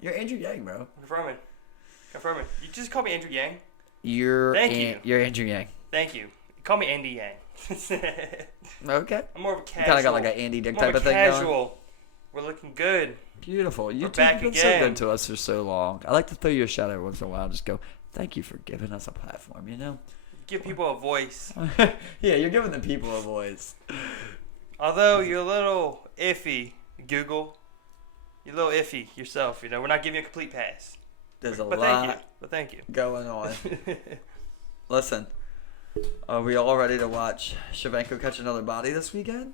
You're Andrew Yang, bro. Confirming. You just call me Andrew Yang. You're Andrew Yang. Thank you. Call me Andy Yang. Okay. I'm more of a casual. Kind of got like an Andy Dick type of thing casual. going. We're looking good. Beautiful. You've back been so good to us for so long. I like to throw you a shout out once in a while. Just go, thank you for giving us a platform, you know? Give people a voice. Yeah, you're giving the people a voice. Although you're a little iffy, Google. You're a little iffy yourself, you know. We're not giving you a complete pass. There's a but lot thank you. going on. Listen, are we all ready to watch Shevchenko catch another body this weekend?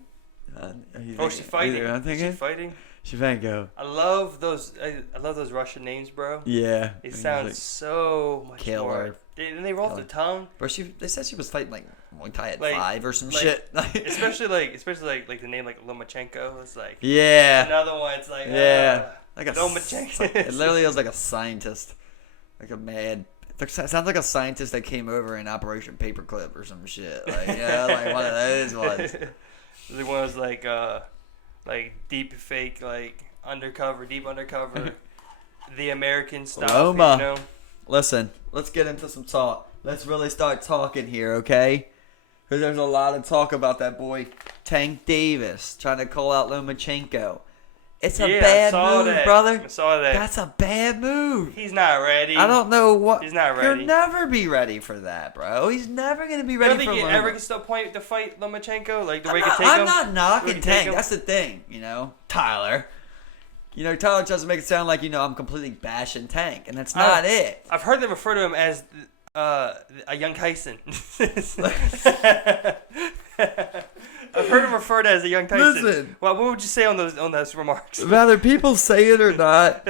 She's fighting. She's fighting. Shevchenko. I love those Russian names, bro. Yeah. They sound so much killer. more. And they roll off the tongue. Bro, they said she was fighting like Muay Thai at like, 5 or some shit. especially the name like Lomachenko. It's like another one. It's like like a Lomachenko. It literally was like a scientist, like a mad. It sounds like a scientist that came over in Operation Paperclip or some shit. Like like one of those ones. The one was like deep fake, like deep undercover, the American stuff. Loma. You know? Listen, let's get into some talk. Let's really start talking here, okay? Because there's a lot of talk about that boy Tank Davis trying to call out Lomachenko. It's a bad move, brother. I saw that. That's a bad move. He's not ready. I don't know what. He's not ready. He'll never be ready for that, bro. He's never going to be ready for Loma. Ever get to a point to fight Lomachenko? Like, the way he can take him? I'm not knocking Tank. That's the thing, you know? Tyler. Tyler tries to make it sound like, I'm completely bashing Tank, and that's not it. I've heard them refer to him as a young Tyson. I've heard him referred to as a young Tyson. Listen. Well, what would you say on those remarks? Whether people say it or not,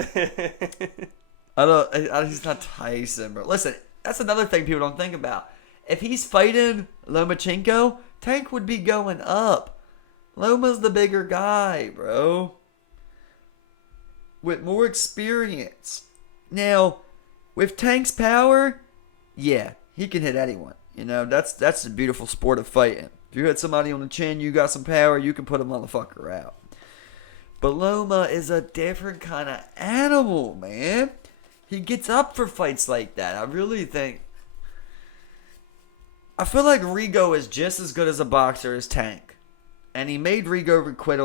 he's not Tyson, bro. Listen, that's another thing people don't think about. If he's fighting Lomachenko, Tank would be going up. Loma's the bigger guy, bro. With more experience. Now, with Tank's power, yeah, he can hit anyone. That's the beautiful sport of fighting. If you hit somebody on the chin, you got some power, you can put a motherfucker out. But Loma is a different kind of animal, man. He gets up for fights like that. I feel like Rigo is just as good as a boxer as Tank. And he made Rigo quit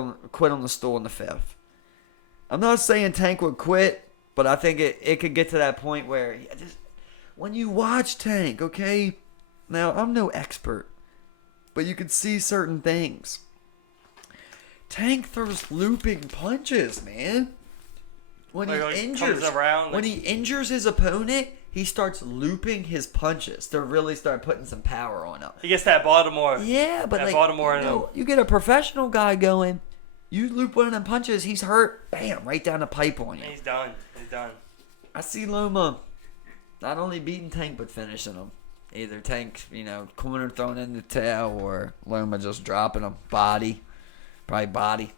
on the stool in the 5th. I'm not saying Tank would quit, but I think it could get to that point where when you watch Tank, okay? Now, I'm no expert, but you can see certain things. Tank throws looping punches, man. When he injures his opponent, he starts looping his punches to really start putting some power on him. He gets that Baltimore. Yeah, but Baltimore you get a professional guy going, you loop one of them punches, he's hurt, bam, right down the pipe on you. He's done. I see Loma not only beating Tank, but finishing him. Either Tank, corner thrown in the tail, or Loma just dropping him. Body. Probably body.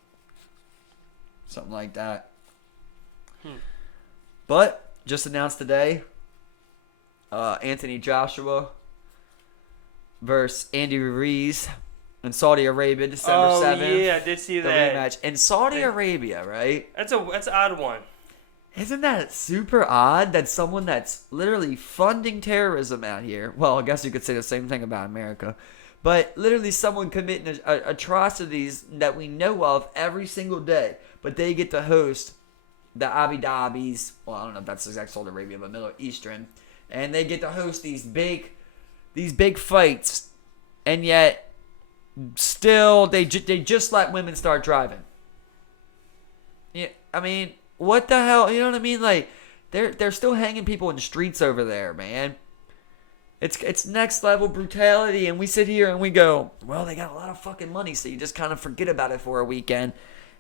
Something like that. But, just announced today, Anthony Joshua versus Andy Ruiz in Saudi Arabia, December 7th. Oh, yeah, I did see that. Rematch. In Saudi Arabia, right? That's an odd one. Isn't that super odd that someone that's literally funding terrorism out here, well, I guess you could say the same thing about America, but literally someone committing atrocities that we know of every single day, but they get to host the Abu Dhabis, well, I don't know if that's exact Saudi Arabia, but Middle Eastern, and they get to host these big fights, and yet still they just let women start driving. Yeah, I mean, what the hell? You know what I mean? Like, they're still hanging people in the streets over there, man. It's next level brutality, and we sit here and we go, well, they got a lot of fucking money, so you just kind of forget about it for a weekend.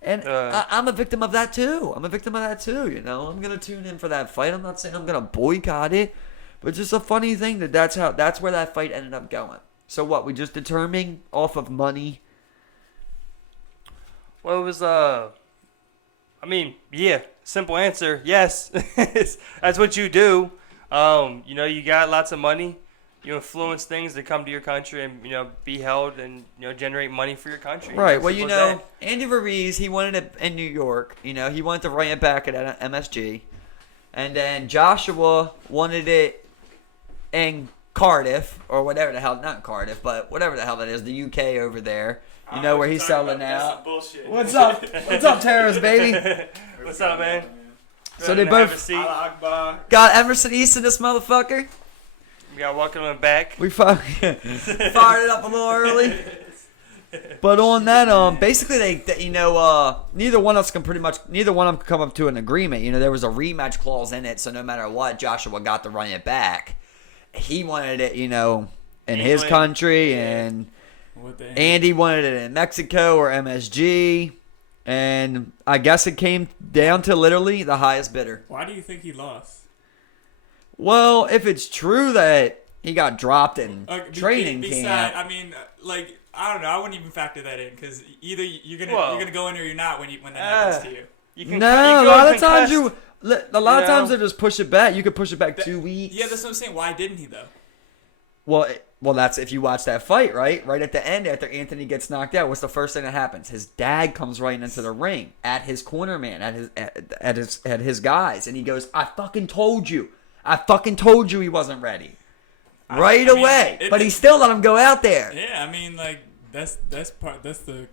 And I'm a victim of that too. I'm gonna tune in for that fight. I'm not saying I'm gonna boycott it, but it's just a funny thing that's where that fight ended up going. So what? We just determined off of money. Well, it was simple answer, yes. That's what you do. You got lots of money. You influence things that come to your country and, be held and, generate money for your country. Right. Well, Andy Ruiz, he wanted it in New York. He wanted to run it back at MSG. And then Joshua wanted it in Cardiff, or whatever the hell, not Cardiff, but whatever the hell that is, the UK over there. You know where he's selling out. Bullshit. What's up? What's up, terrorist baby? What's up, man? So they both got Emerson East in this motherfucker. We got welcome him back. We fucking fired it up a little early. But on that, basically neither one of them could come up to an agreement. You know, there was a rematch clause in it, so no matter what, Joshua got to run it back. He wanted it, in his country, and Andy wanted it in Mexico or MSG. And I guess it came down to literally the highest bidder. Why do you think he lost? Well, if it's true that he got dropped in training camp, I mean, I don't know. I wouldn't even factor that in because either you're gonna go in or you're not when that happens to you. A lot of times they just push it back. You could push it back 2 weeks. Yeah, that's what I'm saying. Why didn't he though? Well, that's if you watch that fight, right? Right at the end, after Anthony gets knocked out, what's the first thing that happens? His dad comes right into the ring at his corner man, at his guys, and he goes, "I fucking told you he wasn't ready." Right away. But he still let him go out there. Yeah, I mean, that's the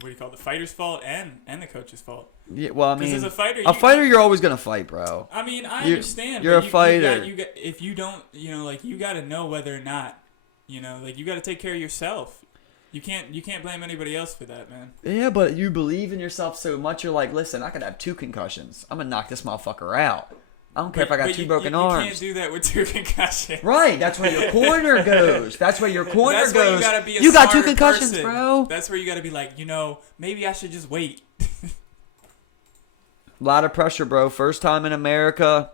what do you call it, the fighter's fault and the coach's fault. Yeah, well, I mean, as a fighter, you're always gonna fight, bro. I mean, I understand. You're a fighter. If you don't, you got to know whether or not, you got to take care of yourself. You can't blame anybody else for that, man. Yeah, but you believe in yourself so much, you're like, listen, I could have 2 concussions. I'm gonna knock this motherfucker out. I don't care if I got 2 broken arms. You can't do that with 2 concussions. Right, that's where your corner goes. That's where your corner goes. Where you gotta be a you got 2 smarter concussions, person. bro. That's where you got to be like, maybe I should just wait. A lot of pressure, bro. First time in America.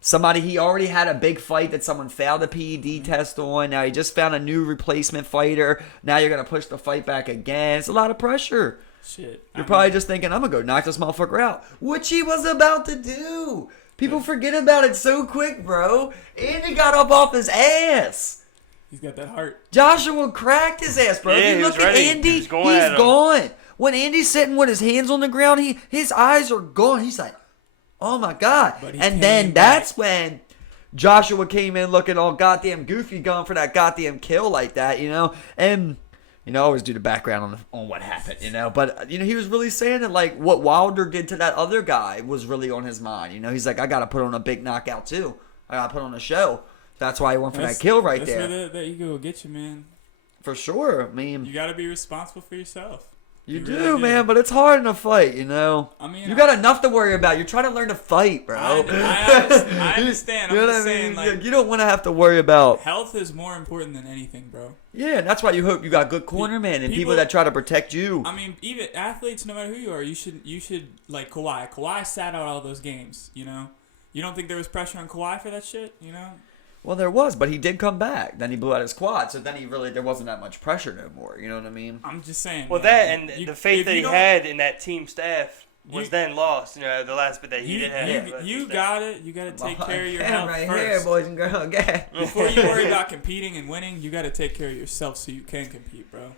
He already had a big fight that someone failed a PED test on. Now he just found a new replacement fighter. Now you're going to push the fight back again. It's a lot of pressure. Shit. You're probably just thinking, I'm going to go knock this motherfucker out. Which he was about to do. People forget about it so quick, bro. Andy got up off his ass. He's got that heart. Joshua cracked his ass, bro. Yeah, if you look at Andy, he's gone. When Andy's sitting with his hands on the ground, his eyes are gone. He's like, oh my God. And then that's when Joshua came in looking all goddamn goofy, going for that goddamn kill like that, And, I always do the background on what happened, But, he was really saying that, like, what Wilder did to that other guy was really on his mind. He's like, I got to put on a big knockout, too. I got to put on a show. That's why he went for that kill right there. That's where that ego will get you, man. For sure. I mean, you got to be responsible for yourself. You do, man, but it's hard in a fight, I mean, you got enough to worry about. You're trying to learn to fight, bro. I understand. I'm just saying, like, you don't want to have to worry about. Health is more important than anything, bro. Yeah, and that's why you hope you got good cornermen and people that try to protect you. I mean, even athletes, no matter who you are, you should like Kawhi. Kawhi sat out all those games, You don't think there was pressure on Kawhi for that shit, Well, there was, but he did come back. Then he blew out his quad, so then there wasn't that much pressure no more. You know what I mean? I'm just saying. Well, man, the faith that he had in that team staff was then lost. The last bit that he did have. You got to take care of your health right first. Here, boys and girls. Okay. Before you worry about competing and winning, you got to take care of yourself so you can compete, bro.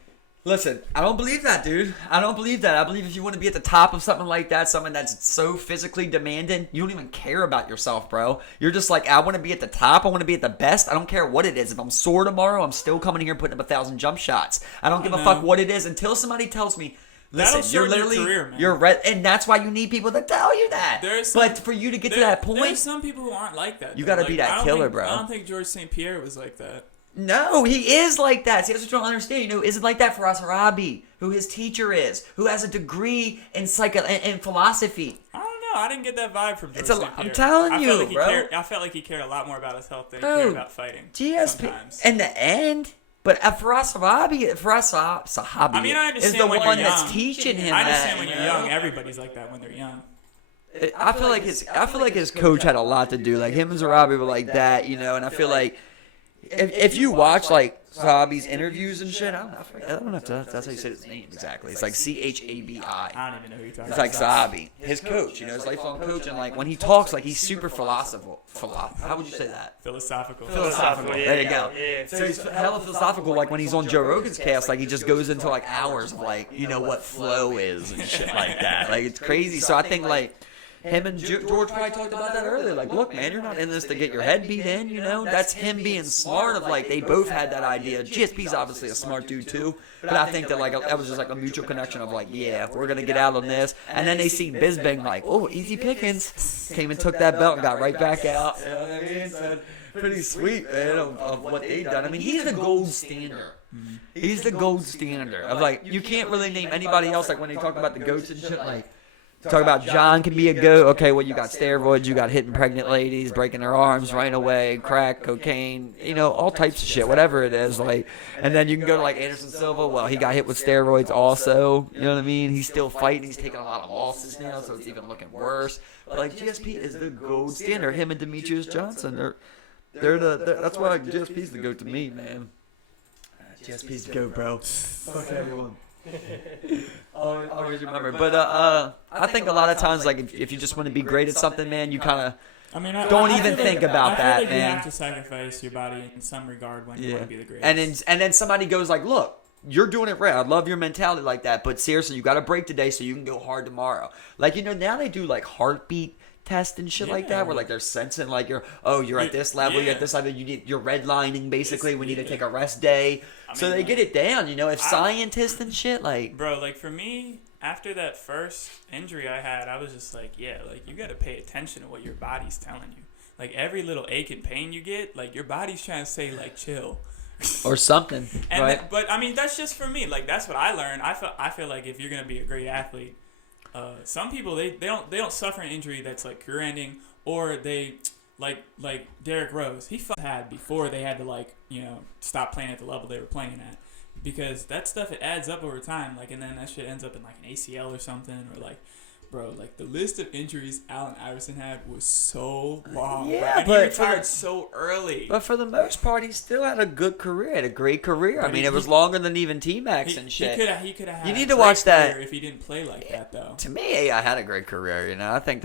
Listen, I don't believe that, dude. I don't believe that. I believe if you want to be at the top of something like that, something that's so physically demanding, you don't even care about yourself, bro. You're just like, I want to be at the top. I want to be at the best. I don't care what it is. If I'm sore tomorrow, I'm still coming here and putting up 1,000 jump shots. I don't give a fuck what it is until somebody tells me, listen, you're literally, your career, man. You're and that's why you need people to tell you that. But for you to get to that point, there's some people who aren't like that. You got to be that killer, bro. I don't think George St. Pierre was like that. No, he is like that. See, that's what you don't understand. Isn't like that for Arabi, who his teacher is, who has a degree in philosophy. I don't know. I didn't get that vibe from George St. Pierre. I'm telling you, bro. I felt like he cared a lot more about his health than he cared about fighting. GSP. In the end, but Firas Sahabi I mean, I understand is the when one you're that's young. teaching him. I understand when you're young. Everybody's like that when they're young. I feel like his coach had a lot to do. Like him and Zarabi were like that, and I feel like. If you watch like Sahabi's interviews and shit, I don't know if that's how you say his name exactly. It's like Chabi. I don't even know who you're talking about. It's like Sahabi, his coach, his lifelong coach, and like when he talks, like he's super philosophical. How would you say that? Philosophical. There you go. Yeah. So he's hella philosophical. Like when he's on Joe Rogan's cast, like he just goes into like hours of like what flow is and shit like that. Like it's crazy. So I think like. him and George probably talked about that earlier. Like, look, man, you're not in this to get your head beat in, you know? That's him being smart of, like, they both had that idea. GSP's obviously a smart dude, too. But I think that, like, that was just, like, a mutual connection of, like, yeah, we're going to get out on this. And then they see Bisbing, like, oh, easy pickings. Came and took that belt and got right back out. You know what I mean? So, pretty sweet, man, of what they've done. I mean, he's the gold standard. He's the gold standard of, like, you can't really name anybody else, like, when they talk about the goats and shit, like, talk about John can be a goat. Okay, well, you got steroids, you got hitting pregnant ladies, breaking their arms, running away, crack, cocaine, you know, all types of shit, whatever it is, like, and then you can go to, like, Anderson Silva. Well, he got hit with steroids also, you know what I mean? He's still fighting, he's taking a lot of losses now, so it's even looking worse. But, like, GSP is the gold standard. Him and Demetrius Johnson, that's why GSP's the goat to me, man. GSP's the goat, bro. Fuck everyone. Always remember. But I think a lot of times, like, if you just want to be great at something, man, you kind of don't even think about that, like man. You have to sacrifice your body in some regard when you want to be the greatest. And then somebody goes like, look, you're doing it right. I love your mentality like that. But seriously, you got to break today so you can go hard tomorrow. Like, you know, now they do like heartbeat test and shit like that, where like they're sensing like you're at this level, you're at this level, you're redlining basically. We need to take a rest day. So they get it down, you know. If scientists and shit, like, bro, like for me, after that first injury I had, I was just like, yeah, like you got to pay attention to what your body's telling you. Like every little ache and pain you get, like your body's trying to say like chill or something, right? But I mean, that's just for me. Like that's what I learned. I feel like if you're gonna be a great athlete, some people they don't suffer an injury that's like career ending, or they like Derrick Rose. He had before they had to like, you know, stop playing at the level they were playing at, because that stuff, it adds up over time. Like, and then that shit ends up in like an ACL or something, or like, bro, like the list of injuries Allen Iverson had was so long. Yeah, and but he retired so early. But for the most part, he still had a good career, had a great career. I mean, it was longer than even T-Max and shit. He could have had. You need to watch that if he didn't play like that, though. To me, AI had a great career. You know, I think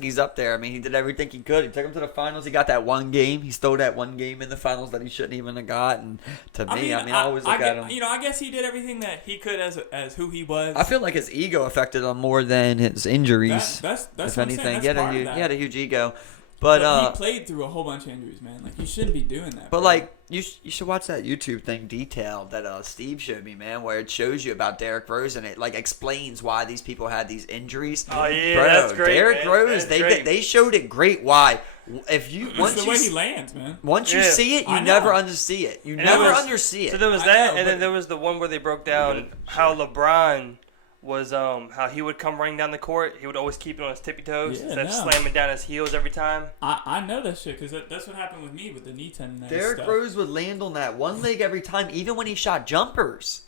he's up there. I mean, he did everything he could. He took him to the finals. He got that one game. He stole that one game in the finals that he shouldn't even have got. And to me, I always look at him. You know, I guess he did everything that he could as who he was. I feel like his ego affected him more than his injuries. That's if what anything. I'm saying. He had a huge ego. But he played through a whole bunch of injuries, man. Like, you shouldn't be doing that. But, like, you should watch that YouTube thing, Detailed, that Steve showed me, man, where it shows you about Derrick Rose, and it, like, explains why these people had these injuries. Oh, yeah, bro, that's great, Derrick man. Rose, they showed it great why. It's the way he lands, man. Once you see it, you never undersee it. You never undersee it. So there was that, and then there was the one where they broke down how LeBron was how he would come running down the court. He would always keep it on his tippy toes instead of slamming down his heels every time. I know that shit because that's what happened with me with the knee tendonitis. Derrick Rose would land on that one leg every time, even when he shot jumpers.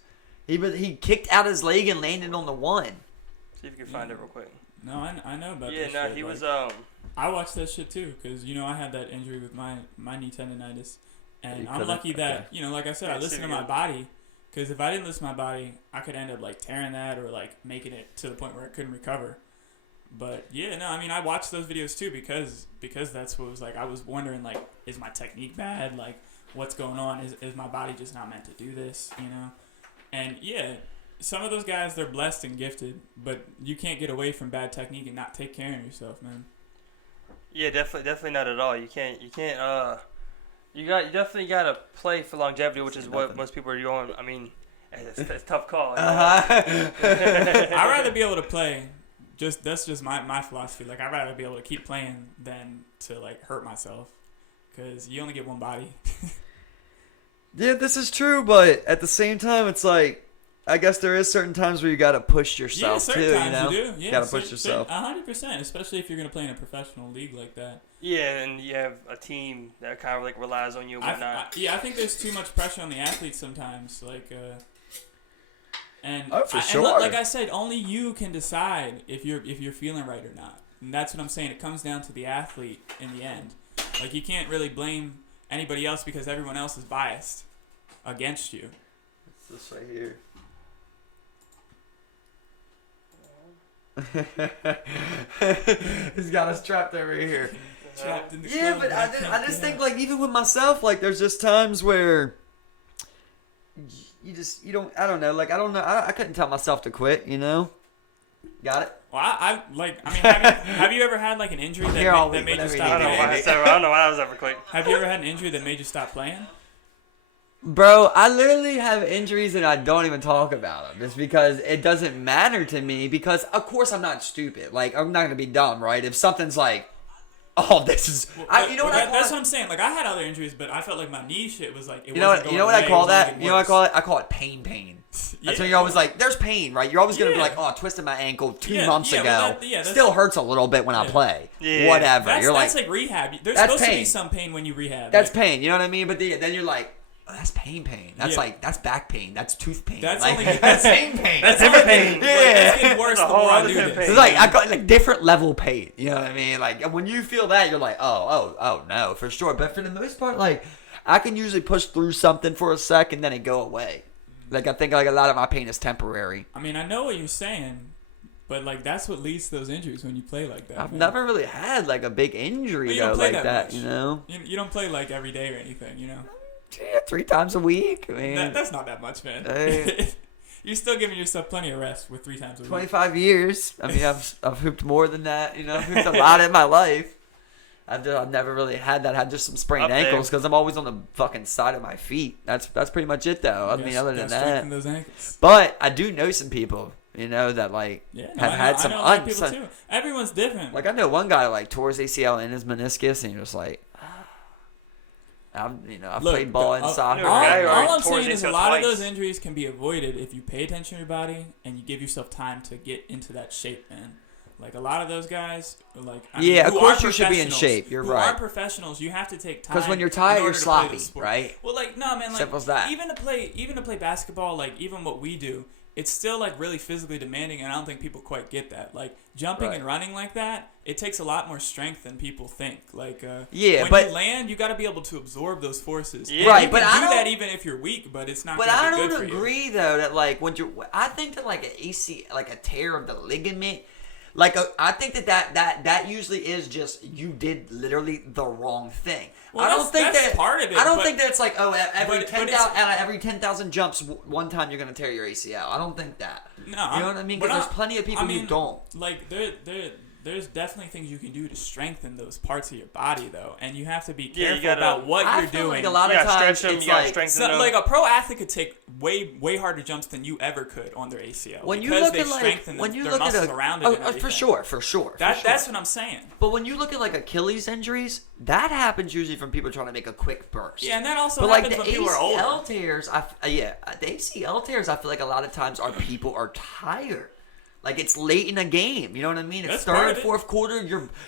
He kicked out his leg and landed on the one. See if you can find it real quick. No, I know about that. Yeah, no, shit. he was I watched that shit too because, you know, I had that injury with my knee tendonitis, and I'm lucky that you know, like I said, I listened to my body. Because if I didn't listen to my body, I could end up like tearing that or like making it to the point where I couldn't recover. But yeah, no, I mean, I watched those videos too because that's what was like. I was wondering, like, is my technique bad? Like, what's going on? Is my body just not meant to do this? You know? And yeah, some of those guys, they're blessed and gifted, but you can't get away from bad technique and not take care of yourself, man. Yeah, definitely not at all. You can't. You definitely gotta play for longevity, which is what most people are doing. I mean, it's a tough call. I'd rather be able to play. That's just my philosophy. Like, I'd rather be able to keep playing than to like hurt myself, because you only get one body. Yeah, this is true, but at the same time, it's like, I guess there is certain times where you gotta push yourself too. Certain times you know, you do. Yeah, you gotta push yourself. 100%, especially if you're gonna play in a professional league like that. Yeah, and you have a team that kind of like relies on you and whatnot. I think there's too much pressure on the athletes sometimes. Like, sure. Like I said, only you can decide if you're feeling right or not. And that's what I'm saying. It comes down to the athlete in the end. Like, you can't really blame anybody else because everyone else is biased against you. It's this right here. He's got us trapped over here. Trapped in the but I just think, like, even with myself, like, there's just times where you don't, I don't know, like, I couldn't tell myself to quit, you know? Got it? Well, I mean, have you ever had like an injury that made you stop playing? I don't know why I was ever quick. Have you ever had an injury that made you stop playing? Bro, I literally have injuries and I don't even talk about them just because it doesn't matter to me because, of course, I'm not stupid. Like, I'm not going to be dumb, right? If something's like, oh, this is... That's what I'm saying. Like, I had other injuries, but I felt like my knee shit was like... You know what I call that? You know what I call it? I call it pain. That's when you're always like, there's pain, right? You're always going to be like, oh, I twisted my ankle 2 months ago. Still hurts a little bit when I play. Yeah. Whatever. That's like rehab. There's supposed to be some pain when you rehab. That's pain, you know what I mean? But then you're like, oh, that's pain. That's like, that's back pain. That's tooth pain. That's like, only that's pain. That's different pain. Yeah. It's getting worse the more I do this. It's like, I got like different level pain. You know what I mean? Like, when you feel that, you're like, oh, no, for sure. But for the most part, like, I can usually push through something for a second, then it go away. Like, I think like a lot of my pain is temporary. I mean, I know what you're saying, but like that's what leads to those injuries when you play like that. I've never really had like a big injury though, like that, you know. You don't play like every day or anything, you know. Yeah, 3 times a week. I mean, that's not that much, man. You're still giving yourself plenty of rest with 3 times a week. 25 years. I mean, I've hooped more than that. You know, I've hooped a lot in my life. I've never really had that. I had just some sprained ankles because I'm always on the fucking side of my feet. That's pretty much it though. I mean, other than that. Those ankles. But I do know some people, you know, that like have had some. I know a lot of people too. Everyone's different. Like I know one guy like tore his ACL in his meniscus, and he was like, I've played ball in soccer. All I'm saying is a lot of those injuries can be avoided if you pay attention to your body and you give yourself time to get into that shape, man. Like a lot of those guys, like of course you should be in shape. You're right. Who are professionals, you have to take time. Because when you're tired, you're sloppy, right? Well, like no, man. Like simple as that. Even to play basketball, like even what we do, it's still like really physically demanding, and I don't think people quite get that. Like jumping and running like that, it takes a lot more strength than people think. Like when you land, you got to be able to absorb those forces. Yeah. Right, but I do that even if you're weak, but it's not. But I don't agree though that like when you're, I think that like an AC, like a tear of the ligament. Like I think that usually is just you did literally the wrong thing. Well, I don't think that's part of it. I don't think that it's like every 10,000 jumps one time you're gonna tear your ACL. I don't think that. No, you know what I mean? Because there's plenty of people who don't. Like there's definitely things you can do to strengthen those parts of your body, though, and you have to be careful about what you're doing. Like a lot of times, it's like a pro athlete could take way harder jumps than you ever could on their ACL when you look at their muscles around it. For sure. That's what I'm saying. But when you look at like Achilles injuries, that happens usually from people trying to make a quick burst. Yeah, and that also happens when people are older. The ACL tears, I feel like a lot of times people are tired. Like it's late in a game, you know what I mean? It's third, fourth quarter.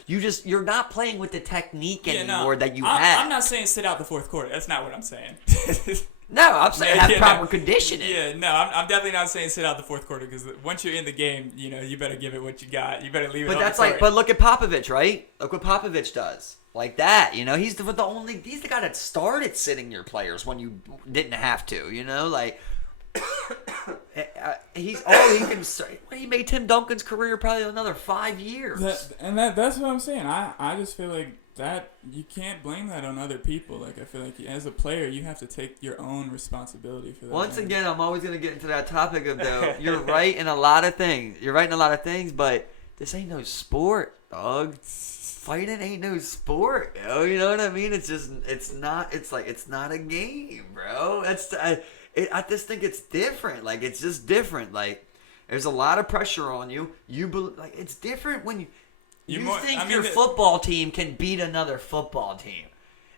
You're not playing with the technique anymore that you had. I'm not saying sit out the fourth quarter. That's not what I'm saying. No, I'm saying have proper conditioning. Yeah, no, I'm definitely not saying sit out the fourth quarter because once you're in the game, you better give it what you got. You better leave it. But that's like, but look at Popovich, right? Look what Popovich does. Like that, he's the guy that started sitting your players when you didn't have to, like. He's all he can say. He made Tim Duncan's career probably another 5 years. That's what I'm saying. I just feel like that you can't blame that on other people. Like I feel like as a player, you have to take your own responsibility for that. Once again, I'm always gonna get into that topic of though. You're right in a lot of things. But this ain't no sport, dog. Fighting ain't no sport, yo. You know what I mean? It's not a game, bro. I just think it's different. Like, it's just different. Like, there's a lot of pressure on you. It's different when you think your football team can beat another football team.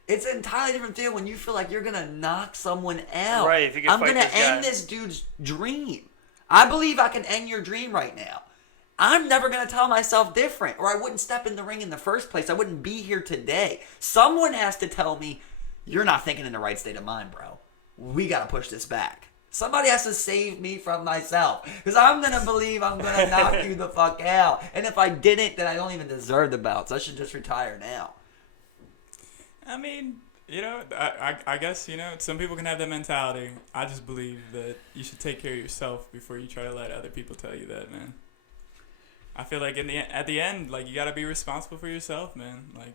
It's an entirely different deal when you feel like you're going to knock someone out. Right, if you can I'm going to end this dude's dream. I believe I can end your dream right now. I'm never going to tell myself different, or I wouldn't step in the ring in the first place. I wouldn't be here today. Someone has to tell me, you're not thinking in the right state of mind, bro. We got to push this back. Somebody has to save me from myself. Because I'm going to believe I'm going to knock you the fuck out. And if I didn't, then I don't even deserve the belts. I should just retire now. I mean, I guess, some people can have that mentality. I just believe that you should take care of yourself before you try to let other people tell you that, man. I feel like at the end, like, you got to be responsible for yourself, man. Like,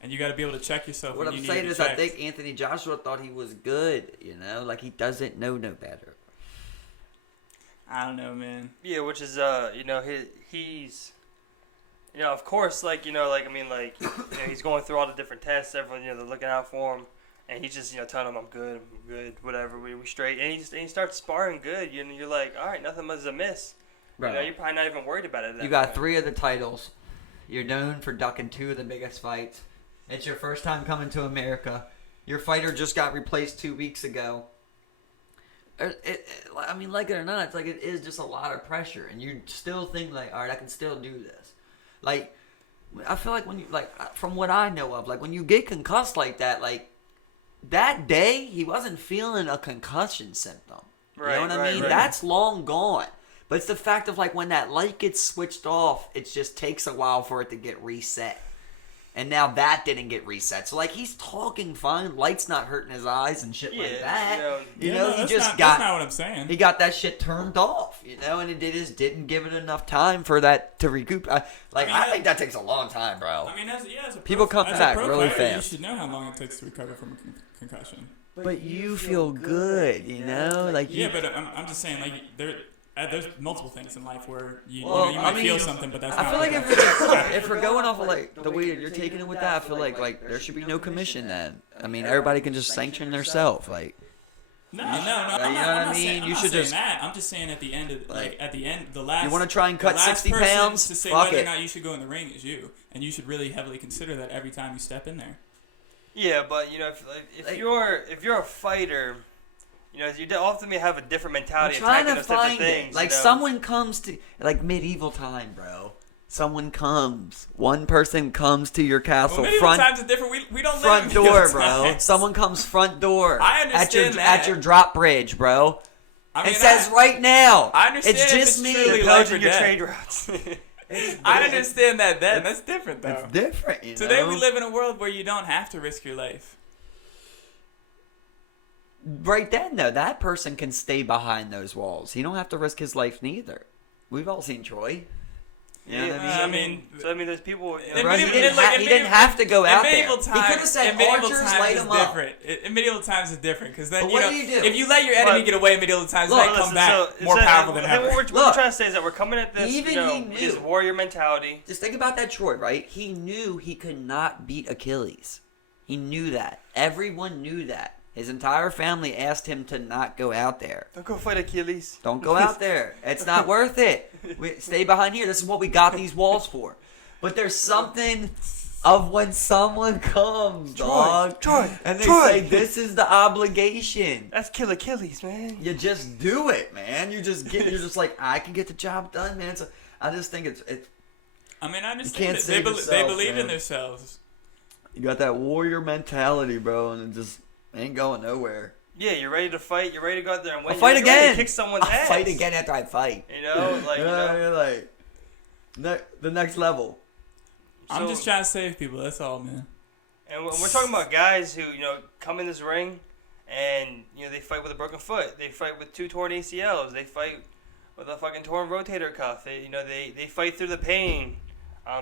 and you got to be able to check yourself. What I'm saying is, I think Anthony Joshua thought he was good. Like he doesn't know no better. I don't know, man. Yeah, which is he's of course, he's going through all the different tests. Everyone, they're looking out for him, and he's just telling him, I'm good, whatever, we straight. And he starts sparring good. You're like, all right, nothing was amiss. Right. You're probably not even worried about it. At that You got point. 3 of the titles. You're known for ducking 2 of the biggest fights. It's your first time coming to America. Your fighter just got replaced 2 weeks ago. Like it or not, it's like it is just a lot of pressure, and you still think like, all right, I can still do this. Like, I feel like when you from what I know of, like when you get concussed like that, like that day he wasn't feeling a concussion symptom. Right, you know what I mean? right. That's long gone. But it's the fact of like when that light gets switched off, it just takes a while for it to get reset. And now that didn't get reset. So, like, he's talking fine. Light's not hurting his eyes and shit like that. He that's not what I'm saying. He got that shit turned off, and it just didn't give it enough time for that to recoup. I think that takes a long time, bro. I mean, as a People come back really fighter, fast. You should know how long it takes to recover from a concussion. But you feel good, Like, yeah, but I'm just saying, like, there's multiple things in life where you might feel something, but that's I not feel like what if we're going off of like the way you're taking it with that, I feel like there should be no commission then. I mean, everybody can just sanction themselves. Like, No. you I'm know what I not mean? saying, I'm You not should saying just that. I'm just saying at the end of the last. you want to try and cut the last 60 person pounds? to say Fuck whether it. or not you should go in the ring is you, and you should really heavily consider that every time you step in there. Yeah, but if you're a fighter. You often have a different mentality. I'm trying attacking to those types of find things, it. Like someone comes to like medieval time, bro. Someone comes. One person comes to your castle. Well, medieval times is different. We don't front live in door, medieval bro. times. Someone comes front door. I understand that. At your drop bridge, bro. I mean, it says right now. I understand it's if just it's me. truly You're life or pillaging your death. trade routes. I understand that then. That's different, though. It's different, Today we live in a world where you don't have to risk your life. Right then, though, that person can stay behind those walls. He don't have to risk his life neither. We've all seen Troy. You know what I mean? There's people. He didn't have to go out there. He could have said archers, light him up. In medieval times is different because then But what do you do? if you let your enemy get away in medieval times, Look, they come back more powerful than ever. What we're trying to say is that we're coming at this, Even he knew. his warrior mentality. Just think about that, Troy, right? He knew he could not beat Achilles. He knew that. Everyone knew that. His entire family asked him to not go out there. Don't go fight Achilles. Don't go out there. It's not worth it. Stay behind here. This is what we got these walls for. But there's something of when someone comes, dog. Troy, and they say, this is the obligation. That's kill Achilles, man. You just do it, man. You're just like, I can get the job done, man. So I just think it's I mean, I understand. can't They save yourself, believe in man. themselves. you got that warrior mentality, bro, and it just ain't going nowhere. Yeah, you're ready to fight. You're ready to go out there and win. I'll fight You're ready again. to kick someone's ass. Fight again after I fight. The next level. I'm just trying to save people. That's all, man. And we're talking about guys who come in this ring, and they fight with a broken foot. They fight with 2 torn ACLs. They fight with a fucking torn rotator cuff. They fight through the pain.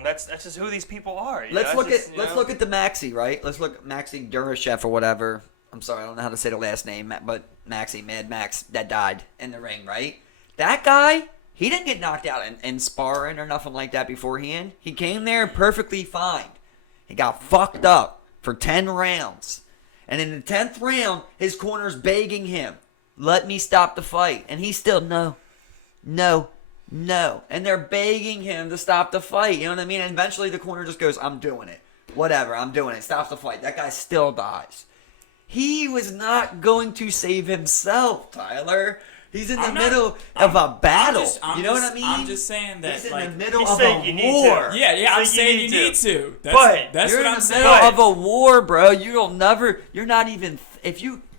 That's just who these people are. Let's look at the Maxi, right? Let's look at Maxi Durashev or whatever. I'm sorry, I don't know how to say the last name, but Maxi, Mad Max, that died in the ring, right? That guy, he didn't get knocked out in sparring or nothing like that beforehand. He came there perfectly fine. He got fucked up for 10 rounds. And in the 10th round, his corner's begging him, let me stop the fight. And he's still, no. And they're begging him to stop the fight. You know what I mean? And eventually the corner just goes, I'm doing it. Whatever, I'm doing it. Stops the fight. That guy still dies. He was not going to save himself, Tyler. He's in the middle of a battle. You know what I mean? I'm just saying that. He's in like, the middle he's of saying a you need war. to. Yeah, I'm saying you need to. That's You're what in I'm the saying. middle of a war, bro. You're not even.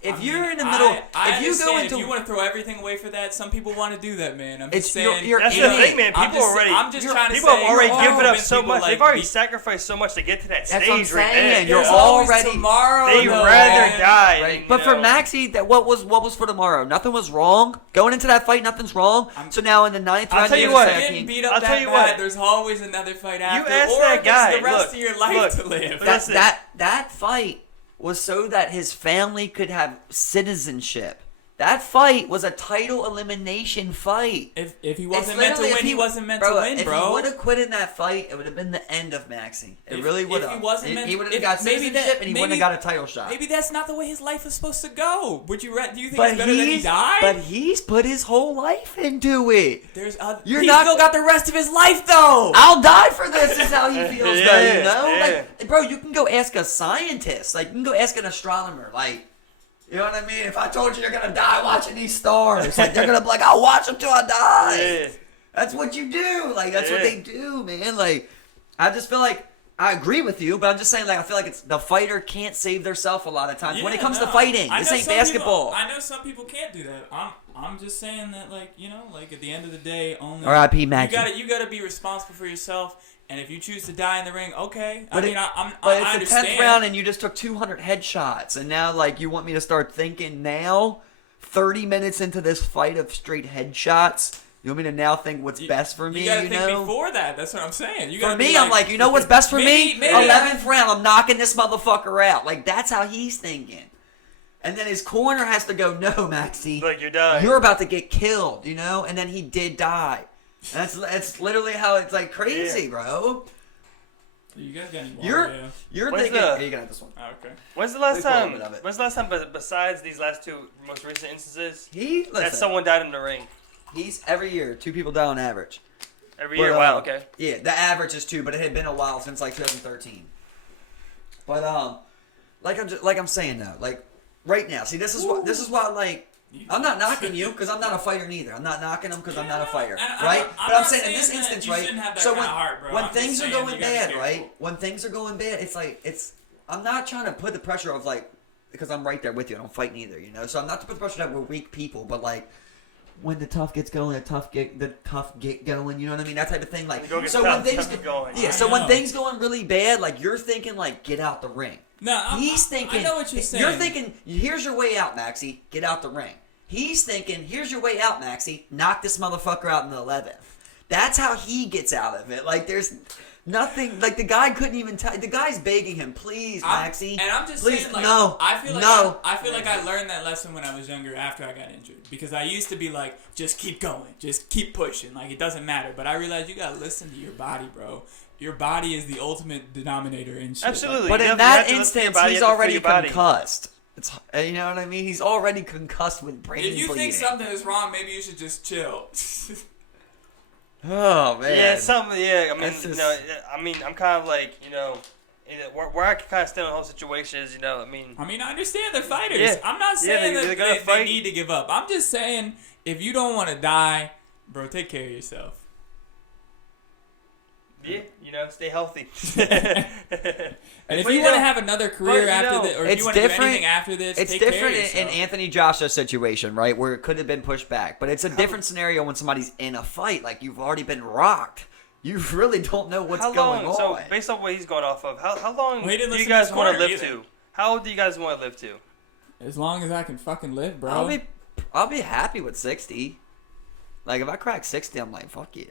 If you're in the middle, I if you go understand into, if you want to throw everything away for that, some people want to do that, man. I'm It's- just saying. you're That's in the it. thing, man. I'm People have already given up so much. They've already sacrificed so much to get to that That's what I'm stage right saying. there. You're There's always already tomorrow. They'd though, rather man. die. right. than, But for Maxi, that what was for tomorrow? Nothing was wrong. Going into that fight, nothing's wrong. So now in the 9th I'll round, tell you you're what. Getting beat up I'll that tell you bad, what. there's always another fight after. ask or that guy, it's the rest look, of your life look, to live. but listen. that fight was so that his family could have citizenship. That fight was a title elimination fight. If he wasn't meant to win, he wasn't meant to win, bro. If he would have quit in that fight, it would have been the end of Maxie. It really would have. He would have got citizenship and he wouldn't have got a title shot. Maybe that's not the way his life is supposed to go. Do you think it's better that he died? But he's put his whole life into it. He's still got the rest of his life, though. I'll die for this is how he feels, though, you know? Yeah. Like, bro, you can go ask a scientist. Like, you can go ask an astronomer. Like, you know what I mean? If I told you you're going to die watching these stars, like, they're going to be like, I'll watch them till I die. Yeah. That's what you do. Like, that's what they do, man. Like, I just feel like, I agree with you, but I'm just saying, like, I feel like it's the fighter can't save themselves a lot of times when it comes to fighting. This ain't basketball. I know some people can't do that. I'm just saying that, like, you know, like, at the end of the day, only R.I.P. Maxie. You gotta be responsible for yourself. And if you choose to die in the ring, okay. But I it's the 10th round and you just took 200 headshots. And now, like, you want me to start thinking now, 30 minutes into this fight of straight headshots, you want me to now think what's best for me, you gotta think before that. That's what I'm saying. For me, I'm like, you know what's best for me? 11th round, I'm knocking this motherfucker out. Like, that's how he's thinking. And then his corner has to go, no, Maxie. Like, you're dying. You're about to get killed, you know? And then he did die. That's literally how it's like crazy, bro. You guys got any more? You're When's thinking. the- Hey, you got this one. Oh, okay. When's the last time? When's Besides these last two most recent instances, that that someone died in the ring? He's every year 2 people die on average. Every year. Wow. Okay. Yeah, the average is 2, but it had been a while since like 2013. But like I'm saying though, like right now, see this is why like. I'm not knocking you because I'm not a fighter neither. I'm not knocking him because I'm not a fighter, right? But I'm saying in this instance, right? So when things are going bad, right? When things are going bad, it's like I'm not trying to put the pressure of like because I'm right there with you. I don't fight neither, you know. So I'm not to put the pressure that we're weak people, but like when the tough gets going, the tough get going. You know what I mean? That type of thing. Like so when things going. Yeah. So when things going really bad, like you're thinking like get out the ring. No, he's thinking. I know what you're saying. You're thinking here's your way out, Maxie. Get out the ring. He's thinking, here's your way out, Maxie. Knock this motherfucker out in the 11th. That's how he gets out of it. Like, there's nothing. Like, the guy couldn't even tell. The guy's begging him, please, Maxie. And I'm just please, saying, like, no. I feel like I learned that lesson when I was younger after I got injured. Because I used to be like, just keep going. Just keep pushing. Like, it doesn't matter. But I realized you got to listen to your body, bro. Your body is the ultimate denominator in shit. Absolutely. But in that instance, he's already concussed. You know what I mean? He's already concussed with brain bleeding. If you think something is wrong, maybe you should just chill. Oh man. I mean, I'm kind of like, you know, where I can kind of stand on the whole situation is, you know, I mean, I understand they're fighters. Yeah. I'm not saying that they need to give up. I'm just saying if you don't want to die, bro, take care of yourself. Yeah, you know, stay healthy. And if you want to have another career after this, or if you want to do anything after this, it's take care of different yourself. in Anthony Joshua's situation, right, where it could have been pushed back. But it's a different scenario when somebody's in a fight, like you've already been rocked. You really don't know what's going on. So based on what he's going off of, how long do didn't listen you to guys his want to corner live either. to? How old do you guys want to live to? As long as I can fucking live, bro. I'll be happy with 60. Like if I crack 60, I'm like, fuck yeah.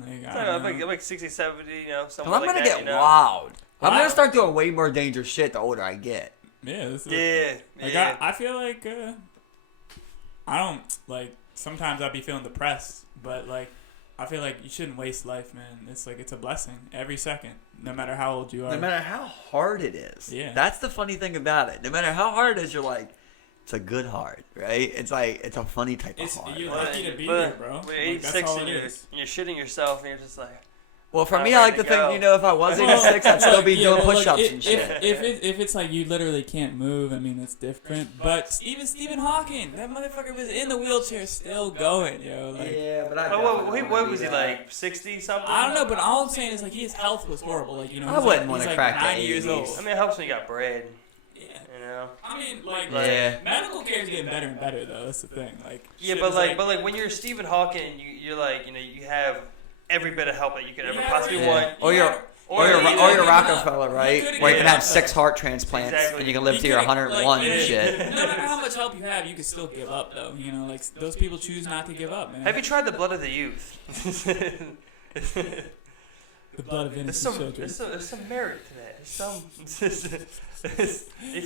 Like 60, 70, you know, something I'm like gonna that. get wild. I'm gonna start doing way more dangerous shit the older I get. Yeah. I feel like I don't like. Sometimes I'll be feeling depressed, but like I feel like you shouldn't waste life, man. It's like it's a blessing every second, no matter how old you are. No matter how hard it is. Yeah. That's the funny thing about it. No matter how hard it is, you're like, it's a good hard, right? It's like it's a funny type of hard. You're lucky to be here, bro. When you're 86 and you're shitting yourself, and you're just like. Well, for me, I like to think, you know, if I was 86, I'd still be doing push-ups and shit. If it's like you literally can't move, I mean, it's different. But even Stephen Hawking, that motherfucker was in the wheelchair still going, yo. Like, yeah, but what was he, like 60 something? I don't know, but all I'm saying is, like, his health was horrible. Like, you know, I wouldn't want to crack 90 years old. I mean, it helps when you got bread. Yeah. You know? I mean, like, medical care is getting better and better, though. That's the thing. Like, yeah, but like when you're Stephen Hawking, you're like, you know, you have every bit of help that you could ever possibly want. Or you're Rockefeller, right? Where you can have 6 heart transplants and you can live to your 101 and shit. No matter how much help you have, you can still give up, though. You know, like those people choose not to give up, man. Have you tried the blood of the youth? The blood of innocent children. There's some merit to that.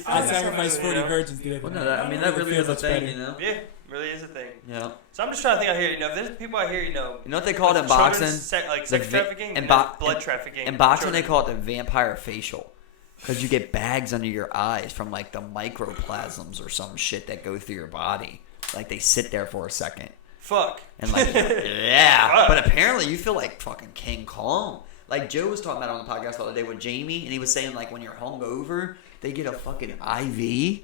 I sacrificed 40 virgins the other Well, night. no, I mean that really is a thing, better. you know. Yeah, really is a thing. Yeah. So I'm just trying to think out here. There's people out here. You know what they call it in boxing? Like sex trafficking and blood trafficking. In boxing, they call it the vampire facial. Because you get bags under your eyes from like the microplasms or some shit that go through your body. Like they sit there for a second. Fuck. And like, yeah. Fuck. But apparently you feel like fucking King Kong. Like Joe was talking about on the podcast the other day with Jamie, and he was saying like when you're hungover, they get a fucking IV.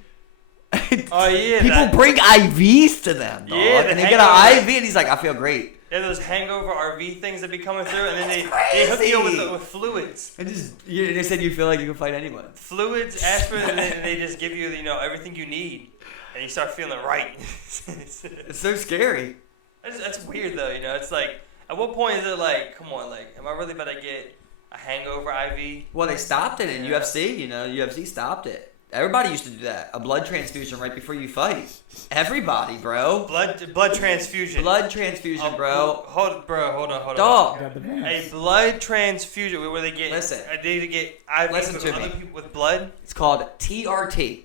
Oh yeah. People bring IVs to them, dog. Yeah, and they get an IV, and he's like, I feel great. Yeah, those hangover RV things that be coming through, and then they hook crazy. you up with fluids. And they said you feel like you can fight anyone. Fluids, aspirin, and then they just give you everything you need, and you start feeling right. It's so scary. That's weird though, It's like, at what point is it like, come on, like, am I really about to get a hangover IV? Well, they stopped it in UFC. UFC stopped it. Everybody used to do that. A blood transfusion right before you fight. Everybody, bro. Blood transfusion. Blood transfusion, bro. Hold on. Dog. A blood transfusion where they get. Listen. They get IVs Listen with to other me. people with blood. It's called TRT,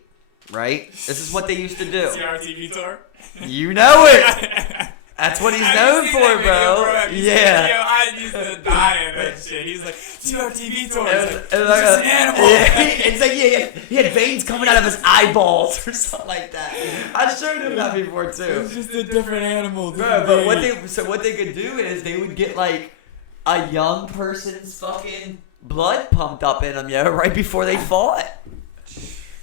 right? This is what they used to do. CRT Vitor? You know it. That's what he's known for, bro. Yeah. Yo, I used to die in that shit. He's like, CRT Vitor. It's He's just an animal. It's like he had veins coming out of his eyeballs or something like that. I showed him that before too. It's just a different animal. Bro, but what they could do is they would get like a young person's fucking blood pumped up in them, right before they fought.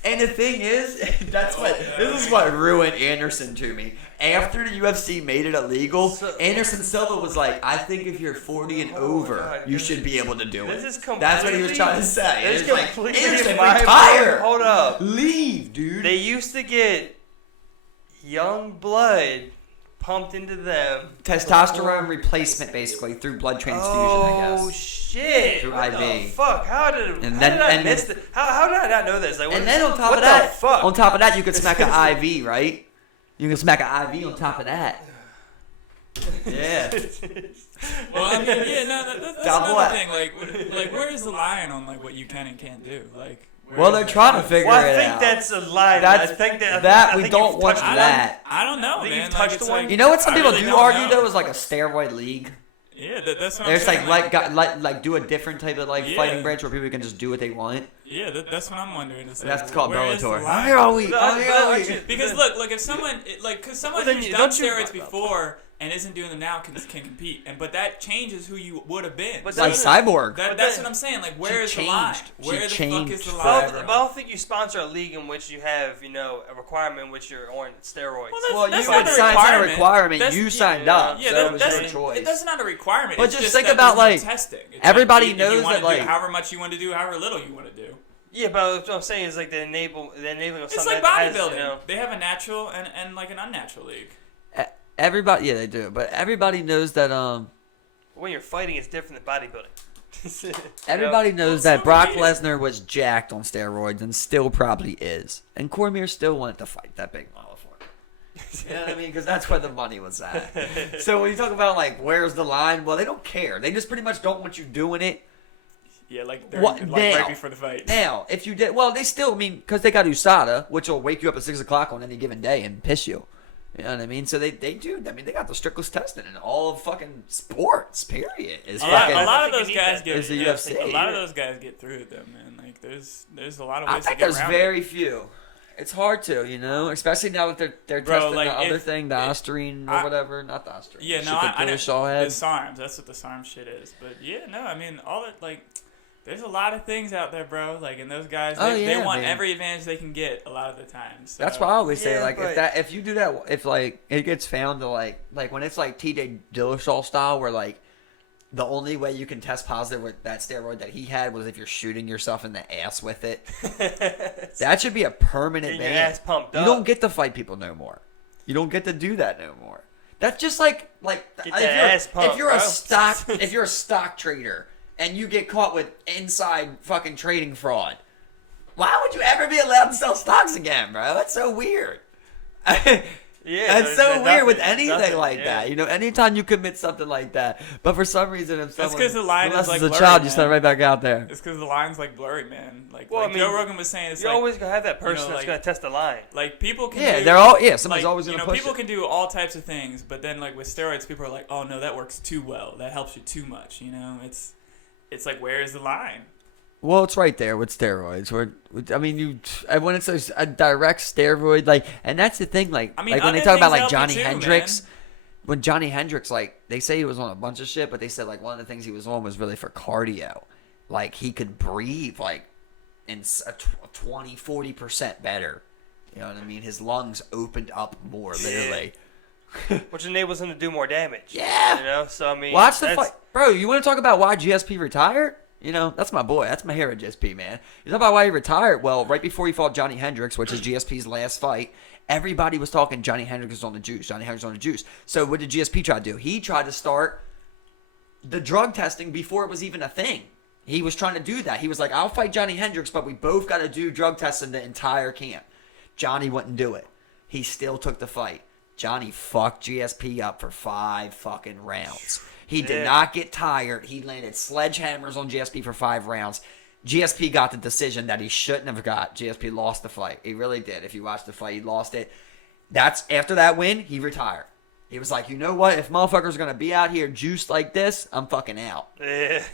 And the thing is, this is what ruined Anderson to me. After the UFC made it illegal, Anderson Silva was like, I think if you're 40 and over, you should be able to do it. That's what he was trying to say. This It's like, completely Anderson, my retire. Hold up. Leave, dude. They used to get young blood pumped into them. Testosterone replacement, basically, through blood transfusion, I guess. Oh shit! Through What IV. the fuck? How did And I miss this? How did I not know this? Like, And then on top what of that, the fuck? you could smack an IV, right? You can smack an IV on top of that. Yeah. Well, I mean, yeah, no, that's Double another it. thing. Like, where is the line on like what you can and can't do? Like, Well, they're trying to figure Well, I it think out. that's a line. That's- I think that that I we think don't you've want touched that. I don't know, I think man. you've Like, touched it's one. like, You know what some I people really do don't argue know. though is like a steroid league. Yeah, that's what There's I'm like saying. like do a different type of like Yeah. fighting branch where people can just do what they want. Yeah, that's what I'm wondering. It's That's like, called where is the Bellator. line? Here all week. No, Because look, if someone because someone Well, then who's you- done don't you- steroids before and isn't doing them now can compete, but that changes who you would have been. But So Like Cyborg. that's what I'm saying. Like, where is the line? changed. She Where the fuck changed is the But line? I don't think you sponsor a league in which you have, a requirement in which you're on steroids. Well, that's you not would a sign a requirement. requirement. That's- You yeah, signed yeah. up, Yeah, so it was your choice. That's not a requirement. But It's just just think that about, there's no like, testing. It's everybody like, knows you wanna that, like- do however much you want to do, however little you want to do. Yeah, but what I'm saying is like the enabling of It's something like that has, bodybuilding. They have a natural and like an unnatural league. Everybody, yeah, they do. But everybody knows that when you're fighting, it's different than bodybuilding. everybody knows Well, that so Brock be it. Lesnar was jacked on steroids and still probably is. And Cormier still wanted to fight that big motherfucker. You know what I mean? Because that's where the money was at. So when you talk about like where's the line, well, they don't care. They just pretty much don't want you doing it. Yeah, like, What- now- right before the fight. Now, if you did, well, they still, because they got USADA, which will wake you up at 6 o'clock on any given day and piss you. You know what I mean? So they do. I mean, they got the strictest testing in all of fucking sports. Period. Is A fucking. lot of I think those you need guys that. get Is the yeah, UFC. A lot of those guys get through it though, man. Like there's a lot of I ways think to get there's around very few. It's hard to, especially now that they're Bro, testing like, the other if- thing, the Osterine or whatever, not the Osterine. it. Yeah, the no, shit that I know. Dillashaw The had. SARMs, that's what the SARM shit is. But yeah, no, I mean all that like. There's a lot of things out there, bro. Like, and those guys, they want man. every advantage they can get a lot of the time. So. That's why I always say, Yeah, like, but- if you do that, if like it gets found to like when it's like TJ Dillashaw style, where like the only way you can test positive with that steroid that he had was if you're shooting yourself in the ass with it. That should be a permanent Getting your ban. ass pumped You up. don't get to fight people no more. You don't get to do that no more. That's just like Get that ass pumped, if you're bro. if you're a stock trader and you get caught with inside fucking trading fraud. Why would you ever be allowed to sell stocks again, bro? That's so weird. Yeah, That's so weird with nothing, anything like yeah. that. You know, anytime you commit something like that. But for some reason, if That's someone 'cause the line is, like, molests a blurry, child, you man. send it right back out there. It's because the line's like blurry, man. Like, Well, like I mean, Joe Rogan was saying, it's you're like always gonna have that person you know, that's like- gonna test the line. like people can Yeah, do, they're all somebody's like, always gonna push people it. can do all types of things, but then like with steroids, people are like, oh no, that works too well. That helps you too much. You know, it's like, where is the line? Well, it's right there with steroids. I mean, when it's a direct steroid, like, and that's the thing, like, I mean, like when they other talk about things like help Johnny you too, Hendricks, man. when Johnny Hendricks, like, they say he was on a bunch of shit, but they said like one of the things he was on was really for cardio, like he could breathe like in 20-40% better. You know what I mean? His lungs opened up more, literally. Which enables him to do more damage. Yeah. You know, so I mean, Watch the that's- fight, bro. You want to talk about why GSP retired? You know, that's my boy. That's my hero, GSP, man. You talk about why he retired. Well, right before he fought Johnny Hendricks, which is GSP's last fight, everybody was talking Johnny Hendricks was on the juice. Johnny Hendricks was on the juice. So what did GSP try to do? He tried to start the drug testing before it was even a thing. He was trying to do that. He was like, I'll fight Johnny Hendricks, but we both got to do drug testing the entire camp. Johnny wouldn't do it. He still took the fight. Johnny fucked GSP up for 5 fucking rounds. He did not get tired. He landed sledgehammers on GSP for 5 rounds. GSP got the decision that he shouldn't have got. GSP lost the fight. He really did. If you watch the fight, he lost it. That's after that win, he retired. He was like, you know what? If motherfuckers gonna be out here juiced like this, I'm fucking out. Yeah.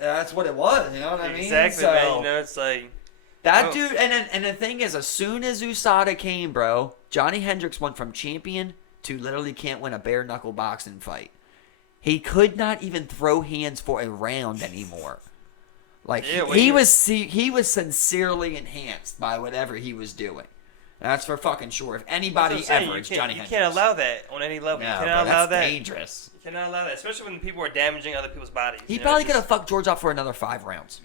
That's what it was. You know what I mean? Exactly, So, man. You know, it's like that Oh. dude, and the thing is, as soon as USADA came, bro, Johnny Hendricks went from champion to literally can't win a bare knuckle boxing fight. He could not even throw hands for a round anymore. Like Yeah, well, he was sincerely enhanced by whatever he was doing. That's for fucking sure. If anybody that's what I'm saying. ever, You it's can't- Johnny you Hendricks. can't allow that on any level. No, you bro, cannot allow that's that. dangerous. You cannot allow that, especially when people are damaging other people's bodies. He you know, probably just- could have fucked George up for another 5 rounds.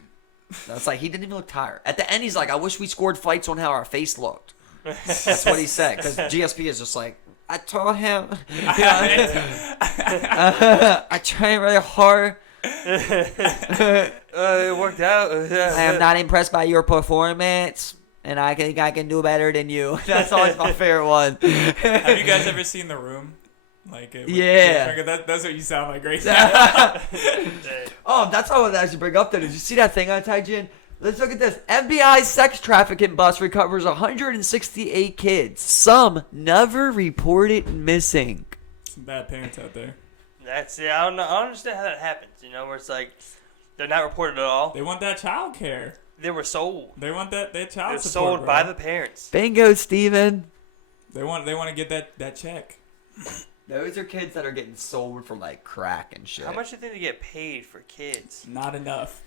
That's like he didn't even look tired. At the end, he's like, "I wish we scored fights on how our face looked." That's what he said. Because GSP is just like, I told him, I trained really hard. It worked out. I am not impressed by your performance, and I think I can do better than you. That's always my favorite one. Have you guys ever seen The Room? Like, with Yeah. Jay, that's what you sound like, right? Oh, that's what I wanted to actually bring up there. Did you see that thing I tagged you in? Let's look at this. FBI sex trafficking bust recovers 168 kids. Some never reported missing. Some bad parents out there. That's I don't know. I don't understand how that happens. You know, where it's like they're not reported at all. They want that child care. They were sold. They want that child They're support. sold bro. by the parents. Bingo, Steven. They want to get that check. Those are kids that are getting sold for like crack and shit. How much do you think they get paid for kids? Not enough.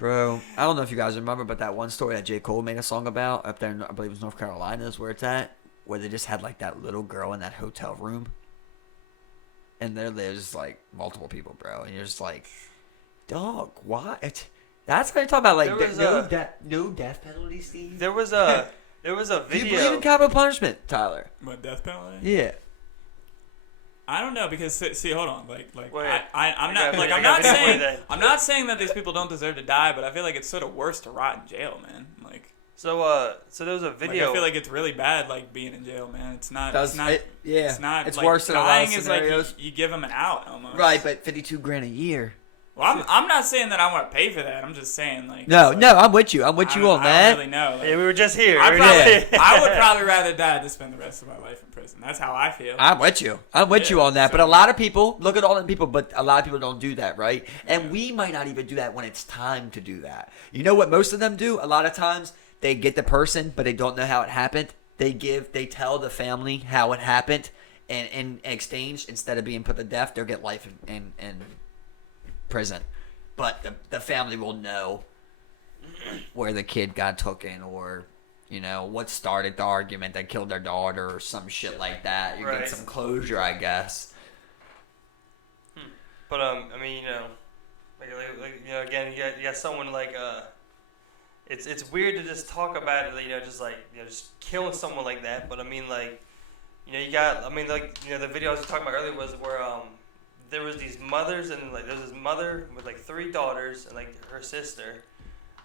Bro, I don't know if you guys remember, but that one story that J. Cole made a song about up there in, I believe it was North Carolina is where it's at, where they just had like that little girl in that hotel room. And there's just like multiple people, bro. And you're just like, dog, what? That's what you're talking about, like There was no death penalty, Steve? There was a Do you video. believe in capital punishment, Tyler? What, death penalty? Yeah. I don't know because see, hold on, like Wait. I'm I not got like video- I'm I got not video for saying that. I'm not saying that these people don't deserve to die, but I feel like it's sort of worse to rot in jail, man. Like So there was a video. I feel like it's really bad, like being in jail, man. It's not. Does it's not. it- yeah. It's not. It's like, worse than a lot of dying is like scenarios. you give them an out almost. Right, but $52,000 a year. Well, I'm not saying that I want to pay for that. I'm just saying like. No, like, I'm with you. I'm with you on I that. don't really know. Like, yeah, we were just here. I, We were probably, just here. I would probably rather die than spend the rest of my life in prison. That's how I feel. I'm with you. I'm with you Yeah, on that. But so- a lot of people, look at all them people, but a lot of people don't do that, right? And we might not even do that when it's time to do that. You know what most of them do? A lot of times they get the person, but they don't know how it happened. They tell the family how it happened, and in exchange, instead of being put to death, they'll get life in prison. But the family will know where the kid got taken, or you know what started the argument that killed their daughter, or some shit like that. You Right. get some closure, I guess. But I mean, you know, like you know, again, you got someone like it's weird to just talk about it, you know, just like just killing someone like that. But I mean, like, you know, you got, I mean, like, you know, the video I was talking about earlier was where there was these mothers, and like there was this mother with like 3 daughters and like her sister,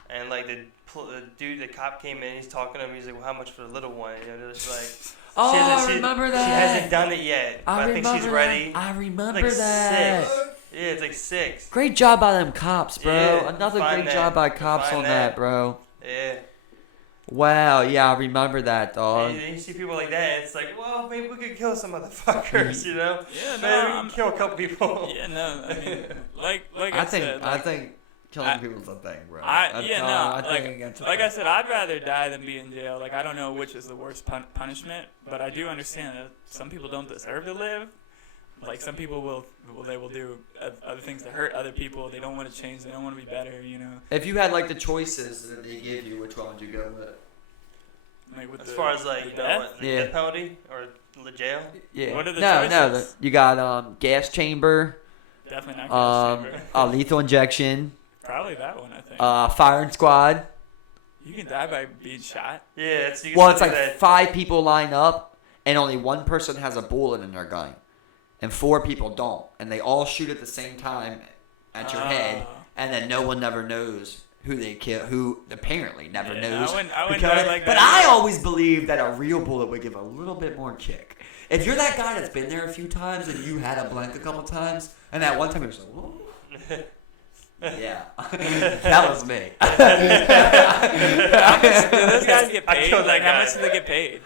and like the dude, the cop came in, he's talking to him, he's like, well, how much for the little one? You know, just like. Oh, I She remember that. She hasn't done it yet, but I think she's ready. I remember Like that. 6. Yeah, it's like 6. Great job by them cops, bro. Yeah, Another find great that. job by cops Find on that. that, bro. Yeah. Wow, yeah, I remember that, dog. And you see people like that, and it's like, well, maybe we could kill some motherfuckers, you know? Yeah, no, Maybe we I'm- can kill a couple people. Yeah, no, I mean, like I said, think killing people's a thing, bro. I Like I said, I'd rather die than be in jail. Like I don't know which is the worst punishment, but I do understand that some people don't deserve to live. Like some people will do other things to hurt other people. They don't want to change. They don't want to be better. You know. if you had like the choices that they give you, which one would you go with? Like with As far as like, the death? the Yeah. death penalty or the jail? Yeah. What are the no, choices? you got gas chamber, Definitely not gas chamber. lethal injection, Probably that one. I think. firing squad. You can die by being shot. Yeah, you can Well, still it's do like that. 5 people line up, and only one person has a bullet in their gun, and 4 people don't, and they all shoot at the same time at your head, and then no one never knows who they kill. Who apparently never knows. I wouldn't because- die like but that. I always believe that a real bullet would give a little bit more kick. If you're that guy that's been there a few times and you had a blank a couple times, and that one time you're just like, whoa. Yeah, that was me. Do those guys get I paid? killed that Like, how guy. much do they get paid?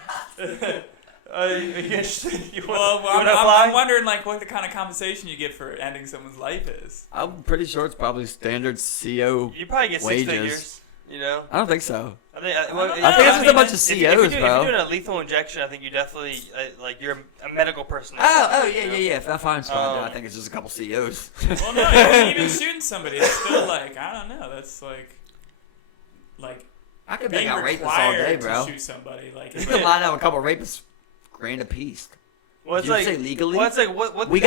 Are you interested? You Well, wanna I'm apply? wondering like what the kind of compensation you get for ending someone's life is. I'm pretty sure it's probably standard CO. You probably get 6 wages. figures. You know. I don't think so. I think. I don't know. I think it's just a bunch of If COs, you're bro. doing a lethal injection, I think you definitely like you're a medical person. Oh, you know? yeah. If that fine squad, then I Um, think it's just a couple COs. Well, no, even shooting somebody, it's still like I don't know. That's like I could being make out rapists all day, required bro. to shoot somebody. Like You could line out a couple rapists, grand a piece. Well, it's Did you like say legally? Well, it's like what We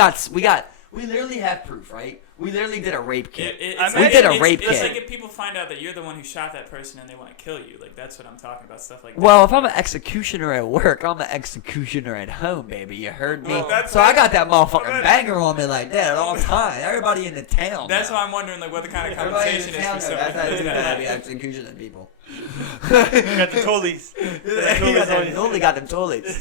literally have proof, right? We literally did a rape kit. It's We like, did a it's, rape It's kit. like if people find out that you're the one who shot that person and they want to kill you. Like that's what I'm talking about. Stuff like that. Well, if I'm an executioner at work, I'm an executioner at home, baby. You heard me? Well, that's So I why- got that motherfucking Well, banger on me like that at all times. Everybody in the town. That's knows. why I'm wondering like what the kind of Everybody in compensation the is town for knows. somebody That's how who you did do that. that. We execution people. you got the tollies. Only got them toilets.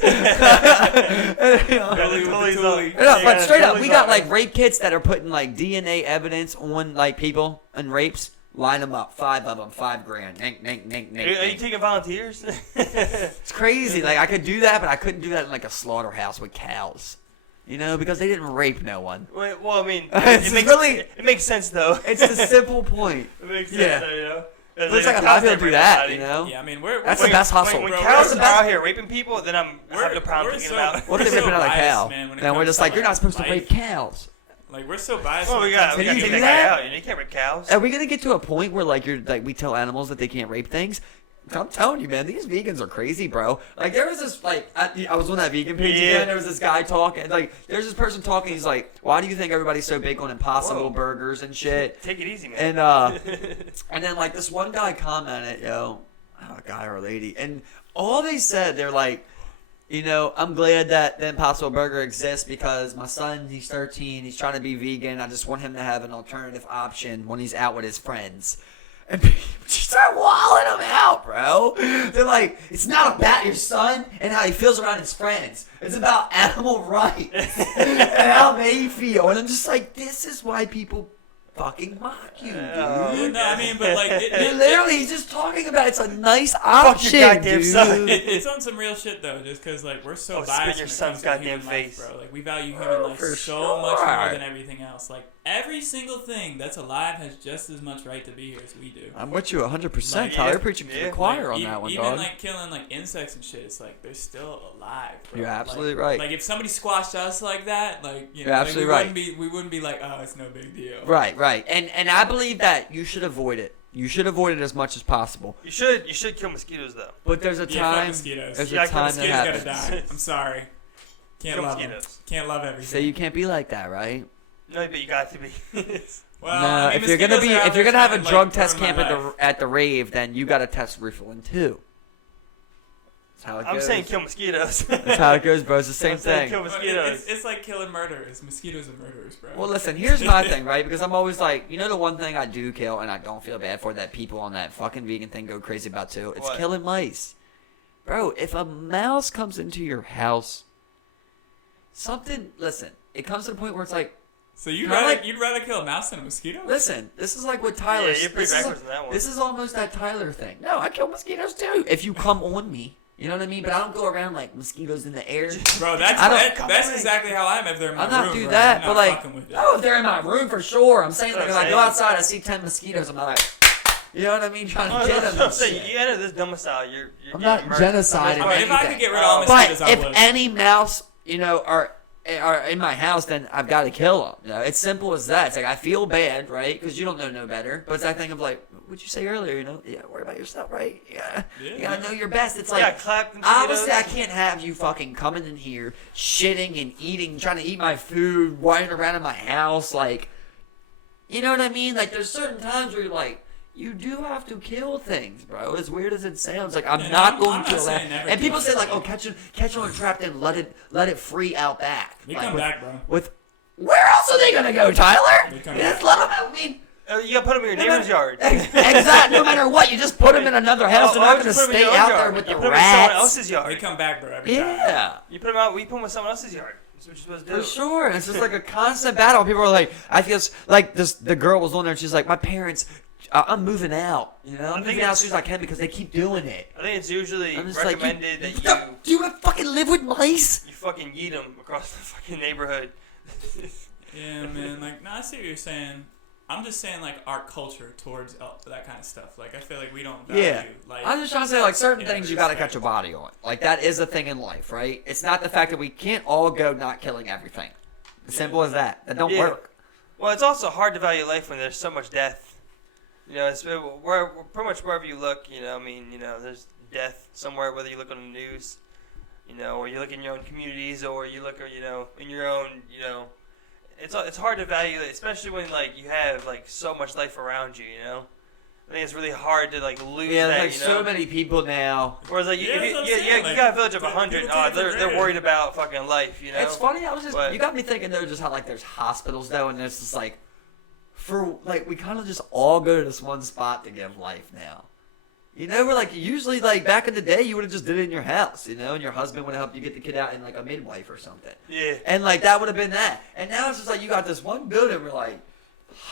No, But straight up, we got like rape kits that are putting like DNA evidence on like people and rapes. Line them up, 5 of them, $5,000. Nink, nink, nink, nink. Are you nink. taking volunteers? It's crazy. Like I could do that, but I couldn't do that in like a slaughterhouse with cows. You know, because they didn't rape no one. Wait, well, I mean, It's it makes sense though. It's the simple point. It makes sense, Yeah. though, you know. But it's like a lot of people do that, you know. Yeah, I mean we're That's we're, the best hustle. When Bro, cows we're- are out here raping people, then I'm having a problem we're thinking so- about. What if We're they're ripping so out a biased, cow? man, when it Then we're comes just to, like, you're not like, supposed to life. rape cows. Like we're so biased. Well, when we it got comes we to got to you take do that guy that? out. You can't rip cows. Are we gonna get to a point where like we tell animals that they can't rape things? I'm telling you, man, these vegans are crazy, bro. Like there was this I was on that vegan page Yeah. again. There was this guy talking. Like there's this person talking. He's like, why do you think everybody's so big on Impossible Whoa. burgers and shit? Take it easy, man. And and then like this one guy commented, a guy or a lady, and all they said, they're like, I'm glad that the Impossible Burger exists because my son, he's 13, he's trying to be vegan. I just want him to have an alternative option when he's out with his friends. And people just start walling him out, bro. They're like, it's not about your son and how he feels around his friends. It's about animal rights and how they feel. And I'm just like, this is why people fucking mock you, dude. No, I mean, but like Literally, he's just talking about it's a nice your option, goddamn dude. son. it's on some real shit though, just because like we're so Oh, spit biased your when it son's comes to goddamn human life, face. bro. Like we value human life for so much sure. more than everything else. Like every single thing that's alive has just as much right to be here as we do. I'm with you 100%. Like, Tyler, yeah, preaching to yeah. the choir Like, on that one, even dog. like killing like insects and shit, it's like they're still alive. Bro. You're absolutely Like- right. Like if somebody squashed us like that, like You're like, absolutely right. we wouldn't be like, oh, it's no big deal. Right. And I believe that you should avoid it. You should avoid it as much as possible. You should kill mosquitoes though. But there's a Yeah, fuck time. mosquitoes. There's Yeah, a time that Mosquitoes happens. gotta die. I'm sorry. Can't Kill love 'em. mosquitoes. Can't love everything. So you can't be like that, right? No, but you got to be. Well, no, I mean, if you're gonna mosquitoes are out if you're there gonna have a trying to, drug like, test ruin camp my at life. the rave, then you gotta test Ritalin too. That's how it I'm goes. saying kill mosquitoes. That's how it goes, bro. It's the same I'm saying thing. kill But mosquitoes. it's like killing murderers. Mosquitoes are murderers, bro. Well, listen, here's my thing, right? Because I'm always like, the one thing I do kill, and I don't feel bad for that people on that fucking vegan thing go crazy about too? It's What? killing mice. bro, if a mouse comes into your house, listen, it comes to the point where it's like, So you'd Kinda rather like- you'd rather kill a mouse than a mosquito? listen, this is like what Tyler. Yeah, you're pretty backwards on that one. This is almost that Tyler thing. No, I kill mosquitoes too. If you come on me, you know what I mean. But I don't go around like mosquitoes in the air. Bro, that's exactly how I am if they're in my I'm room. not do bro. that, I'm but not like, fucking with it. oh, if they're in my room for sure. I'm saying like, if I go saying. outside, I see 10 mosquitoes. I'm not like, you know what I mean, trying to get them. I'm and saying, shit. you enter this domicile, you're I'm getting not murdered. genociding I mean, if I anything. could get rid of all mosquitoes, But I if would. any mouse, you know, are in my house, then I've got to kill them. You know, it's simple as that. It's like I feel bad, right? Because you don't know no better. But it's that thing of like, what'd you say earlier? You know, yeah, worry about yourself, right? Yeah, you gotta know your best. It's like, Yeah, clap them obviously, I mosquitoes. can't have you fucking coming in here, shitting and eating, trying to eat my food, wandering around in my house, like, you know what I mean? Like, there's certain times where you're like, you do have to kill things, bro. As weird as it sounds, like I'm Yeah, not I'm going not to allow. saying never And people kill say like, it. oh, catch one trapped and let it free out back. They like, come with, back, bro. With where else are they gonna go, Tyler? They come Just back. let them. I mean, You gotta put them in your neighbor's yard. exactly. No matter what, you just put them in another house. They're not gonna stay out there with the you put them in someone rats. else's They yard. come back, bro. Every time. Yeah. You put them out. We put them in someone else's yard. That's what you're supposed to do. For sure, and it's just like a constant battle. People are like, I feel like this. The girl was on there, and she's like, my parents, I'm moving out. You know, I'm I think moving out as it's- soon as I can because they keep doing it. I think it's usually I'm just like, recommended that do you fucking live with mice? you fucking yeet them across the fucking neighborhood. Yeah, man. Like, no, I see what you're saying. I'm just saying, like, our culture towards that kind of stuff. Like, I feel like we don't value. Yeah. Like, I'm just trying to say, like, certain yeah, things you gotta respect. catch a body on. Like, that is a thing in life, right? It's not the fact that we can't all go not killing everything. As simple as that. That don't Yeah. work. Well, it's also hard to value life when there's so much death. You know, it's pretty much wherever you look. You know, I mean, you know, there's death somewhere. Whether you look on the news, you know, or you look in your own communities, or you look, you know, in your own, you know, it's hard to value it, especially when like you have like so much life around you. You know, I think it's really hard to like lose Yeah, that. there's like you know? so many people now. Whereas like Yeah, that's what I'm you saying, got a like, village of people 100. take Oh, it for they're granted. worried about fucking life. You know, It's funny. I was just But- you got me thinking though, just how like there's hospitals though, and there's just like for like we kind of just all go to this one spot to give life now. You know, we're like usually like back in the day, you would have just did it in your house, you know, and your husband would help you get the kid out in like a midwife or something, Yeah. and like that would have been that. And now it's just like you got this one building where like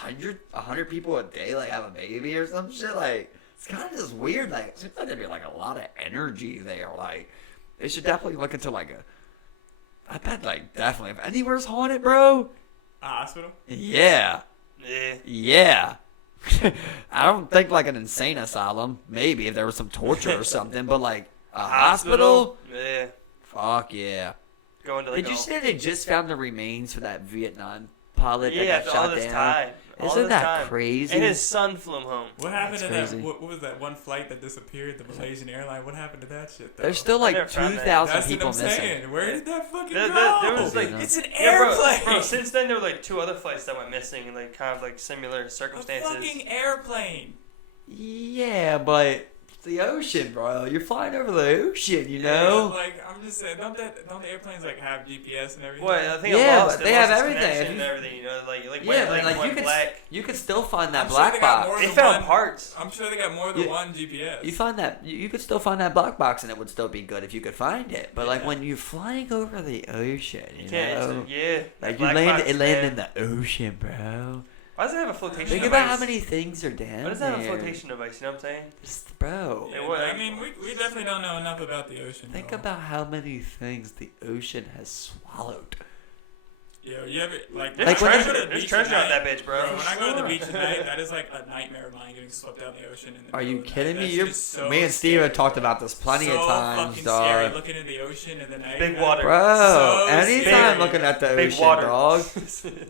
100 people a day like have a baby or some shit. Like it's kind of just weird. Like it seems like there'd be like a lot of energy there. Like they should definitely look into like I bet like definitely if anywhere's haunted, bro. A hospital? Yeah. Yeah. Yeah. I don't think like an insane asylum. Maybe if there was some torture or something, but like a hospital? Yeah. Fuck yeah. Going to like Did you see they just found the remains for that Vietnam pilot Yeah, that after got all shot this down? time. All Isn't this that time. crazy? And his son flew him home. What happened That's to that? crazy. What was that one flight that disappeared? The Malaysian airline. What happened to that shit? Though? There's still I like never found that. 2,000 That's people what I'm missing. saying. Where did that fucking There- go? there was, like- it's an Yeah, bro, airplane. bro, since then there were like 2 other flights that went missing in like kind of like similar a circumstances. fucking airplane. Yeah, but it's the ocean, bro. You're flying over the ocean, you know? Like I'm just saying, don't the airplanes like have GPS and everything? What? I think Yeah, it lost, but it they lost have its everything. connection If and you- everything, you know, like Yeah, when, but like went you could black. you could still find that I'm sure black they got box. more They than found one- parts. I'm sure they got more than Yeah. one GPS. You find that you could still find that black box and it would still be good if you could find it. But like Yeah. when you're flying over the ocean, you Yeah, know, yeah. like you Black land box, it landed man. in the ocean, bro. Why does it have a flotation Think device? about how many things are down Why does it have a there. flotation device? You know what I'm saying? Just, bro. Yeah, It was- I mean, we definitely don't know enough about the ocean. Think though. about how many things the ocean has swallowed. Yo, you ever like? There's Like, when I when go to treasure, the there's beach treasure at on night- that bitch, bro. Bro, when I go to the Sure. beach at night, that is like a nightmare of mine, getting swept down the ocean. In the Are middle you of the kidding night. me? That You're, shit is so me and Steve scary, have talked bro. about this plenty so of times, fucking scary dog. looking at the ocean and then I Big water. Bro, So anytime scary. looking at the Big ocean, water. dog.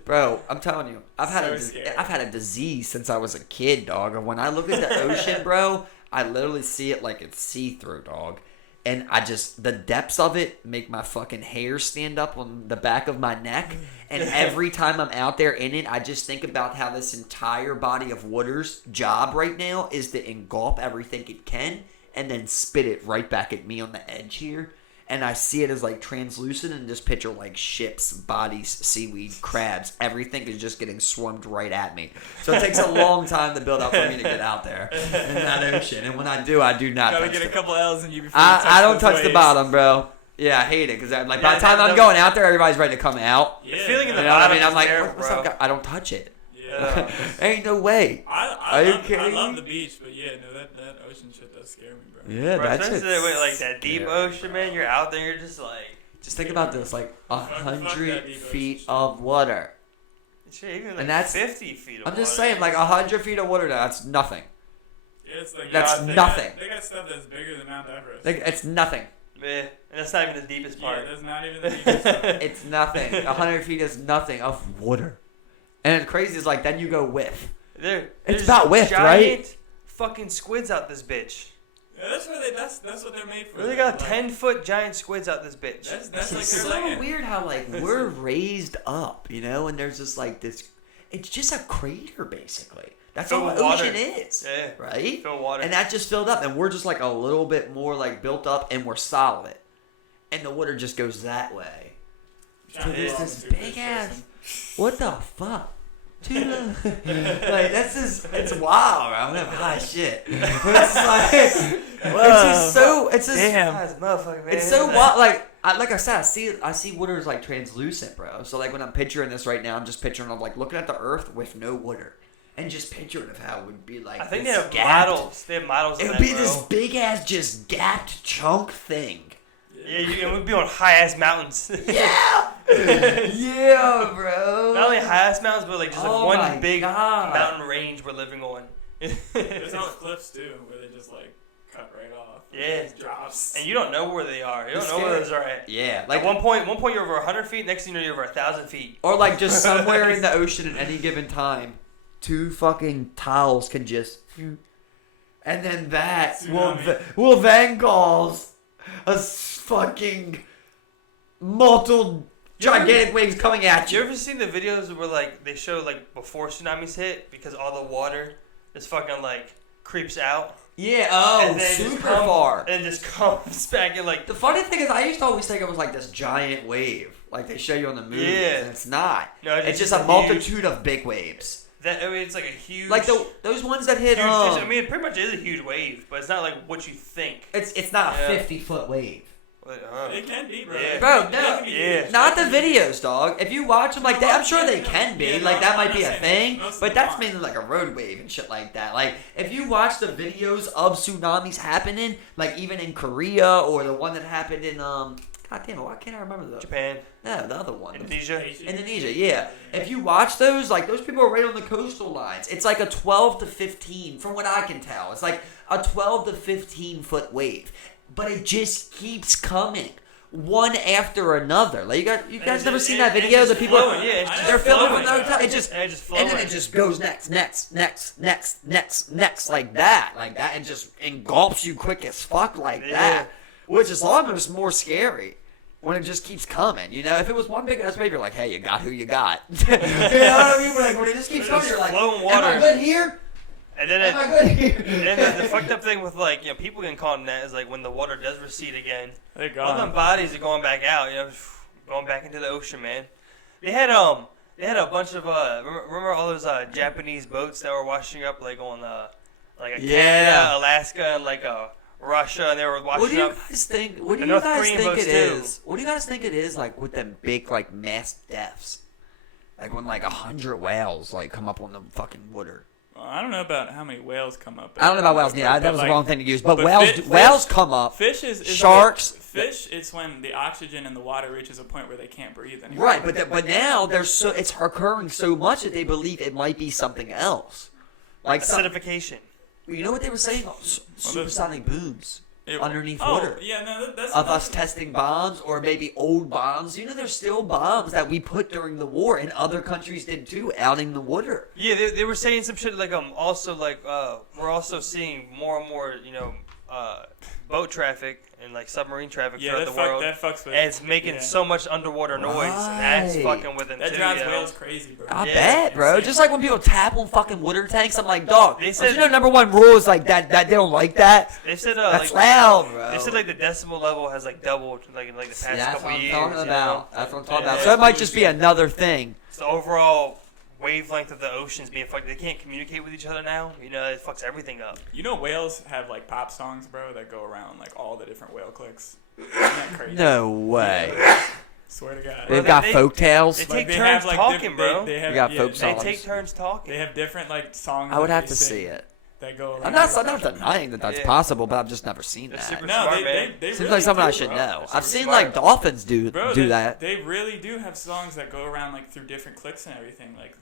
Bro, I'm telling you, I've So scary. had a disease since I was a kid, dog. And when I look at the ocean, bro, I literally see it like it's see-through, dog. And the depths of it make my fucking hair stand up on the back of my neck. And every time I'm out there in it, I just think about how this entire body of water's job right now is to engulf everything it can and then spit it right back at me on the edge here. and I see it as like translucent, and just picture like ships, bodies, seaweed, crabs, everything is just getting swarmed right at me. So it takes a long time to build up for me to get out there in that ocean. And when I do not Gotta touch get a it. couple L's in you before you touch I don't those touch the waves. bottom, bro. Yeah, I hate it because by the time I'm going out there, everybody's ready to come out. The feeling in the You know what I bottom mean? I'm is like, terrible, what's bro. up, guy? I don't touch it. Yeah. Ain't no way. Are you kidding I love me? the beach, but yeah, no, that ocean shit does scare me, bro. Yeah, Bro, that's especially with like that deep ocean, man. You're out there, you're just like. Just think about this, like Fuck that 100 deep feet ocean. of water. Shit, even like And that's- 50 feet of I'm just water. saying, like 100 feet of water, that's nothing. Yeah, it's like That's they nothing. They got stuff that's bigger than Mount Everest. Like, it's nothing. Yeah, and that's not even the deepest part. Yeah, that's not even the deepest stuff. It's nothing. 100 feet is nothing of water. And it's crazy is like, then you go with. There's about width, giant right? fucking squids out this bitch. Yeah, that's what they're made for. They got like, 10-foot giant squids out this bitch. That's like It's their so land. weird how, like, we're raised up, you know, and there's just like this. It's just a crater, basically. That's Filled all with the water. ocean is. Yeah. Right? Fill water. And that just filled up, and we're just like a little bit more like built up, and we're solid. And the water just goes that way. Trying to There's go this off into big fish ass. fishing. What the fuck? Dude, like that's just it's wild, bro. I'm like, ah, shit. But it's like it's just so it's just Damn. Motherfucker, man. it's so wild. Like I said, I see water is like translucent, bro. So like when I'm picturing this right now, I'm just picturing of like looking at the earth with no water, and just picturing of how it would be like. I think they this have gapped- models. They have models of It would that, be bro. this big ass just gapped chunk thing. Yeah, and we'd be on high-ass mountains. Yeah, yeah, bro. Not only high-ass mountains, but like just like Oh my one big God. mountain range we're living on. There's all cliffs too, where they just like cut right off. Yeah. It just drops. And you don't know where they are. You don't It's know where scary. those are at. Yeah, Like like one point you're over 100 feet. Next thing you know, you're over 1,000 feet. or like just somewhere in the ocean at any given time, two fucking tiles can just, and then that Tsunami. will then cause a fucking multiple gigantic waves coming at You you. ever seen the videos where like they show like before tsunamis hit because all the water just fucking like creeps out Yeah, oh, and then super just comes, far. and just comes back and like The funny thing is, I used to always think it was like this giant wave, like they show you on the movies, Yeah. and it's not. No, it's just a a huge- multitude of big waves. that. I mean, it's like a huge Like those ones that hit. huge I mean, it pretty much is a huge wave, but it's not like what you think. it's not Yeah. a 50-foot wave. Like, It can be, bro. Yeah. Bro, It no, can be yeah. huge. Not the It can be videos, dog. If you watch them like that, I'm sure they can be. Yeah, Like no, that I'm might not be a saying thing, most of but them that's aren't. mainly like a road wave and shit like that. Like if you watch the videos of tsunamis happening, like even in Korea or the one that happened in God damn it, why can't I remember the Japan, No, the other one. Indonesia. Indonesia, yeah. If you watch those, like those people are right on the coastal lines. It's like a 12 to 15, from what I can tell. It's like a 12 to 15 foot wave, but it just keeps coming, one after another. Like you guys never seen that video? The people, flowing, yeah, it's just they're filming flowing. from the hotel. It just And it just and then flowing. it just goes next, like that, and just engulfs you quick as fuck like Yeah. that, which is almost more scary. When it just keeps coming, you know. If it was one big ass wave, you're like, "Hey, you got who you got." You know what I mean? Like when it just keeps coming, you're like, flowing "Am water. I good here? And then Am I it, good here?" and then the fucked up thing with like people getting caught in that is like when the water does recede again, They're all them gone. bodies are going back out. You know, going back into the ocean, man. They had a bunch of remember all those Japanese boats that were washing up like on like a Yeah. Canada, Alaska, and like Russia, and they were What do washing you up. guys think? What do The you North guys Korean think boats it too. is? What do you guys think it is like with them big like mass deaths? Like when like 100 whales like come up on the fucking water. Well, I don't know about how many whales come up. I don't know about whales. Yeah, But, that was like, the wrong thing to use. But but whales, fish- whales come up. Fish is Sharks. Fish, it's when the oxygen in the water reaches a point where they can't breathe anymore. Right, but now it's occurring so much that they believe it might be something else. Like Acidification. you know what they were saying? Supersonic booms underneath water. Yeah, no, that's Of us testing bombs or maybe old bombs. You know, there's still bombs that we put during the war and other countries did too, out in the water. Yeah, they were saying some shit like also like we're also seeing more and more boat traffic and like submarine traffic Yeah, throughout the world. that fucks with. And it's making so much underwater noise, and that's Right. fucking with them That too. drives you know? whales crazy, bro. I Yeah. bet, bro. Insane. Just like when people tap on fucking water tanks, I'm like, dog. They said- you know, number one rule is like that they don't like that. They said That's like loud, bro. they said like the decibel level has like doubled like in like the past That's couple what I'm years. talking you about. know? That's what I'm talking Yeah, about. So it might it's just be pollution. another thing. It's the overall wavelength of the oceans being fucked. They can't communicate with each other now. You know, it fucks everything up. You know, whales have like pop songs, bro, that go around like all the different whale clicks. Isn't that crazy? No way. Swear to God. They've got they- folk tales. they Like, take turns talking, different- bro. They have, You got yeah, folk They songs. take turns talking. They have different like songs. I would that have they to sing see it. That go around. I'm not denying that that's Yeah. possible, but I've just never seen They're that. super No, smart, they man. They Seems really like something do, I should bro. know. They're I've super seen smart. like dolphins do Bro, that. They really do have songs that go around like through different clicks and everything. Like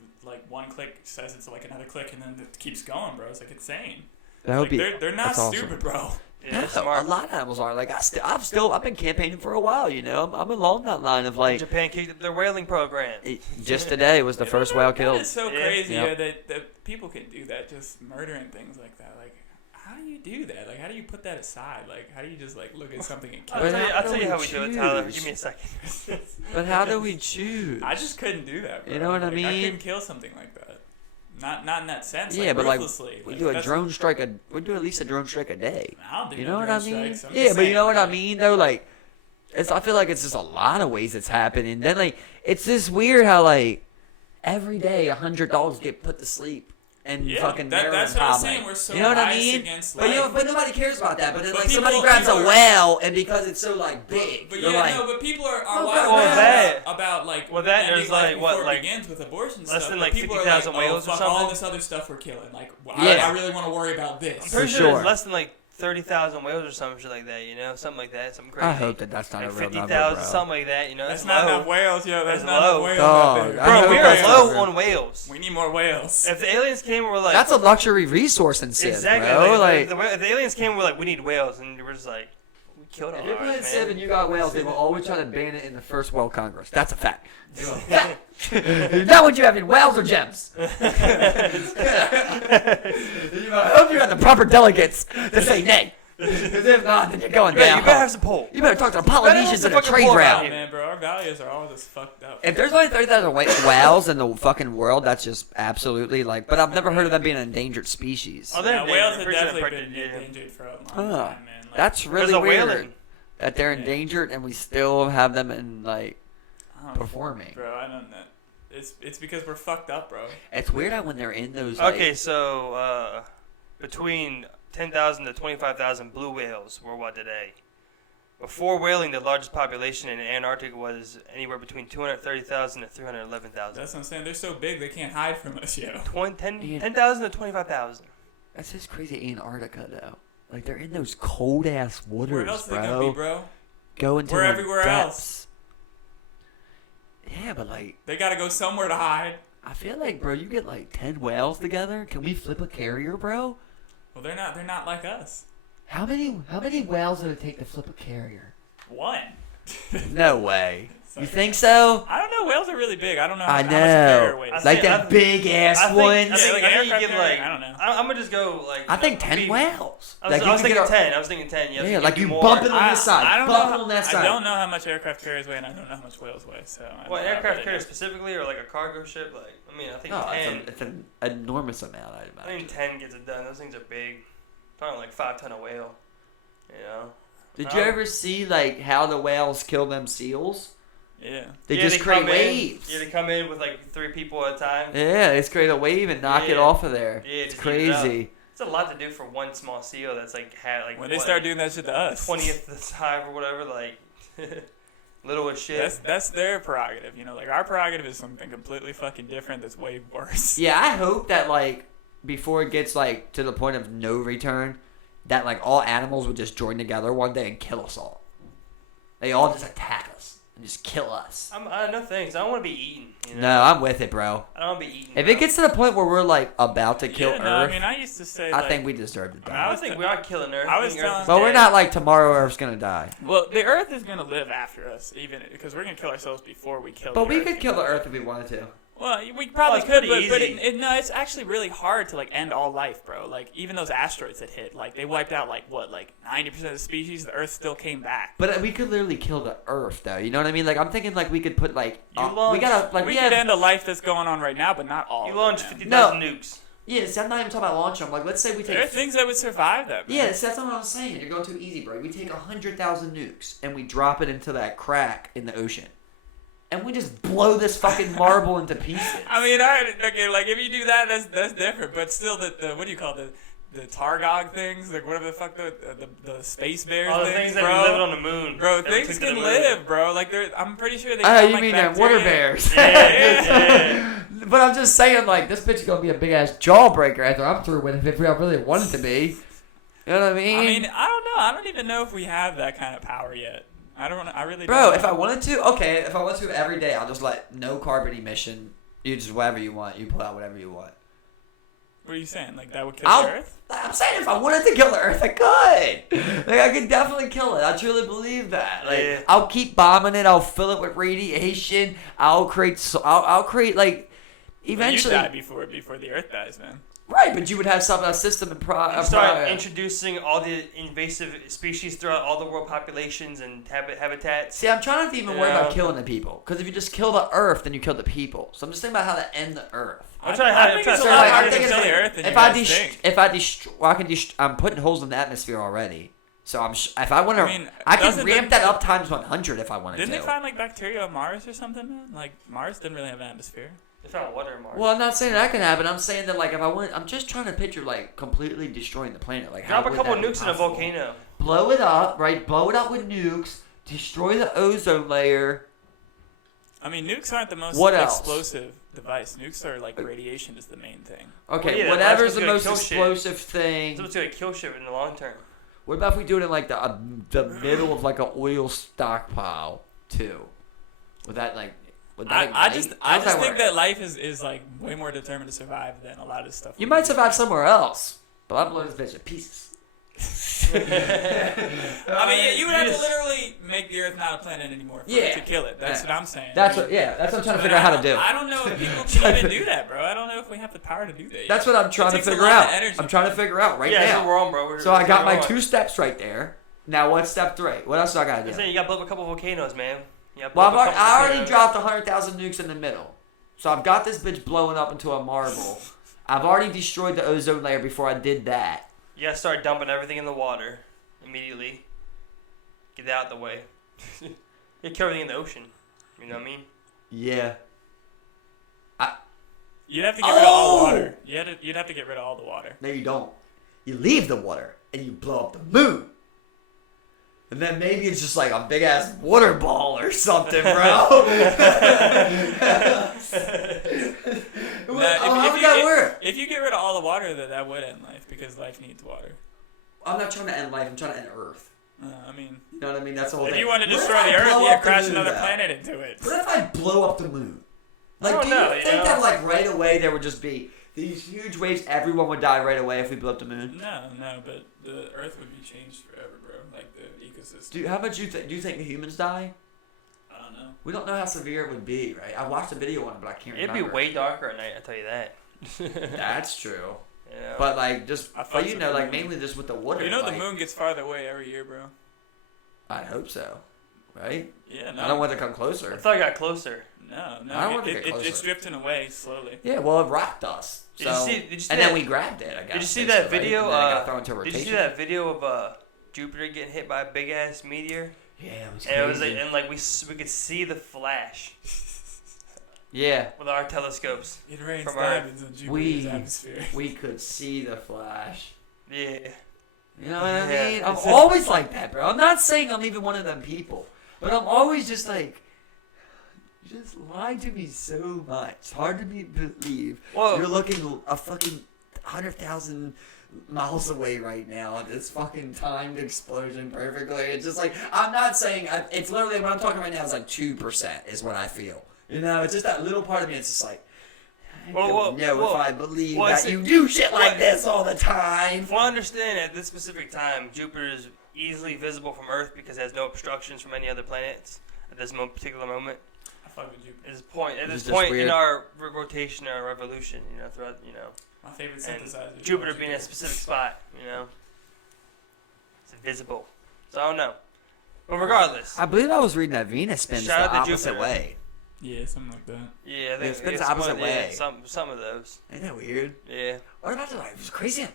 one click says it's like another click, and then it keeps going, bro. It's like insane. That would Like, be. they're not that's awesome. stupid, bro. Yeah, No, they're smart. a lot of animals are. Like I've been campaigning for a while. You know, I'm along that line of like. Japan kicked up their whaling program. Just today was the first whale That killed. is so Yeah. crazy Yep. that people can do that, just murdering things like that. Like, how do you do that? Like, how do you put that aside? Like, how do you just like look at something and kill But it? I'll tell you how we choose? do it, Tyler. Give me a second. But how do we choose? I just couldn't do that, bro. You know what I Like, I mean? couldn't kill something like that. Not in that sense. Yeah, like, but like ruthlessly. we Like, do a that's- drone strike. We do at least a drone strike a day. I don't do You no know what drone I mean? strikes. I'm Yeah, just but you saying, know what I like, mean though. Like, I feel like it's just a lot of ways it's happening. Then like it's just weird how like every day 100 dogs get put to sleep and Yeah, fucking that's Maryland what I'm Pop saying. it. We're so You know what I biased mean? against But life. but nobody cares about that. But then But like somebody people- grabs a people are- whale and because it's so like big, But you're yeah, like, no, but people are Well, wild well, that- about like well, that ending is, life like, what, before it like, begins with abortion less stuff. than, but like, people are 50,000 like, whales or fuck all something? this other stuff we're killing. Like, well, Yeah. I really want to worry about this. I'm pretty For sure sure. there's less than like 30,000 whales or some shit like that. You know, something like that, something crazy. I hope that that's not like a real number, 50,000, bro. something like that. You know, That's that's not low. enough whales, yo. That's That's not low. enough whales Dog, out there. I Bro, hope we that's are not low real. on whales. We need more whales. If the aliens came, and were like, That's a luxury resource in Civ, exactly. bro. Like, If the aliens came, and were like, we need whales, and we're just like, we killed all if you're ours, playing man. Civ and you got whales, they will always try to ban it in the first World Congress. That's a fact. Not what you have in whales or gems. I hope you got the proper delegates to say nay. Because if not, then you're going Yeah, down. you better have some pull. You better talk to the better have Polynesians some in a fucking trade pull around route. here. Man, bro, our values are all just fucked up. If there's only 30,000 whales in the fucking world, that's just absolutely like. But I've never heard of them being an endangered species. Oh, they're Yeah, whales have endangered. definitely Pretty been sure they're endangered for a long Huh. time, man. Like, That's really There's a weird whaling. that they're Yeah. endangered and we still have them in like I don't know, performing. bro. I don't know. It's because we're fucked up, bro. It's weird how when they're in those. Like, Okay, so between 10,000 to 25,000 blue whales worldwide today. Before whaling, the largest population in Antarctica was anywhere between 230,000 to 311,000. That's what I'm saying. They're so big they can't hide from us, yo. 10,000 to 25,000. That's just crazy. Antarctica though, like they're in those cold ass waters, Where else are they bro. gonna be, bro? Go into We're the everywhere depths. Yeah, but like They gotta go somewhere to hide. I feel like, bro, you get like 10 whales together. Can we flip a carrier, bro? Well, they're not like us. How many whales would it take to flip a carrier? One. No way. You think so? I don't know. Whales are really big. I don't know. I How much a carrier know. weighs. Like I that big ass I think, ones. I think, Yeah, like I an think you aircraft get carrier? like. I don't know. I'm gonna just go like. I think 10 maybe- whales. I was, Like, I you was can thinking get a- 10. I was thinking 10. Yeah, Yeah, like you more. bump it on this side. I don't Bump know. it on that side. I don't know how much aircraft carriers weigh, and I don't know how much whales weigh. So. What, I aircraft really carrier don't. specifically, or like a cargo ship? Like, I mean, I think Oh, 10. it's an enormous amount, I'd I think imagine. 10 gets it done. Those things are big. Probably like 5 ton of whale. You know. Did you ever see like how the whales kill them seals? Yeah. They Yeah, just create come in- waves. Yeah, they come in with like 3 people at a time. Yeah, they just create a wave and knock it Yeah. off of there. Yeah, It's just eat it up. crazy. It's a lot to do for one small seal that's like had like When they what, start doing that shit to us, 20th the size or whatever, like little as shit. that's their prerogative. You know, like our prerogative is something completely fucking different. That's way worse. Yeah, I hope that like before it gets like to the point of no return, that like all animals would just join together one day and kill us all. They all just attack us and just kill us. No thanks. I don't want to be eaten. You know? No, I'm with it, bro. I don't want to be eaten. If bro. it gets to the point where we're like about to kill Yeah, Earth, no, I mean, I used to say. I Like, think we deserve to I die. I think we are killing Earth. I was think Earth telling- is But we're dead. not like tomorrow Earth's gonna die. well, the Earth is gonna live after us, even because we're gonna kill ourselves before we kill. But the we Earth, could you kill know? the Earth if we wanted to. Well, we probably it's could, pretty but easy. no, it's actually really hard to like end all life, bro. Like even those asteroids that hit, like they wiped out like 90% of the species. The Earth still came back. But we could literally kill the Earth, though. You know what I mean? Like I'm thinking, like we could put like You we launch- gotta like we we could have end a life that's going on right now, but not all. You of launch it, man. 50,000 nukes. yeah. See, I'm not even talking about launching them. Like let's say we There are take things that would survive that. Man. yeah. See, that's what I'm saying. You're going too easy, bro. We take 100,000 nukes and we drop it into that crack in the ocean, and we just blow this fucking marble into pieces. I mean, okay, like if you do that, that's different. But still, the what do you call the Targog things, like whatever the fuck the space bears All the things, things that bro. we live on the moon. Bro, that we things took to can the moon. live, bro. Like I'm pretty sure they. Oh, found, you like, mean them bacteria. water bears? Yeah. But I'm just saying, like this bitch is gonna be a big ass jawbreaker after I'm through with it if we really want it to be. You know what I mean? I mean, I don't know. I don't even know if we have that kind of power yet. I really. Bro, don't if know. I wanted to, okay. If I wanted to every day, I'll just let no carbon emission. You just whatever you want. You pull out whatever you want. What are you saying? Like that would kill I'll- the Earth? I'm saying if I wanted to kill the Earth, I could. Like I could definitely kill it. I truly believe that. Like Yeah. I'll keep bombing it. I'll fill it with radiation. I'll create. I'll create like. Eventually, Well, you die before the Earth dies, man. right? But you would have a system and Start introducing all the invasive species throughout all the world populations and habitats. See, I'm trying not to even worry about Yeah. killing the people. Because if you just kill the Earth, then you kill the people. So I'm just thinking about how to end the Earth. I'm trying I to think have it's a So, lot like, I'm harder to thinking kill the like, Earth than if you I guys think. if I destroy, well, I'm putting holes in the atmosphere already. So if I want to, I mean, I can doesn't ramp the- that up times 100 if I wanted Didn't to. they find like bacteria on Mars or something, man? Like Mars didn't really have an atmosphere. They found water in Mars. Well, I'm not saying that can happen. I'm saying that like if I want, I'm just trying to picture like completely destroying the planet. Like Drop how a would couple that be nukes in a possible? volcano. Blow it up, right? Blow it up with nukes. Destroy the ozone layer. I mean, nukes aren't the most What else? explosive device. Nukes are like radiation is the main thing. Okay, Well, yeah, whatever's that's the what's most gonna kill shit. explosive thing. That's what's gonna kill shit in the long term. What about if we do it in like the middle of like an oil stockpile too? Would that like? Would that I ignite? just How's think work? that life is like way more determined to survive than a lot of stuff. You we might do. survive somewhere else, but I'm blowing this bitch to pieces. I mean, you would have to Yes. literally make the Earth not a planet anymore for Yeah. it to kill it. That's Yeah. what I'm saying. That's I mean, what. Yeah, that's what I'm trying to but figure out how to do. I don't know if people can even do that, bro. I don't know if we have the power to do that. That's yet. what I'm trying It to takes a figure lot of out. energy. I'm trying to figure out right Yeah, that's now. what we're on, bro. So I got my we're on. 2 steps right there. Now what's step 3? What else do I gotta I'm do? saying you gotta blow up a couple volcanoes, man. You gotta Well, blow up a couple I already volcanoes. dropped 100,000 nukes in the middle. So I've got this bitch blowing up into a marble. I've already destroyed the ozone layer before I did that. You gotta start dumping everything in the water immediately. Get that out the way. You kill everything in the ocean. You know what I mean? Yeah. You'd have to get rid of all the Oh! water. You'd have to get rid of all the water. No, you don't. You leave the water and you blow up the moon. And then maybe it's just like a big ass water ball or something, bro. How would that work? If you get rid of all the water, that would end life because life needs water. I'm not trying to end life. I'm trying to end Earth. I mean, You know what I mean? That's the whole if thing. you want to What if destroy I the Earth, blow yeah, up the crash moon, another though? planet into it. What if I blow up the moon? Like, don't do you know, think you know? that like right away there would just be these huge waves? Everyone would die right away if we blew up the moon. No, but the Earth would be changed forever, bro. Like the ecosystem. How much you think? Do you think the humans die? I don't know. We don't know how severe it would be, right? I watched a video on it, but I can't It'd be remember. way darker at night, I tell you that. That's true. Yeah. But like just, I fucks but you with know, the like moon. mainly just with the water. You know like, the moon gets farther away every year, bro. I hope so, right? Yeah, no. I don't want it to come I closer. thought I got closer. No, I don't want to get it's closer. drifting away slowly. Yeah, well, it rocked us. Did So, you see and then that- we grabbed it. I guess. Did you see basically, that right? video? And then it got thrown into Did you see rotation. that video of Jupiter getting hit by a big ass meteor? Yeah, it was And crazy. it was like, and like we could see the flash Yeah, with our telescopes. It rains From diamonds in Jupiter's We- atmosphere. we could see the flash. Yeah. You know what I Yeah. mean? I'm always like that, bro. I'm not saying I'm even one of them people, but I'm always just like, you just lied to me so much. It's hard to believe. Well- You're looking a fucking 100,000 miles away right now. This fucking timed explosion perfectly. It's just like, I'm not saying, it's literally, what I'm talking right now is like 2% is what I feel. You know, it's just that little part of me, it's just like, I don't know if I believe that you do shit like this all the time. Well, I understand at this specific time, Jupiter is easily visible from Earth because it has no obstructions from any other planets at this particular moment. I fuck with Jupiter. At this just point weird. in our rotation or revolution, throughout, My favorite and synthesizer. Jupiter being in a specific spot, it's invisible. So I don't know. But regardless, I believe I was reading that Venus spins the Shout out to opposite Jupiter. way. Yeah, something like that. yeah, I think It spins it's the opposite one, way. Yeah, some of those. Isn't that weird? Yeah. What about it was crazy?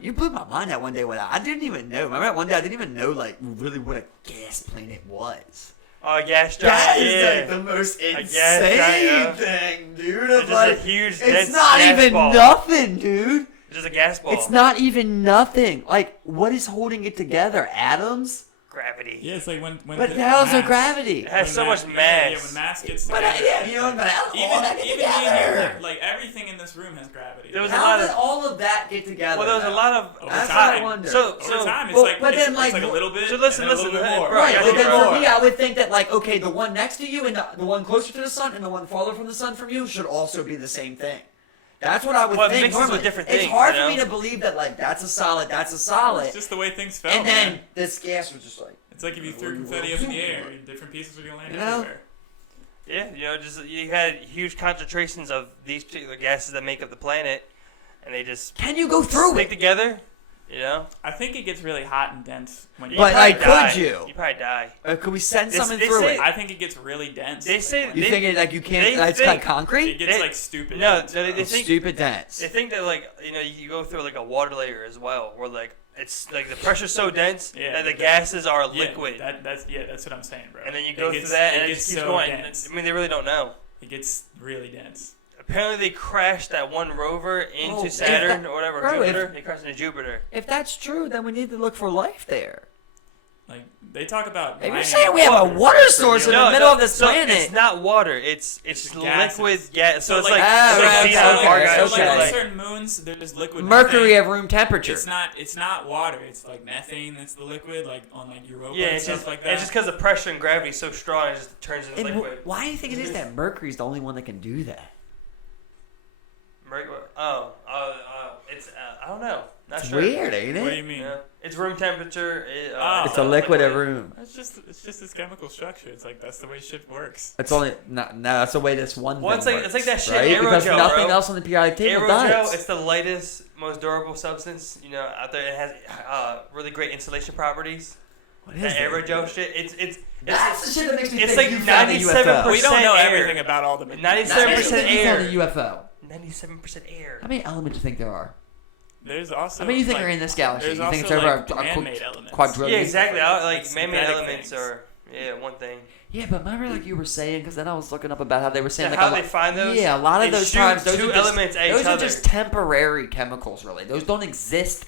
You blew my mind that one day when I didn't even know. Remember that one day I didn't even know really what a gas planet was. Oh, a gas That giant. is Yeah. like the most gas insane giant, thing, dude. It's Of just like, a huge, it's dense not gas even ball. nothing, dude. It's just a gas ball. It's not even nothing. Like, what is holding it together? Atoms? gravity. Yeah, it's like when But the hell's the mass- gravity? It has when so much mass. Yeah, when mass gets But together. yeah, you know, but how does all that get Even me and you, together? like everything in this room has gravity. There was a How lot did of. all of that get together? Well, there was a though? lot of. Over That's time. what I wonder. So, Over so time, it's Well, like but it's, then, like, it's like a little bit. so listen, and then a listen, little bit more. bro, Right, I but got you, then bro. for me, I would think that, like, okay, the one next to you and the one closer to the sun and the one farther from the sun from you should also be the same thing. That's what I would Well, it think. mixes with Normally. different It's things, hard you for know? me to believe that, like, that's a solid, that's a solid. It's just the way things felt. And then man. this gas was just like, It's like if you threw confetti up in the air, different pieces would land You know? everywhere. Yeah, just you had huge concentrations of these particular gases that make up the planet, and they just can you go through stick it? together. I think it gets really hot and dense when you. But, probably like, die. could you? You probably die. Could we send They- something they through say- it? I think it gets really dense. They like, say when You they- think it, like, you can't, they like, it's kind of think- it concrete? gets they- like stupid. No, dense. they It's think stupid dense. they think that like you go through like a water layer as well, where like it's like the pressure's so dense Yeah, that the but gases are Yeah, liquid, that's what I'm saying, bro. and then you It go gets- through that, and it gets just keeps so going. dense. I mean, they really don't know. It gets really dense. Apparently, they crashed that one rover into Oh, if Saturn that- or whatever. bro, if- Jupiter. They crashed into Jupiter. If that's true, then we need to look for life there. Like they talk about. If you're mining saying we have a water for source in real. the middle of this so planet. It's not water. It's It's liquid gases. gas. So it's like, Ah, it's right, like okay, diesel okay, car guys. So okay. like Like, on certain moons, there's liquid. Mercury methane. at room temperature. It's not water. It's like methane. That's the liquid. Like on like Europa yeah, and it's stuff just like that. it's just because the pressure and gravity is so strong, it just turns into And liquid. why do you think it is that Mercury's the only one that can do that? It's I don't know. Not It's sure. weird, ain't What do you it? mean? Yeah. It's room temperature. It's a liquid at room. It's just this chemical structure. It's like that's the way shit works. It's only no. That's the way this one. Well, thing it's like works, that shit right? Because aerogel, nothing bro. else on the periodic table Aerogel, does. it's the lightest, most durable substance out there. It has really great insulation properties. What is That it? aerogel shit. It's That's the shit that makes me it's think like you found a 97%. UFO. We don't know air. everything about all the. 97% That makes me think you found air. a UFO. 97% air. How many elements do you think there are? There's also. How many do you think like, are in this galaxy? There's You think it's also, over like, a man-made elements. quadrillion? Yeah, exactly. Like Like man-made synthetic elements things. are one thing. Yeah, but remember, like you were saying, because then I was looking up about how they were saying, So like, how a they find those? Yeah, a lot of They those shoot times, those two are just, elements at those each are other. just temporary chemicals, really. Those don't exist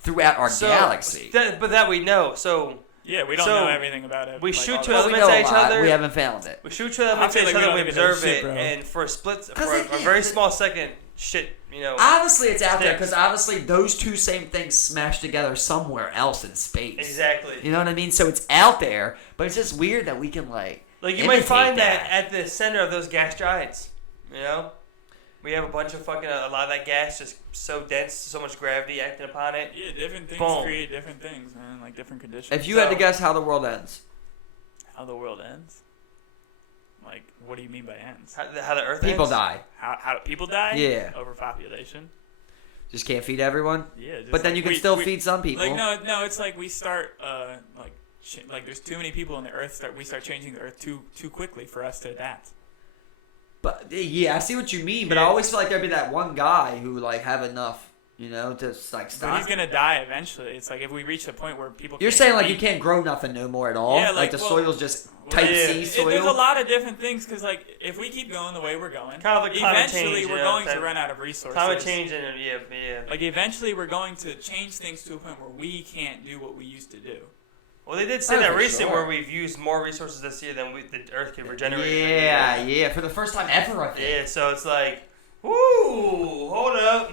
throughout our galaxy. But that we know. So Yeah, we don't So, know everything about it. we like, shoot all two that. Well, we elements know at a each lot. other. We haven't found it. we shoot two elements I at feel each like other. we We don't even know observe shit, it, bro. and for a split, 'Cause for they a can't- very small second, shit. Obviously, it's out there Sticks. because obviously those two same things smashed together somewhere else in space. Exactly. You know what I mean? So it's out there, but it's just weird that we can Like you might imitate find that at the center of those gas giants. We have a bunch of fucking a lot of that gas just so dense, so much gravity acting upon it. Yeah, different things Boom. create different things, man. Like different conditions. If you had to So- guess how the world ends, How the world ends. Like, what do you mean by ends? How the Earth people ends. die. How do people die? Yeah. Overpopulation. Just can't feed everyone. Yeah. Just But then like you can we- still we- feed some people. Like no, it's like we start like there's too many people on the Earth. We start changing the Earth too quickly for us to adapt. But yeah, I see what you mean. But I Yeah. always feel like there'd be that one guy who like have enough, to like But stop. he's gonna die eventually. It's like if we reach a point where people. You're can't saying like eat- you can't grow nothing no more at all. Yeah, like the well, soil's just type yeah. C soil. There's a lot of different things because like if we keep going the way we're going, Kind of like climate eventually change, we're you know, going to that- run out of resources. Climate change and yeah. Like eventually we're going to change things to a point where we can't do what we used to do. Well, they did say Oh, that for recently sure. where we've used more resources this year than the Earth could regenerate. Yeah, for the first time ever, I think. Yeah, so it's like, woo, hold up.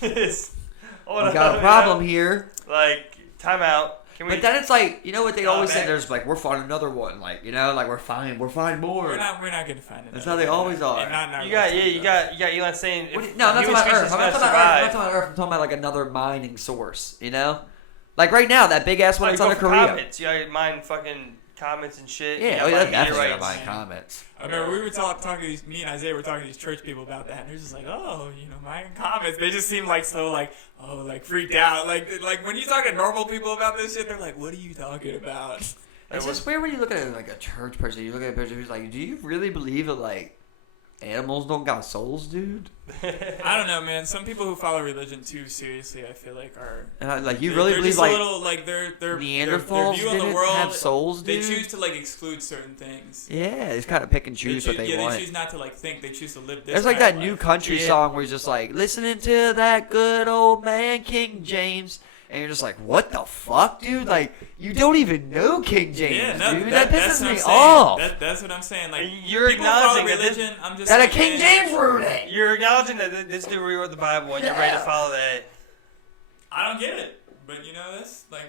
Hold We up, got a problem here. Like, time out. Can we? But then it's like, you know what they Oh, always say? man. There's like, we're finding another one. Like, like we're finding more. We're not gonna find it. That's how they always are. And not in our you got lifetime, you got Elon saying if What do you- no, I'm not talking human about Earth. species I'm not is talking gonna about Earth. I'm not survive. talking about Earth. I'm talking about like another mining source. Like right now, that big ass one Oh, you that's go out of for Korea. comets. You gotta mine fucking comments and shit. Yeah, you that's got definitely meteorites. my comments. I remember we were talking to these, me and Isaiah were talking to these church people about that, and they're just like, oh, my comments, they just seem like so like, oh, like freaked out. Like when you talk to normal people about this shit, they're like, what are you talking about? It's just weird when you look at like a church person. You look at a person who's like, do you really believe that like animals don't got souls, dude? I don't know, man. Some people who follow religion too seriously, I feel like are like you really they're believe just like a little like their Neanderthals view on the didn't world, have souls, dude? They choose to like exclude certain things. Yeah, they just kind of pick and choose what they want. They choose not to like think. They choose to live this. There's like kind that of new life. country song where he's just like listening to that good old man King James. And you're just like, what the fuck, dude? Like, you don't even know King James, Yeah, no, dude. That that's pisses what I'm me saying. off. That's what I'm saying. Like, You're people follow acknowledging that religion. I'm just That a like, King man, James wrote it. You're acknowledging that this dude rewrote the Bible and you're ready to follow that. I don't get it, but you know this, like.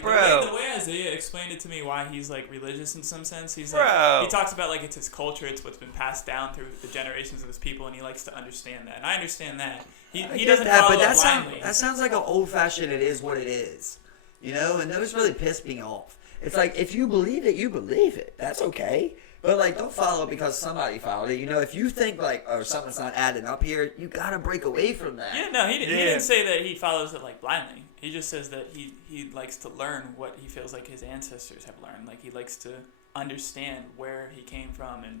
Bro. The way Isaiah explained it to me, why he's like religious in some sense. He's Bro. like, he talks about like it's his culture, it's what's been passed down through the generations of his people, and he likes to understand that. And I understand that. He doesn't follow it blindly. That sounds like an old-fashioned. It is what it is, and those really piss me off. It's like if you believe it, you believe it. That's okay. But like, don't follow it because somebody followed it. If you think like, oh, something's not adding up here, you gotta break away from that. Yeah, no, he didn't say that he follows it like blindly. He just says that he likes to learn what he feels like his ancestors have learned. Like he likes to understand where he came from and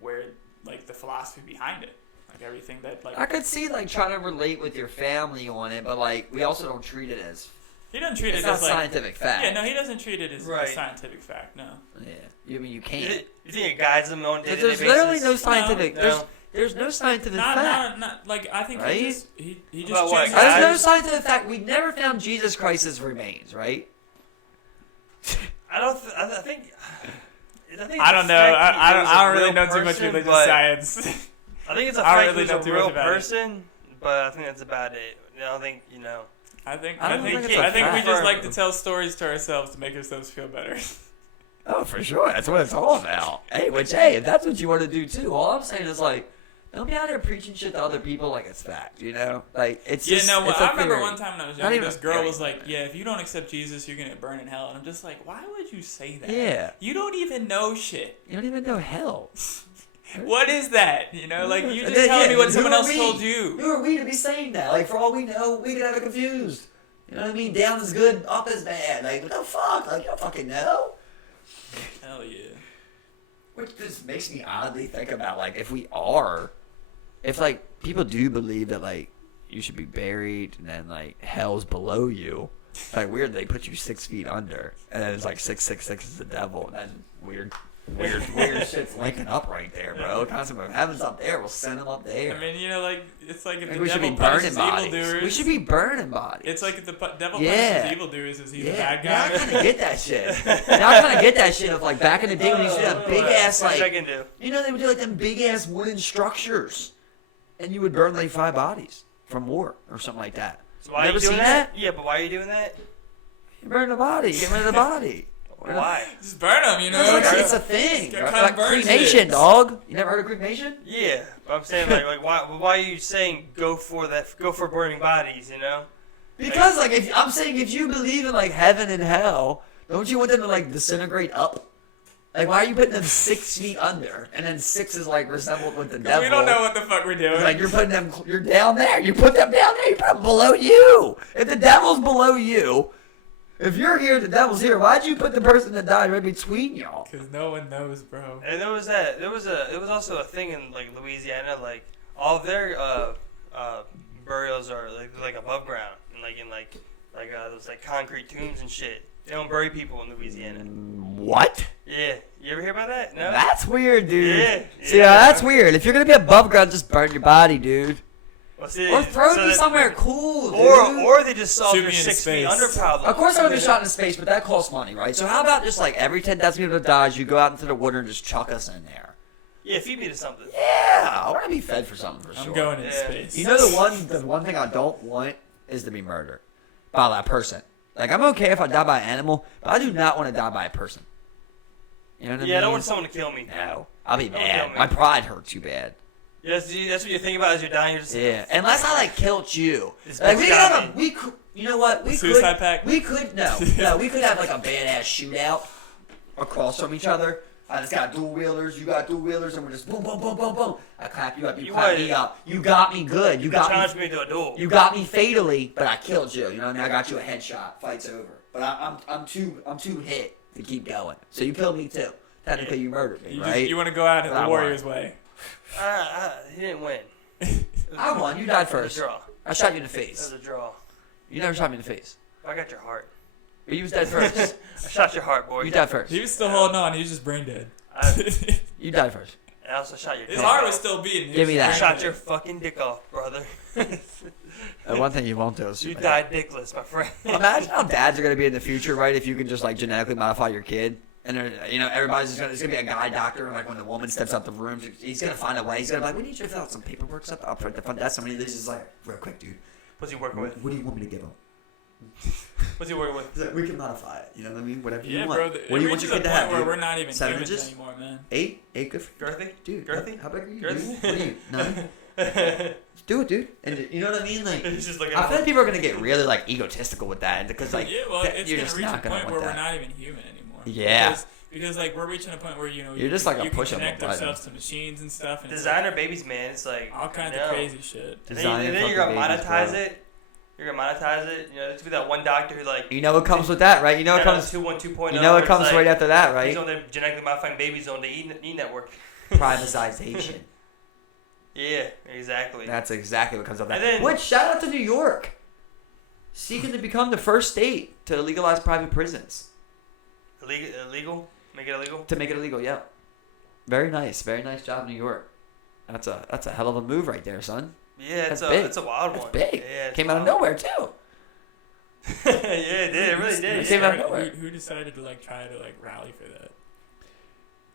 where like the philosophy behind it, like everything that like. I could see like trying to relate with your family on it, but like we also don't treat it as. He doesn't treat It's it not as like scientific fact. Yeah, no, he doesn't treat it as Right. a scientific fact. No. Yeah, you can't. You think it guides them on day-to-day There's basis? literally no scientific. No. There's no scientific fact. Not like I think Right? he just About what, chooses. guys? There's no scientific fact. We never found Jesus Christ's remains, right? I don't. I think. I don't know. I don't really know too much religious science. I think it's a I fact don't really he know was a too much real about it. person, but I think that's about it. I don't think I think I don't think it's a we fact. just like to tell stories to ourselves to make ourselves feel better. Oh, for sure. That's what it's all about. Hey, if that's what you want to do too, all I'm saying is like, don't be out there preaching shit to other people like it's fact, Like it's just. I it's a remember theory. one time when I was Not younger, even this a girl theory. was like, "Yeah, if you don't accept Jesus, you're gonna burn in hell." And I'm just like, "Why would you say that? Yeah. You don't even know shit. You don't even know hell. What is that? Like you're just Yeah, telling me what who someone are else we? told you." Who are we to be saying that? Like, for all we know, we could have it confused. You know what I mean? Down is good, up is bad. Like, what the fuck? Like, you don't fucking know. Hell yeah. Which just makes me oddly think about, like, if like, people do believe that, like, you should be buried and then, like, hell's below you. It's, like, weird they put you 6 feet under. And then it's, like, 666 is the devil. And then weird shit's linking up right there, bro. Concept of heaven's up there. We'll send them up there. I mean, it's like if Like the we should be devil burning punishes bodies. evildoers. We should be burning bodies. It's like if the devil Yeah. punishes evildoers, is he the Yeah, bad now I guy? kind of get that shit. Now I kind of get that shit of like back in the day when you used to have big ass What I like, can do. they would do like them big ass wooden structures, and you would burn like 5 bodies from war or something like that. So why Never are you doing seen that? Yeah, but why are you doing that? You burn the body, get rid of the body. Why? Just burn them, It's a thing. Kinda Like burn cremation, shit. dog. You never heard of cremation? Yeah, but I'm saying like why are you saying go for burning bodies? Because like if you believe in like heaven and hell, don't you want them to like disintegrate up? Like why are you putting them 6 feet under, and then 6 is like resembled with the devil? We don't know what the fuck we're doing. It's like you're down there. You put them down there. You put them below you. If the devil's below you, if you're here, the devil's here. Why'd you put the person that died right between y'all? Because no one knows, bro. And there was that. There was also a thing in like Louisiana, like all of their burials are like above ground, and in those like concrete tombs and shit. They don't bury people in Louisiana. What? Yeah, you ever hear about that? No. That's weird, dude. Yeah. See, that's weird. If you're gonna be above ground, just burn your body, dude. Well, see, Or throw so me that- somewhere cool, dude. Or they just solve Shoot your me into 6 feet space. under problem. Of course I would be shot into space, but that costs money, right? So how about just like every 10,000 people that dies, you go out into the water and just chuck us in there? Yeah, feed me to something. Yeah, I want to be fed for something for sure. I'm going into Yeah. space. You know the one thing I don't want is to be murdered by that person. Like I'm okay if I die by an animal, but I do not want to die by a person. You know what I mean? Yeah, I don't want someone to kill me. No, I'll be Don't mad. kill me. My pride hurts too bad. Yeah, that's what you think about as you're dying. You're just Yeah, unless I like killed you. This Like bitch we got could have me. we could, you know what? We Suicide could, pact? We could no, we could have like a badass shootout. across from each other. I just got dual wheelers, you got dual wheelers, and we're just boom, boom, boom, boom, boom. I clap you up, you clap me up. You got me good. You got challenge me to a duel. You got me fatally, but I killed you. You know what I mean? I got you a headshot. Fight's over. But I'm too hit to keep going. So you killed me too. Technically, you murdered me, right? You want to go out the Warriors' way. He didn't win. I won. You died first. Draw. I shot you in the face. It was a draw. You never shot me in the face. I got your heart. But you was dead first. I shot your heart, boy. You died first. He was still holding on. He was just brain dead. You died first. I also shot your His dick heart off. was still beating. Give me that. I shot your fucking dick off, brother. One thing you won't do is You died dickless, my friend. Imagine how dads are gonna be in the future, right? If you can just like genetically modify your kid, and everybody's just gonna. It's gonna be a guy doctor, like when the woman steps out the room, he's gonna find a way. He's gonna be like, we need you to fill out some paperwork stuff up front the front desk. Somebody this is like, real quick, dude. What's he working with? What do you want me to give him? What's he working with? He's like, we can modify it. You know what I mean? Whatever you Yeah, want. bro. What do you want your kid to have? Where Dude? we're not even 7 humans inches? anymore, man. 8 good for Girthy? dude. Girthy? How big are you? Girthy? Dude? What are you? 9? Do it, dude. And you know what I mean? Like, He's just looking I at feel like people are gonna get really like egotistical with that because like Yeah, well, it's you're gonna just reach a not gonna point want where that. we're not even human anymore. Yeah. Because like we're reaching a point where You're just like a you push can of a connect button. ourselves to machines and stuff. And Designer babies, man. It's like all kinds no. of crazy shit. And Designer then you're gonna fucking babies, monetize bro. it. You're gonna monetize it. You know, there's gonna be that one doctor who like. You know what comes with that, right? You know what comes. 212.0. You know what comes like, right after that, He's right? on the genetically modifying babies on the E Network. Privatization. Yeah, exactly. That's exactly what comes up. That. And then- Which shout out to New York, seeking to become the first state to legalize private prisons. Illegal? Make it illegal? To make it illegal, yeah. Very nice job, New York. That's a hell of a move right there, son. Yeah, That's big. it's a wild That's one. big. Yeah, it's Came out of wild. nowhere too. Yeah, it did. It really did. It came out of nowhere. Who decided to like try to like rally for that?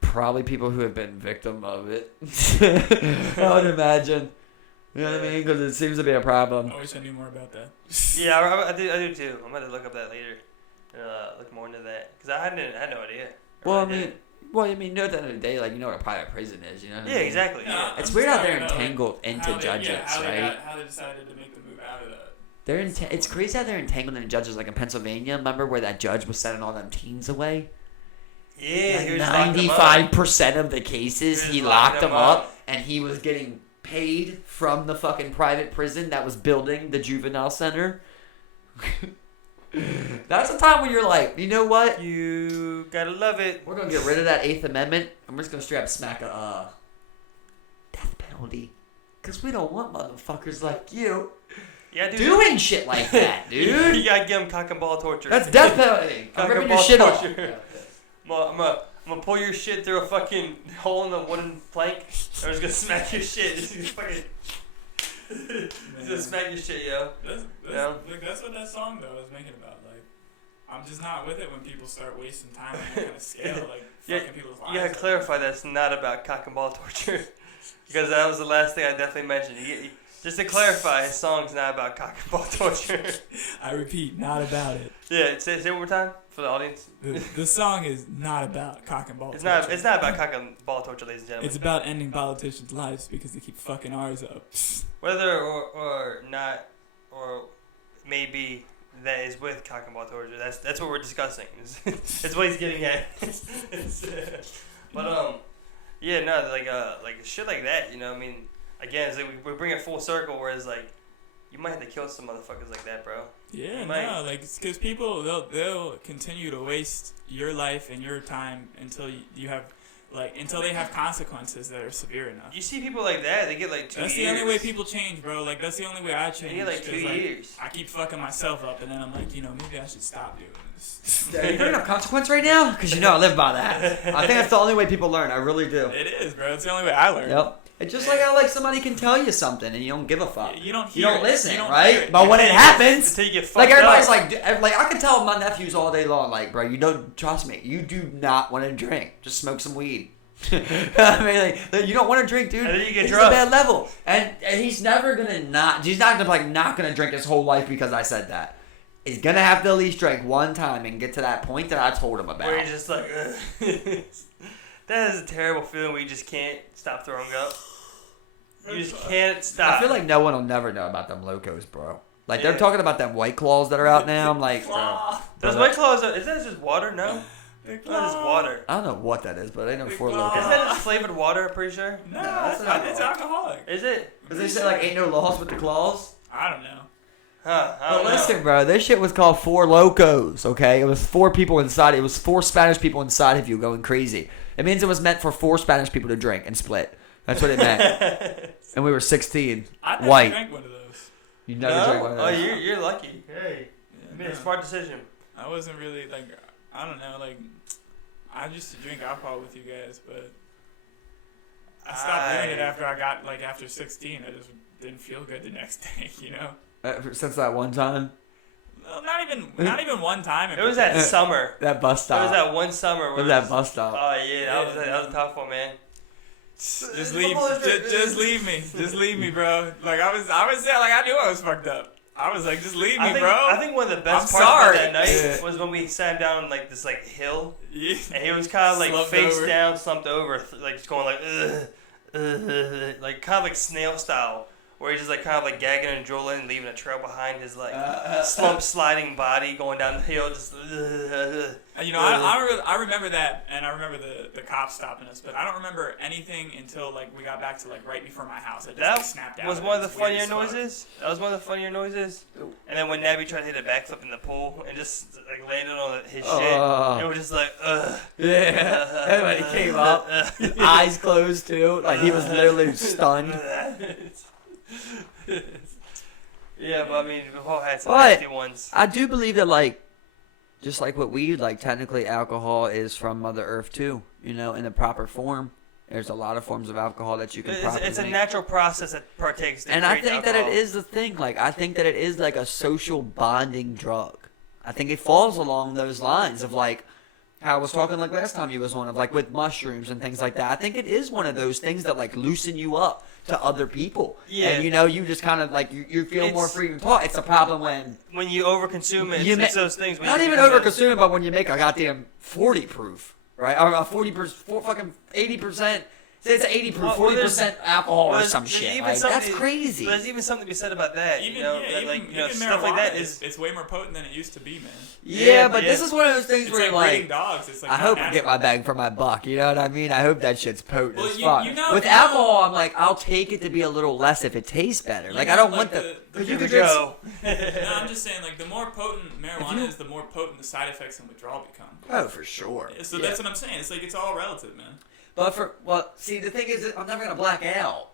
Probably people who have been victim of it. I would imagine. You know what I mean? Because it seems to be a problem. I wish I knew more about that. Yeah, I do too. I'm going to look up that later. Look more into that. Because I had no idea. Well, I mean, at the end of the day, like, you know what a private prison is, you know what I Yeah, mean? exactly. No, Yeah. It's I'm weird just how they're talking about, entangled into judges, right? How they decided to make the move out of that. It's crazy how they're entangled in judges. Like in Pennsylvania, remember where that judge was sending all them teens away? Yeah, he was Like 95% of the cases, he locked them up, and he was getting paid from the fucking private prison that was building the juvenile center. That's the time when you're like, you know what? You gotta love it. We're gonna get rid of that 8th Amendment, and we're just gonna straight up smack a death penalty, cause we don't want motherfuckers like you Yeah, dude. doing shit like that, dude. You gotta give him cock and ball torture. That's death penalty. I'm Cock ripping and your ball shit off. torture. I'm gonna pull your shit through a fucking hole in the wooden plank. I'm just gonna smack your shit. Just fucking. Just gonna smack your shit, yo. That's what that song though is making about. Like, I'm just not with it when people start wasting time on that kind of scale, like fucking people's lives. You gotta clarify that's not about cock and ball torture, because that was the last thing I definitely mentioned. Just to clarify, his song's not about cock and ball torture. I repeat, not about it. Yeah, say it one more time for the audience. The song is not about cock and ball. It's torture. not. It's not about cock and ball torture, ladies and gentlemen. It's about ending politicians' lives because they keep fucking ours up. Whether or not, or maybe that is with cock and ball torture. That's what we're discussing. It's what he's getting at. But yeah, no, like shit like that. You know, I mean, again, it's like we bring it full circle. Whereas like, you might have to kill some motherfuckers like that, bro. Yeah, You might. no, like because people they'll continue to waste your life and your time until you have until they have consequences that are severe enough. You see people like that, they get like 2 That's years. the only way people change, bro. Like that's the only way I change. They get like 2 'cause, years. I keep fucking myself up, and then I'm like, maybe I should stop doing this. Are you bringing up consequence right now? Because I live by that. I think that's the only way people learn. I really do. It is, bro. It's the only way I learn. Yep. It's just like how somebody can tell you something and you don't give a fuck. You don't You hear don't it. listen, You don't right? hear it. But when it happens, Until you get fucked like everybody's up. like I can tell my nephews all day long, like, bro, you don't trust me. You do not want to drink. Just smoke some weed. I mean, like, you don't want to drink, dude. And then you get It's drunk. a bad level, and he's never gonna not. He's not gonna drink his whole life because I said that. He's gonna have to at least drink one time and get to that point that I told him about. Where you're just like, that is a terrible feeling where you just can't stop throwing up. You just can't stop. I feel like no one will never know about them locos, bro. Like they're Yeah. talking about them White Claws that are out now. I'm like, bro. Those White Claws, is that just water? No? That is water. I don't know what that is, but I know Four Isn't Loko. that just flavored water? I'm pretty sure. No, that's it's alcoholic. Is it? Because they say like ain't no laws with the claws. I don't know. Huh? I But don't know. listen, bro, this shit was called Four Locos. Okay, it was 4 people inside. It was 4 Spanish people inside of you going crazy. It means it was meant for 4 Spanish people to drink and split. That's what it meant. And we were 16. I never White. drank one of those. You never No? drank one of Oh, those. you're lucky. Hey, you made a smart decision. I wasn't really like, I don't know, like, I used to drink alcohol with you guys, but I stopped doing it after I got, like, after 16. I just didn't feel good the next day, you know? Since that one time, Well, not even one time. It was that summer. that bus It stop. was that one summer. It Where was that bus stop. Oh yeah, that was a tough one, man. Just leave me. Just leave me, bro. Like I was there, like I knew I was fucked up. I was like, just leave me, bro. I think one of the best I'm parts sorry. of that night Yeah. was when we sat down on like this like hill, Yeah. and he was kind of like Slumped face over. down, slumped over, like just going like, like kind of like snail style, where he's just like kind of like gagging and drooling and leaving a trail behind his like slump sliding body going down the hill, just. You know, I remember that, and I remember the cops stopping us, but I don't remember anything until like we got back to like right before my house. I just That like, snapped out. was It one of the was weird funnier as fuck. noises. That was one of the funnier noises. And then when Nabby tried to hit a backflip in the pool and just like landed on his shit, it was just like, Yeah. And when he came up, his eyes closed too. Like he was literally stunned. Yeah, but I mean, we've all had some But nasty ones. I do believe that, like, just like what weed, like, technically alcohol is from Mother Earth, too. You know, in the proper form. There's a lot of forms of alcohol that you can properly It's a make. natural process that partakes. And I think that it is the thing. Like, I think that it is, like, a social bonding drug. I think it falls along those lines of, like, how I was talking, like, last time you was on, of, like, with mushrooms and things like that. I think it is one of those things that, like, loosen you up to other people. Yeah. And, you know, you just kind of, like, you feel more free to talk. It's a problem when you overconsume it. It's those things. When not you even become over-consuming, but when you make a goddamn 40 proof, right? Or a 40%, fucking 80%. Say it's 80 proof, 40% alcohol or some shit. Like, that's crazy. There's even something to be said about that. Even, you know, yeah, that, even, like, you know, even stuff like that marijuana is. it's way more potent than it used to be, man. Yeah, but this is one of those things It's where, like breeding like, dogs. It's like I not hope I get my natural. bang for my buck. You know what I mean? I hope that shit's potent Well, as you- fuck. you know- With you know- alcohol, I'm like, I'll take it to be a little less if it tastes better. Like, I don't want the. Because you Here we could drink. go. No, I'm just saying, like, the more potent marijuana is, the more potent the side effects and withdrawal become. Oh, for sure. So Yeah. that's what I'm saying. It's like, it's all relative, man. But see, the thing is, that I'm never gonna black out.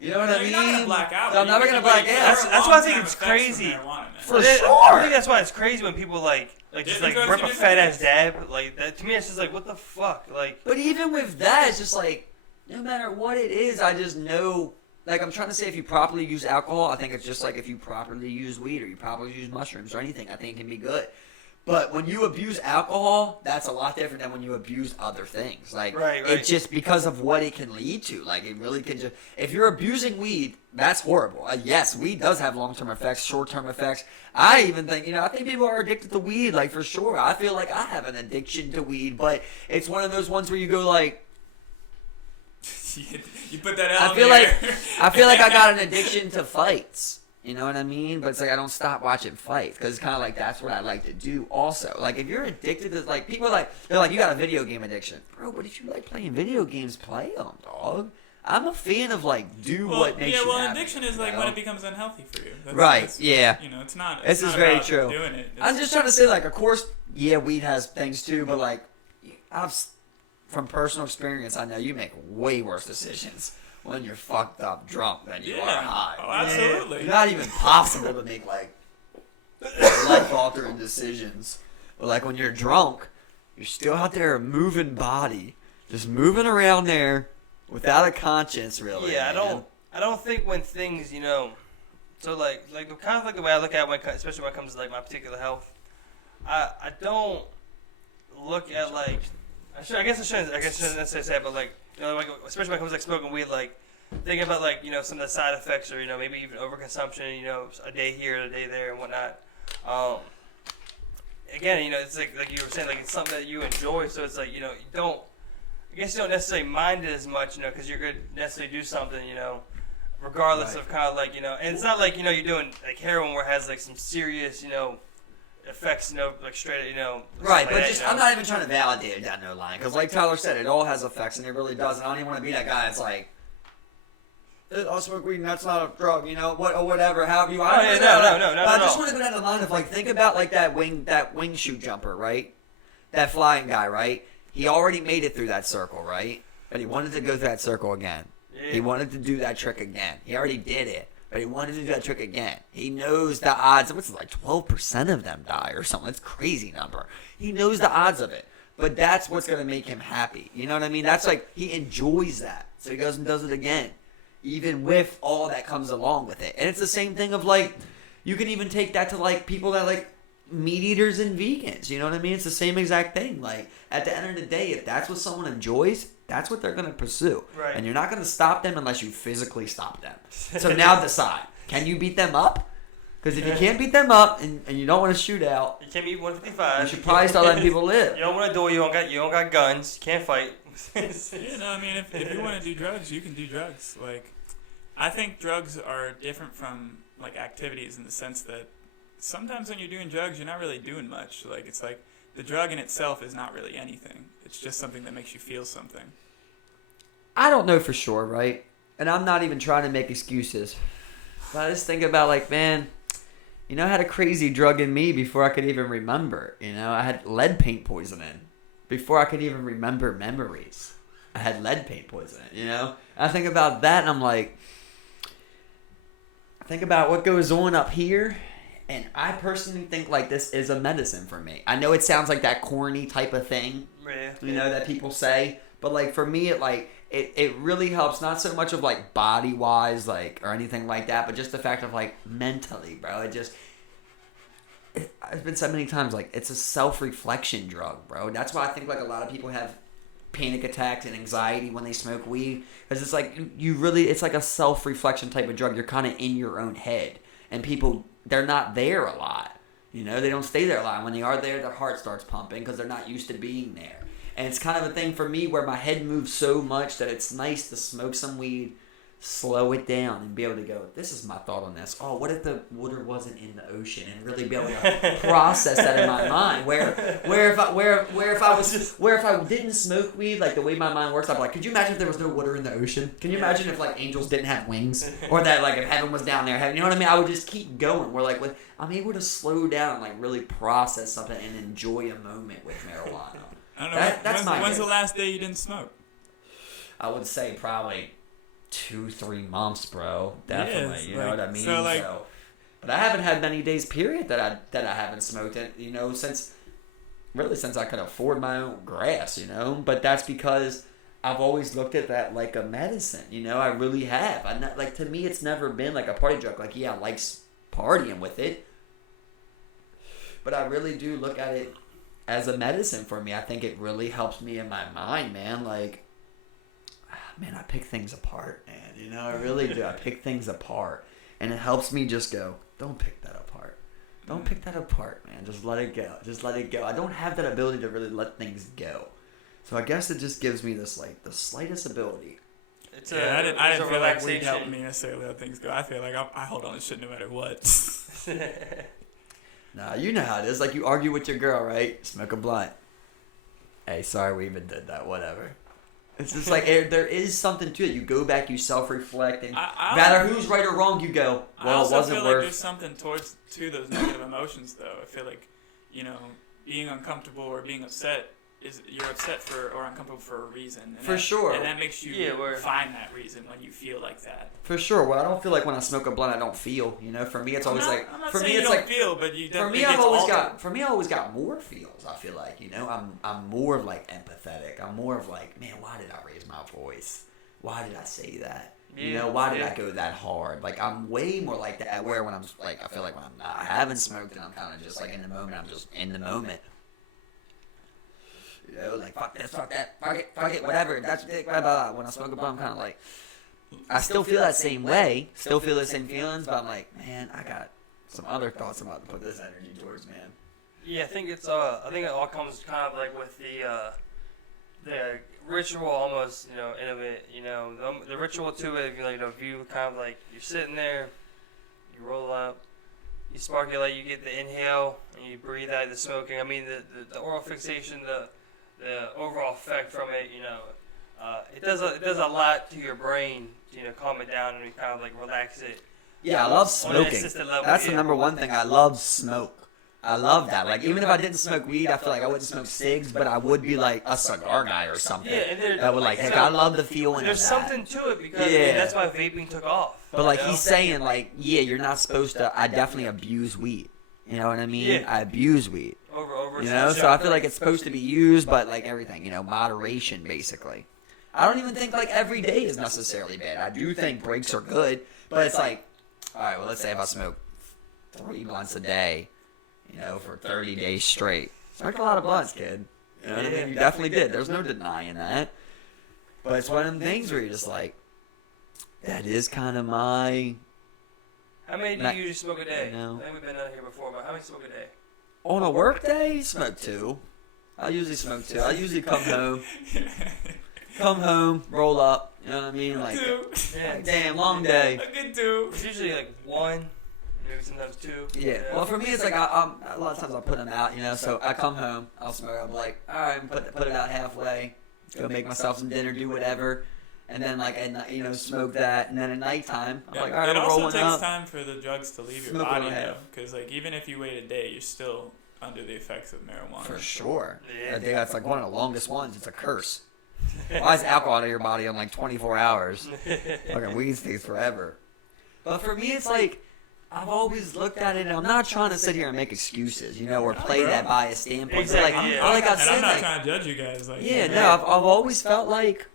You know what I You're mean? not gonna black out. So I'm but never you gonna can- black but there out. are That's why I think long-term it's effects from crazy. marijuana, man. For I sure. think that's why it's crazy when people like just Different like drugs rip do a different fat ass things. dab. Like that to me, it's just like what the fuck. Like But even with that, it's just like, no matter what it is, I just know. Like, I'm trying to say, if you properly use alcohol, I think it's just like if you properly use weed or you properly use mushrooms or anything, I think it can be good. But when you abuse alcohol, that's a lot different than when you abuse other things. Like, Right. it's just because of what it can lead to. Like, it really can just... If you're abusing weed, that's horrible. Yes, weed does have long-term effects, short-term effects. I even think, I think people are addicted to weed, like, for sure. I feel like I have an addiction to weed, but it's one of those ones where you go, like... You put that out I feel there. I feel like I got an addiction to fights. You know what I mean? But it's like I don't stop watching fights because it's kind of like that's what I like to do. Also, like if you're addicted to like people are like they're like you got a video game addiction, bro. But if you like playing video games, play them, dog. I'm a fan of like do what makes you happy. Addiction is like when it becomes unhealthy for you. Right, yeah. It's not. This is not very about true. Doing it. I'm just trying to say, like, of course, yeah, weed has things too, but like, from personal experience, I know you make way worse decisions when you're fucked up drunk than you are high. Oh, absolutely. It's not even possible to make like life-altering decisions. But like when you're drunk, you're still out there moving body, just moving around there without a conscience, really. yeah, man. I don't think when things so like kind of like the way I look at it especially when it comes to like my particular health, I don't look at like I guess I shouldn't necessarily say it, but like like especially when it comes to like smoking weed, like thinking about like some of the side effects or maybe even overconsumption, a day here, a day there, and whatnot. Again, it's like you were saying, like it's something that you enjoy, so it's like you don't. I guess you don't necessarily mind it as much, because you're gonna necessarily do something, regardless of kind of like and it's not like you're doing like heroin where it has like some serious effects, like straight, Right, like but that, I'm not even trying to validate it down no line, because like Tyler said, it all has effects, and it really does. And I don't even want to be that guy that's like, I'll smoke weed, and that's not a drug, or whatever. However you want. No. But I just want to go down the line of like, think about like that wing shoot jumper, right? That flying guy, right? He already made it through that circle, right? But he wanted to go through that circle again. Yeah. He wanted to do that trick again. He already did it. But he wanted to do that trick again. He knows the odds. What's it, like 12% of them die or something? That's a crazy number. He knows the odds of it. But that's what's going to make him happy. You know what I mean? That's like, he enjoys that. So he goes and does it again. Even with all that comes along with it. And it's the same thing of like, you can even take that to like people that like meat eaters and vegans. You know what I mean? It's the same exact thing. Like, at the end of the day, if that's what someone enjoys, that's what they're going to pursue. Right. And you're not going to stop them unless you physically stop them. So now decide. Can you beat them up? Because if you can't beat them up and you don't want to shoot out, you can't beat 155. you should probably start letting people live. You don't want to duel. You don't got guns. You can't fight. Yeah, no, I mean, if you want to do drugs, you can do drugs. Like, I think drugs are different from like activities in the sense that sometimes when you're doing drugs, you're not really doing much. Like, it's like the drug in itself is not really anything. It's just something that makes you feel something. I don't know for sure, right? And I'm not even trying to make excuses. But I just think about like, man, I had a crazy drug in me before I could even remember. I had lead paint poisoning before I could even remember memories. I had lead paint poisoning, I think about that and I'm like, I think about what goes on up here. And I personally think like this is a medicine for me. I know it sounds like that corny type of thing, that people say. But like for me, it really helps. Not so much of like body wise, like or anything like that, but just the fact of like mentally, bro. It's been said many times, like it's a self-reflection drug, bro. That's why I think like a lot of people have panic attacks and anxiety when they smoke weed, because it's like it's like a self-reflection type of drug. You're kind of in your own head, and people, they're not there a lot. They don't stay there a lot. When they are there, their heart starts pumping because they're not used to being there. And it's kind of a thing for me where my head moves so much that it's nice to smoke some weed, slow it down, and be able to go, this is my thought on this. Oh, what if the water wasn't in the ocean? And really be able to process that in my mind. Where if I didn't smoke weed, like the way my mind works, I'd be like, could you imagine if there was no water in the ocean? Can you imagine if like angels didn't have wings? Or that like if heaven was down there, you know what I mean? I would just keep going. Where like I'm able to slow down and like really process something and enjoy a moment with marijuana. I don't know. When's the last day you didn't smoke? I would say probably 2-3 months, bro. Definitely. Yes, you know what I mean? So, but I haven't had many days period that I haven't smoked it, since I could afford my own grass, But that's because I've always looked at that like a medicine, I really have. I'm not, like, to me it's never been like a party drug. Like, yeah, I like partying with it. But I really do look at it as a medicine for me. I think it really helps me in my mind, man. Like, man, I pick things apart, man. I really do. I pick things apart. And it helps me just go, don't pick that apart. Don't pick that apart, man. Just let it go. Just let it go. I don't have that ability to really let things go. So I guess it just gives me this, like, the slightest ability. I didn't feel like weed helped me necessarily let things go. I feel like I hold on to shit no matter what. Nah, you know how it is. Like, you argue with your girl, right? Smoke a blunt. Hey, sorry we even did that. Whatever. It's just like, there is something to it. You go back, you self-reflect, and no matter who's right or wrong, you go, well, it wasn't worth. I also feel like there's something to those negative emotions, though. I feel like, being uncomfortable or being upset you're upset for or uncomfortable for a reason. And sure. And that makes you find that reason when you feel like that. For sure. Well, I don't feel like when I smoke a blunt, I don't feel. For me, it's always like. I'm not for saying me, it's you don't like. Feel, but you for me, I always got more feels. I feel like I'm more of like empathetic. I'm more of like, man, why did I raise my voice? Why did I say that? Why did I go that hard? Like, I'm way more like that. Where when I'm like, I feel like when I haven't smoked and I'm kind of just like in the moment. I'm just in the moment. Like, fuck this, fuck that, fuck it, whatever. That's blah, blah, blah. When I smoke a blunt, I'm kind of like, I still feel that same way, still feel the same feelings, but I'm like, man, I got some other thoughts I'm about to put this energy towards, man. Yeah, I think it all comes kind of like with the ritual almost, in a way, the ritual to it, if you kind of like, you're sitting there, you roll up, you spark it, like you get the inhale and you breathe out the smoking. I mean, the oral fixation, the overall effect from it, it does a lot to your brain, calm it down and kind of like relax it. Yeah, I love smoking. That's the number one thing. I love smoke. I love that. Like, even if I didn't smoke weed, I feel like I wouldn't smoke cigs, but I would be like a cigar guy or something. Yeah, and that would like, heck, I love the feeling of that. There's something to it because that's why vaping took off. But like he's saying, like, yeah, you're not supposed to. I definitely abuse weed. You know what I mean? Yeah. I abuse weed. Over. So I feel like it's supposed to be used, but like everything, moderation basically. I don't even think like every day is necessarily bad. I do think breaks are good, but it's like, all right, well, let's say if I smoke 3 blunts a day. For 30 days straight. Smoked a lot of blunts, kid. You know what I mean? You definitely did. There's no denying that. But it's one of them things where you're just like, that is kind of my... How many do you usually smoke a day? I think we've been out here before, but how many smoke a day? On a work day, smoke 2. I usually smoke 2. I usually come home, roll up. You know what I mean? Like, damn, long day. A good 2. It's usually like 1. Maybe sometimes 2. Yeah. Well, for me, it's like a lot of times I'll put them out, So I come home, I'll smoke. I'm like, all right, put it out halfway, go make myself some dinner, do whatever, and then like at night, smoke that, and then at nighttime, I'm like, all right, it I'm also rolling takes up. time for the drugs to leave your body, though, because like even if you wait a day, you're still under the effects of marijuana. For sure. Yeah. I think that's like one of the longest ones. It's a curse. Why is alcohol out of your body in like 24 hours? Fucking weed stays forever. But for me, it's like, I've always looked at it, and I'm not trying to sit here and make excuses, or play that biased standpoint. Exactly, But yeah. like I And said, I'm not like, trying to judge you guys. Like, I've always felt like,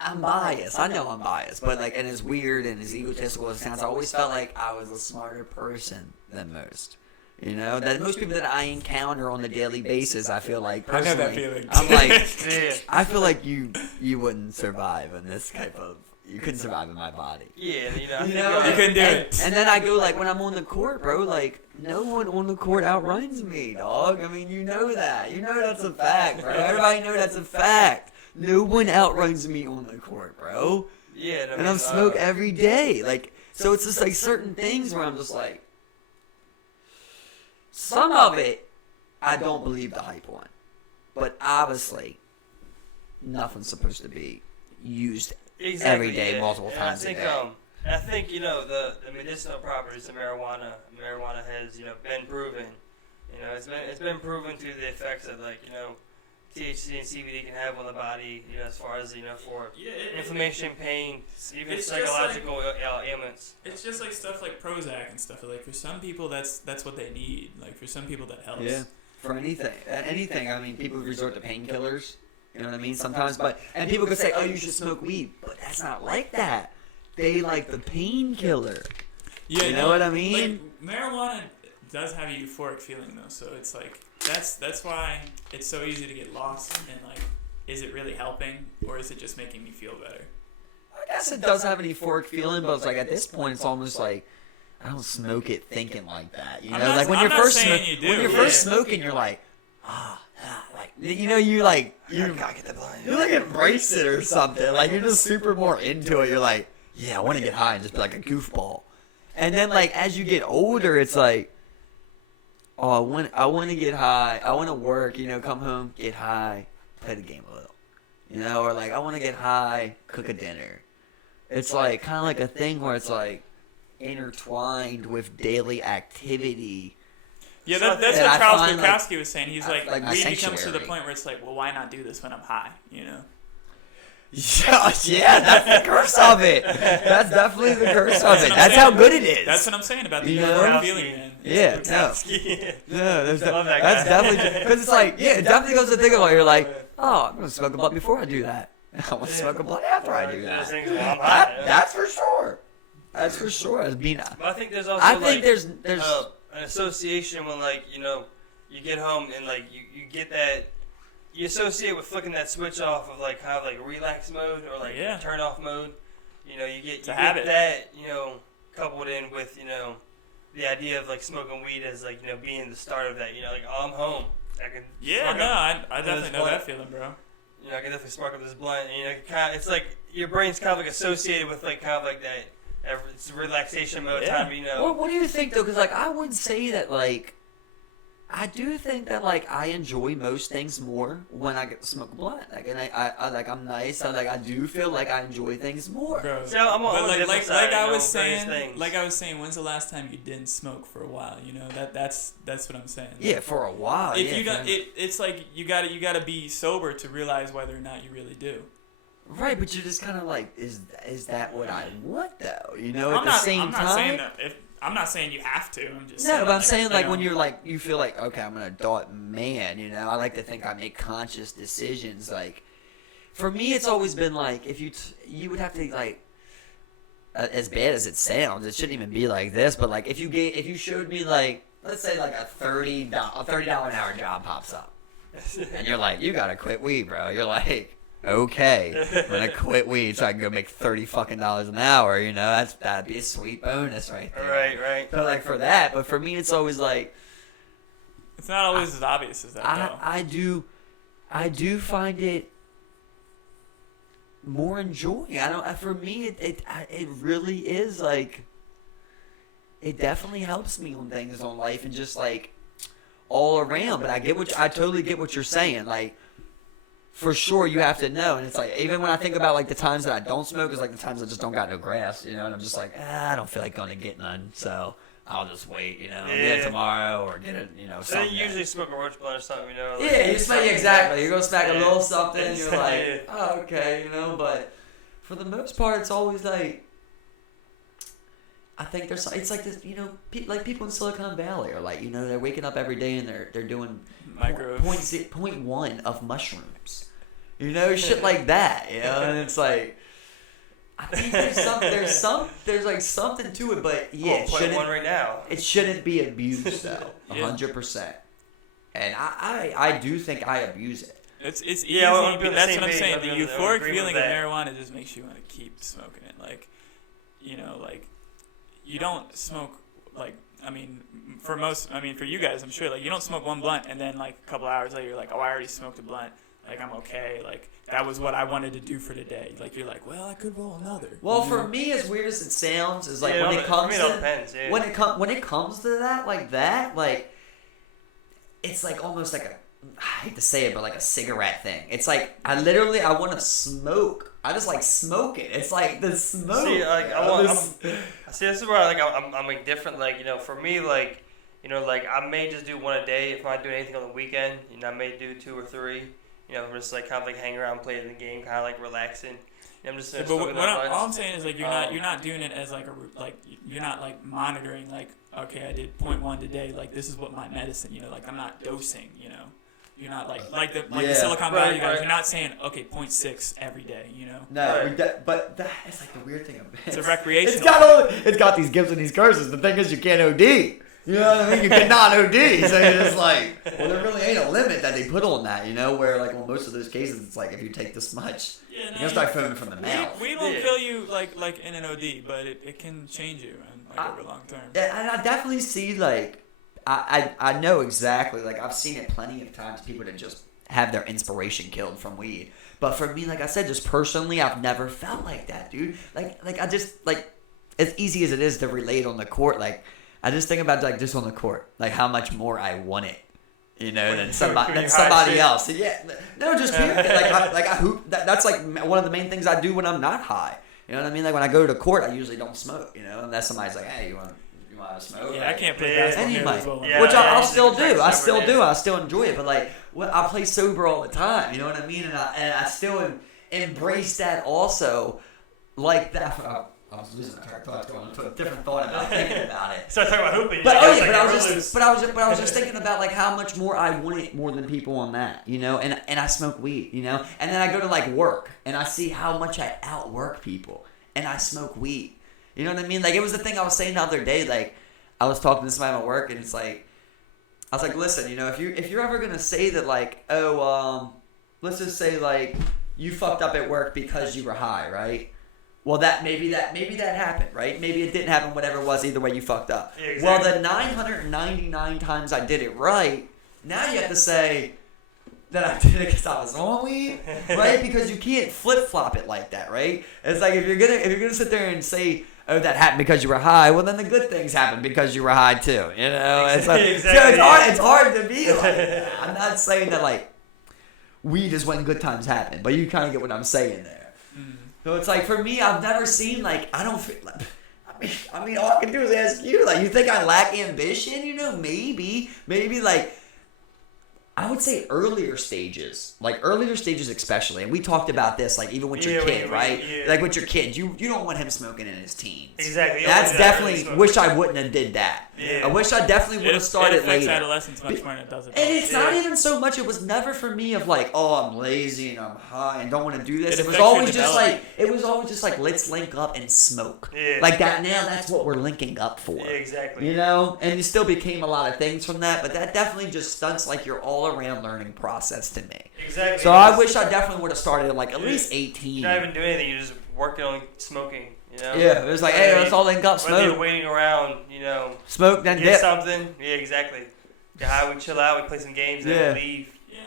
I'm biased. I know I'm biased, but like, and as weird and as egotistical as it sounds, I always felt like I was a smarter person than most. That most people that I encounter on a daily basis, I feel like personally, I know that feeling. I'm like, I feel like you wouldn't survive in this type of. You couldn't survive in my body. Yeah, you couldn't do it. And then I go like when I'm on the court, bro. Like no one on the court outruns me, dog. I mean, you know that. That's a fact, bro. Everybody know that's a fact. No one outruns me on the court, bro. Yeah, and I'm smoke every day. Like so, it's just like certain things where I'm just like, some of it I don't believe the hype on, but obviously nothing's supposed to be used. Exactly, every day, multiple times a day. I think the medicinal properties of marijuana has been proven. It's been proven through the effects that THC and CBD can have on the body. As far as for inflammation, pain, even psychological ailments. It's just like stuff like Prozac and stuff. Like for some people, that's what they need. Like for some people, that helps. Yeah. For anything. I mean, people resort to painkillers. You know what I mean? Sometimes, and people could say, "Oh, you should smoke weed," but that's not like that. They like the painkiller. Yeah, you know what I mean? Like, marijuana does have a euphoric feeling though, so it's like that's why it's so easy to get lost in like, is it really helping or is it just making me feel better? I guess it does have an euphoric feeling, but it's like at this point, it's almost like I don't smoke it thinking like that. Like when you're first smoking, you're like, like you gotta get the blunt. You like embrace it or something. Like you're just super more into it. You're like, yeah, I want to get high and just be like a goofball. And then like as you get older, it's like, oh, I want to get high. I want to work. Come home, get high, play the game a little. Or like I want to get high, cook a dinner. It's like kind of like a thing where it's like intertwined with daily activity. Yeah, that's what Charles Bukowski was saying. He's like weed becomes to the point where it's like, well, why not do this when I'm high? Yeah, that's the curse of it. That's definitely the curse of it. That's how good it is. That's what I'm saying about the euphoric feeling, man. Yeah, that's definitely because it's like, it definitely goes to think about. You're like, oh, I'm gonna smoke a blunt before I do that. I want to smoke a blunt after I do that. That's for sure. That's for sure. But I think there's also there's an association when you get home and you get that you associate with flicking that switch off of kind of relax mode or turn off mode. You get that coupled in with the idea of smoking weed as being the start of that. Oh, I'm home. I can I definitely know that feeling, bro. I can definitely spark up this blunt. And, it's like your brain's kind of associated with kind of that It's relaxation mode Yeah. time, you know. Well, what do you think though? Because like I would say that like I do think that like I enjoy most things more when I get to smoke a blunt. Like, and I like I'm nice. I do feel like I enjoy things more. Bro. So I'm on But the like, different side, like I you know, was various saying, things. like I was saying, when's the last time you didn't smoke for a while? You know, that's what I'm saying. Yeah, for a while. If yeah, you don't, for- it's like you gotta be sober to realize whether or not you really do. right, but you're just kind of like, is that what I want though? You know, I'm at the same I'm not time. saying that. I'm not saying you have to. I'm just No, saying, but I'm saying like you when know, you're like you feel like okay, I'm an adult man. You know, I like to think I make conscious decisions. Like for me, it's always been like if you would have to like as bad as it sounds, it shouldn't even be like this. But like if you showed me like let's say like a $30 an hour job pops up, and you're like you gotta quit weed, bro. You're like. Okay, I'm gonna quit weed so I can go make $30 an hour. You know, that'd be a sweet bonus right there. Right. But like for that, but for me, it's always like it's not always as obvious as that. Though. I do find it more enjoying. I don't. For me, it really is like it definitely helps me on things on life and just like all around. But I totally get what you're saying. Like. For sure, you have to know, and it's like even when I think about like the times that I don't smoke, is like the times I just don't got no grass, you know, and I'm just like, I don't feel like going to get none, so I'll just wait, you know, get it tomorrow or get it, you know. So something. you usually smoke a roach blunt or something, you know. Like, Yeah, you smack exactly. You're gonna smack a Yeah. little something, and you're like, Yeah. oh, okay, you know. But for the most part, it's always like. I think it's like this, you know, like people in Silicon Valley are like, you know, they're waking up every day and they're doing Micro. 0.1 of mushrooms, you know, shit like that, you know, and it's like, I think there's like something to it, but yeah, it shouldn't, one right now. it shouldn't be abused though, Yeah. 100%, and I do think I abuse it. It's easy. Yeah, well, I'm but on the that's same what I'm page. saying. I'm The gonna euphoric agree with feeling of that. marijuana just makes you want to keep smoking it. Like, you know, like you don't smoke like. I mean, for you guys, I'm sure, like, you don't smoke one blunt and then, like, a couple hours later, you're like, oh, I already smoked a blunt. Like, I'm okay. Like, that was what I wanted to do for today. Like, you're like, well, I could roll another. Well, You for know? me, as weird as it sounds, is like Yeah, when but it comes for me, to it all depends, yeah. when it comes to that, like it's like almost like I hate to say it, but like a cigarette thing. It's like I want to smoke. I just like smoking. It's like the smoke. See, like This- this is where like I'm like different. Like, you know, for me, like, you know, like I may just do one a day if I'm not doing anything on the weekend. You know, I may do 2 or 3. You know, just like kind of like hang around, play the game, kind of like relaxing. You know, I'm just. Yeah, but smoking what that all I'm much. saying is, like, you're not doing it as like you're not like monitoring, like, okay, I did 0.1 today, like this is what my medicine, you know, like I'm not dosing, you know. You're not like the Yeah. Silicon Valley Right, guys. right. You're not saying, okay, 0.6 every day, you know. No, Right. but that is like the weird thing. It's a recreational. It's got these gifts and these curses. The thing is, you can't OD. You know what I mean? You cannot OD. So you're just like, well, there really ain't a limit that they put on that. You know, where like, well, most of those cases, it's like if you take this much, Yeah, you're gonna start foaming from the mouth. We don't Yeah. kill you like in an OD, but it can change you and like over long term. Yeah, and I definitely see like, I know exactly. Like I've seen it plenty of times. People that just have their inspiration killed from weed. But for me, like I said, just personally, I've never felt like that, dude. Like I just like as easy as it is to relate on the court. Like I just think about like just on the court, like how much more I want it, you know, than somebody When you're high shit. else. Yeah, no, just period. Like I hoop. That's like one of the main things I do when I'm not high. You know what I mean? Like when I go to court, I usually don't smoke. You know, unless somebody's like, hey, you want to smoke? Yeah, I can't play Yeah. basketball And you nearly might, as well. Yeah. which I'll you still can try do. I sober still days. do. I still enjoy it. But like, I play sober all the time. You know what I mean? And I still embrace that also, like that. I was losing my track of thought, going into a different thought about thinking about it. Start talking about hooping. But like, oh it's yeah, like but I a was real just, but I was just thinking about like how much more I want it more than people on that, you know. And I smoke weed, you know. And then I go to like work, and I see how much I outwork people, and I smoke weed. You know what I mean? Like it was the thing I was saying the other day. Like I was talking to somebody at work, and it's like I was like, listen, you know, if you're ever gonna say that like, oh, let's just say like you fucked up at work because you were high, right? Well, maybe that happened, right? Maybe it didn't happen. Whatever it was, either way, you fucked up. Yeah, exactly. Well, the 999 times I did it right, now you have to say that I did it because I was on weed, right? Because you can't flip flop it like that, right? It's like if you're gonna sit there and say, oh, that happened because you were high. Well, then the good things happened because you were high too. You know, it's like, Exactly. so it's hard to be like that. I'm not saying that like weed is when good times happen, but you kind of get what I'm saying there. So it's like, for me, I've never seen, like, I don't feel like, I mean, all I can do is ask you, like, you think I lack ambition? You know, maybe, like, I would say earlier stages especially, and we talked about this, like, even with your kid, right? Like, with your kid, you don't want him smoking in his teens. Exactly. That's definitely, wish I wouldn't have did that. Yeah. I wish I definitely would have started it affects later. adolescence much more than it does adults. And it's not even so much, it was never for me of like, oh, I'm lazy and I'm high and don't want to do this. It It was affects your always just like, let's link up and smoke. Yeah. Like that, now that's what we're linking up for. Yeah, exactly. You know? And it still became a lot of things from that, but that definitely just stunts like your all around learning process to me. Exactly. So I wish I definitely would have started at like at least 18. You're not even doing anything. You're just working on smoking. You know? Yeah, it was like, hey, let's all link up, Whether you're smoke. waiting around, you know, Smoke, then get dip. something. Yeah, exactly. Get high, we chill out, we play some games, Yeah. then we leave. Yeah,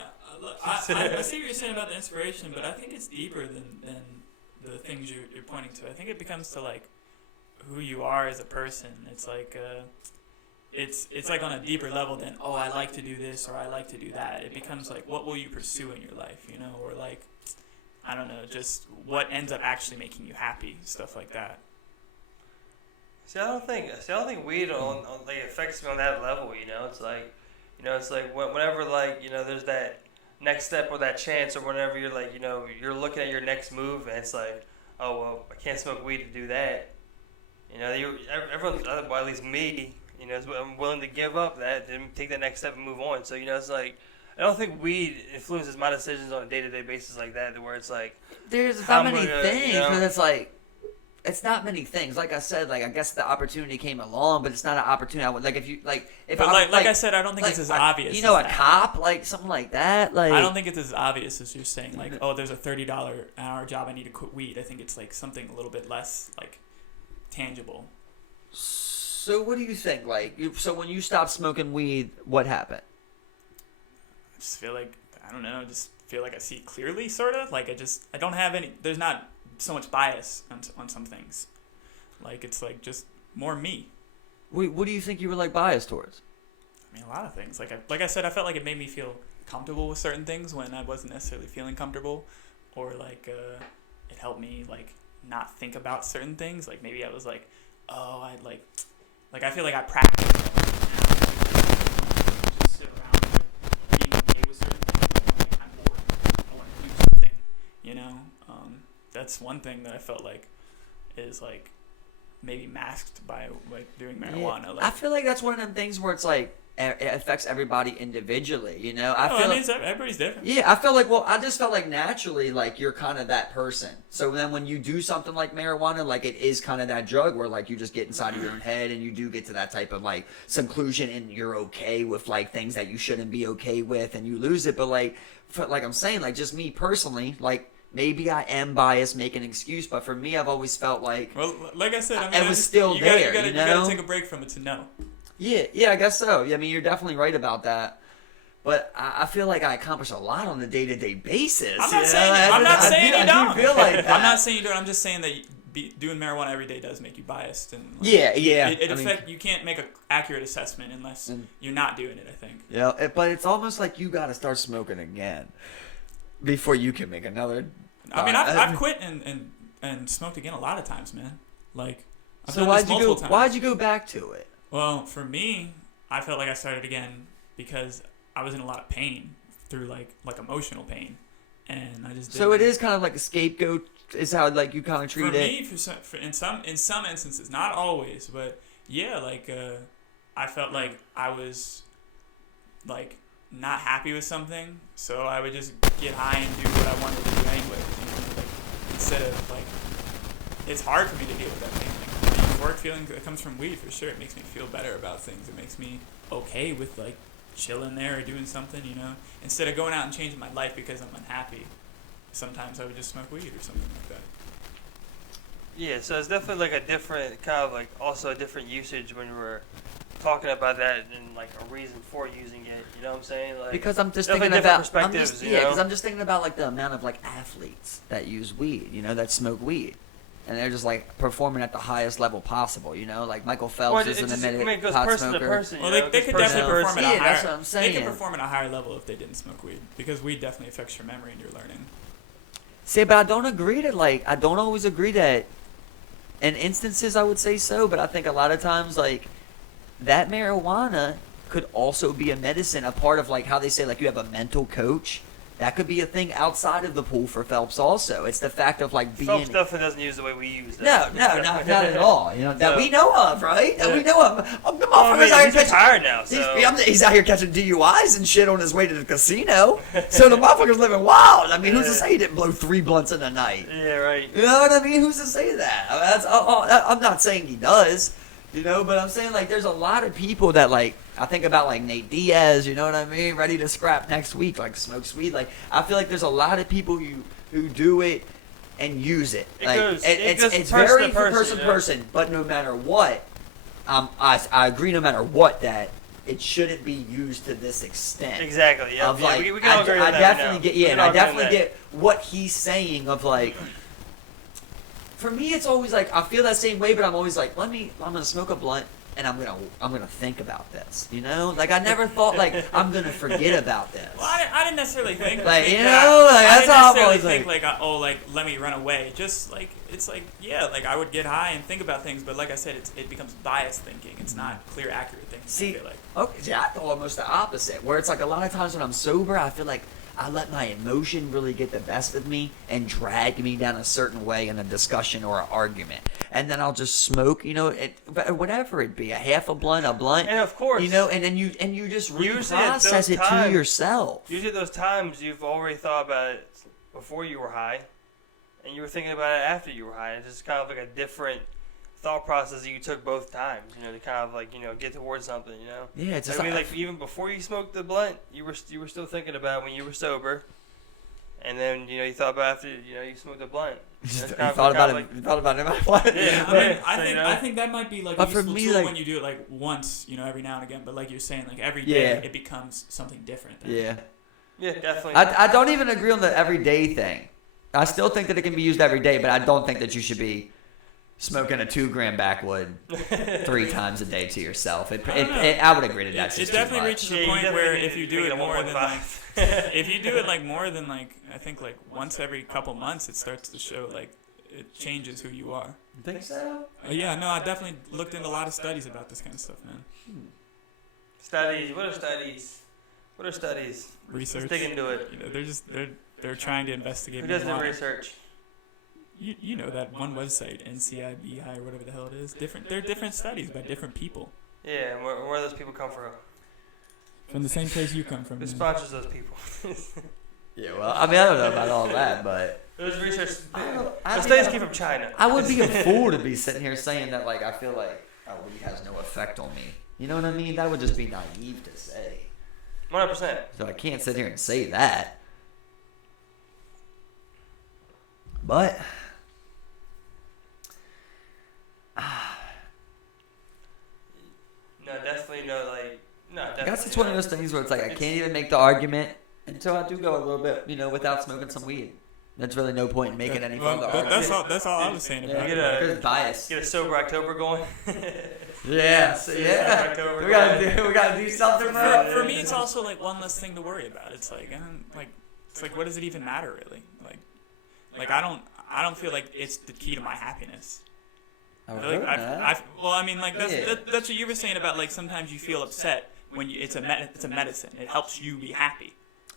look, I see what you're saying about the inspiration, but I think it's deeper than the things you're pointing to. I think it becomes to like who you are as a person. It's like it's like on a deeper level than, oh, I like to do this or I like to do that. It becomes like, what will you pursue in your life, you know, or like, I don't know, just what ends up actually making you happy, stuff like that. See, I don't think weed on like affects me on that level. You know, it's like whenever like there's that next step or that chance or whenever you're like you're looking at your next move and it's like, oh well, I can't smoke weed to do that. You know, everyone, well, at least me, I'm willing to give up that and take that next step and move on. So it's like, I don't think weed influences my decisions on a day-to-day basis like that, where it's like, There's not many things, but it's like, it's not many things. Like I said, like I guess the opportunity came along, but it's not an opportunity. I would like if you like if But I like I said, I don't think it's as obvious. You know, as a that. cop, like something like that. Like I don't think it's as obvious as you're saying. Like, oh, there's a $30 an hour job. I need to quit weed. I think it's like something a little bit less like tangible. So what do you think? Like, so when you stopped smoking weed, what happened? I just feel like, I don't know, just feel like I see clearly, sort of. Like, I don't have any, there's not so much bias on some things. Like, it's like just more me. What do you think you were like biased towards? I mean, a lot of things. Like I said, I felt like it made me feel comfortable with certain things when I wasn't necessarily feeling comfortable. Or like, it helped me like not think about certain things. Like maybe I was like, oh, I'd like I feel like I practice just sit around being okay with certain things. Like, I'm bored. I want to do something. You know, that's one thing that I felt like is like maybe masked by like doing marijuana. Yeah, like, I feel like that's one of them things where it's like it affects everybody individually. You know, I feel mean, everybody's different. Yeah, I felt like, well, I just felt like naturally, like, you're kind of that person. So then when you do something like marijuana, like, it is kind of that drug where, like, you just get inside of your own head and you do get to that type of, like, seclusion and you're okay with, like, things that you shouldn't be okay with and you lose it. But, like, like I'm saying, like, just me personally, like, maybe I am biased, making an excuse, but for me, I've always felt like... Well, like I said, I mean, it was still there, you gotta take a break from it to know. Yeah, I guess so. Yeah, I mean, you're definitely right about that. But I feel like I accomplish a lot on a day-to-day basis. I'm not saying you don't. I do feel like that. I'm not saying you don't. I'm just saying that doing marijuana every day does make you biased. And like, yeah. You can't make an accurate assessment unless you're not doing it, I think. Yeah, but it's almost like you got to start smoking again before you can make another. I mean, I've quit and smoked again a lot of times, man. Like, I've so done this multiple times. Why'd you go back to it? Well, for me, I felt like I started again because I was in a lot of pain through like emotional pain, and I just didn't. So it is kind of like a scapegoat. Is how like you kind of treat it. For me, in some instances, not always, but yeah, like I felt like I was like not happy with something, so I would just get high and do what I wanted to do anyway. You know, like instead of like, it's hard for me to deal with that pain. Work feeling that comes from weed for sure. It makes me feel better about things. It makes me okay with like chilling there or doing something, you know. Instead of going out and changing my life because I'm unhappy, sometimes I would just smoke weed or something like that. Yeah, so it's definitely like a different kind of like also a different usage when we're talking about that and like a reason for using it. You know what I'm saying? Like, because I'm just thinking about because I'm just thinking about like the amount of like athletes that use weed, you know, that smoke weed. and they're just like performing at the highest level possible. You know, like Michael Phelps Well, is an I admitted mean, it goes pot person smoker. to person. Well, you know, they it could goes person definitely to perform at Yeah, a higher. that's what I'm saying. They could perform at a higher level if they didn't smoke weed, because weed definitely affects your memory and your learning. See, but I don't agree that I don't always agree that. In instances, I would say so, but I think a lot of times, like, that marijuana could also be a medicine, a part of, like, how they say, like, you have a mental coach. That could be a thing outside of the pool for Phelps also. It's the fact of, like, being... Phelps definitely doesn't use the way we use it. No, not at all. You know, that we know of, right? That we know of. The Well, I motherfucker's mean, out here he's catching... retired now, so... He's out here catching DUIs and shit on his way to the casino. So the motherfucker's living wild. I mean, who's to say he didn't blow 3 blunts in a night? Yeah, right. You know what I mean? Who's to say that? I mean, I'm not saying he does, you know, but I'm saying, like, there's a lot of people that, like, I think about, like, Nate Diaz, you know what I mean? Ready to scrap next week, like, smokes weed. Like, I feel like there's a lot of people who do it and use it. It's very person to person, but no matter what, I agree no matter what that it shouldn't be used to this extent. Exactly, yeah. Of, like, we can all agree on that. I definitely get, yeah, and I definitely get get what he's saying of, like, for me, it's always like I feel that same way, but I'm always like, I'm gonna smoke a blunt and I'm gonna think about this. You know, like I never thought like I'm gonna forget about this. Well, I didn't necessarily think Like, you that. know, like, I that's how I'm didn't always necessarily think let me run away. Just like it's like like I would get high and think about things, but like I said, it becomes biased thinking. It's not clear, accurate thinking. See, I feel like. okay, see, I thought almost the opposite, where it's like a lot of times when I'm sober, I feel like I let my emotion really get the best of me and drag me down a certain way in a discussion or an argument. And then I'll just smoke, you know, whatever it be, a half a blunt, And of course, you know, and then you just usually at reprocess those it to times- yourself. usually those times you've already thought about it before you were high, and you were thinking about it after you were high. It's just kind of like a different thought process that you took both times, you know, to kind of like, you know, get towards something, you know. Yeah, it's just I mean, like even before you smoked the blunt, you were still thinking about when you were sober, and then you know you thought about after you know you smoked the blunt. You know, you thought about it. You thought about it. Yeah, I think that might be like But a for useful me, tool like- when you do it like once, you know, every now and again. But like you're saying, like every day, Yeah. it becomes something different. Then. Yeah. Yeah, definitely. I don't even agree on the everyday thing. I still think that it can be used every day, but I don't think that you should be smoking a 2-gram backwood 3 times a day to yourself. I would agree to that. It It's definitely too much. reaches Yeah, a you point definitely where need if to you do make it a more than like 1.5. if you do it like more than like I think like once every couple months, it starts to show like it changes who you are. You think so? Yeah, no, I definitely looked into a lot of studies about this kind of stuff, man. Studies. What are studies? What are studies? Research. Let's dig into it. You know, they're trying to investigate. Who does the marijuana. research? You know that one website, NCIBI or whatever the hell it is. They're different studies by different people. Yeah, and where those people come from? From the same place you come from. Who man. sponsors those people? Yeah, well, I mean, I don't know about all that, but Those research. I The mean, studies came from China. I would be a fool to be sitting here saying that, like, I feel like, weed has no effect on me. You know what I mean? That would just be naive to say. 100%. So I can't sit here and say that. But No, definitely no. Like no. Definitely I guess it's one of those things where it's like I can't even make the argument until I do go a little bit, you know, without smoking some weed. There's really no point in making any Well, further that's argument. all I was saying about get it. a- There's bias. Get a sober October going. Yeah, so yeah. October We gotta do something For me, it's also like one less thing to worry about. It's like, what does it even matter really? Like I don't feel like it's the key to my happiness. I would Like, hope not. well, I mean, like Yeah. that's what you were saying about like sometimes you feel upset when it's a medicine. It helps you be happy.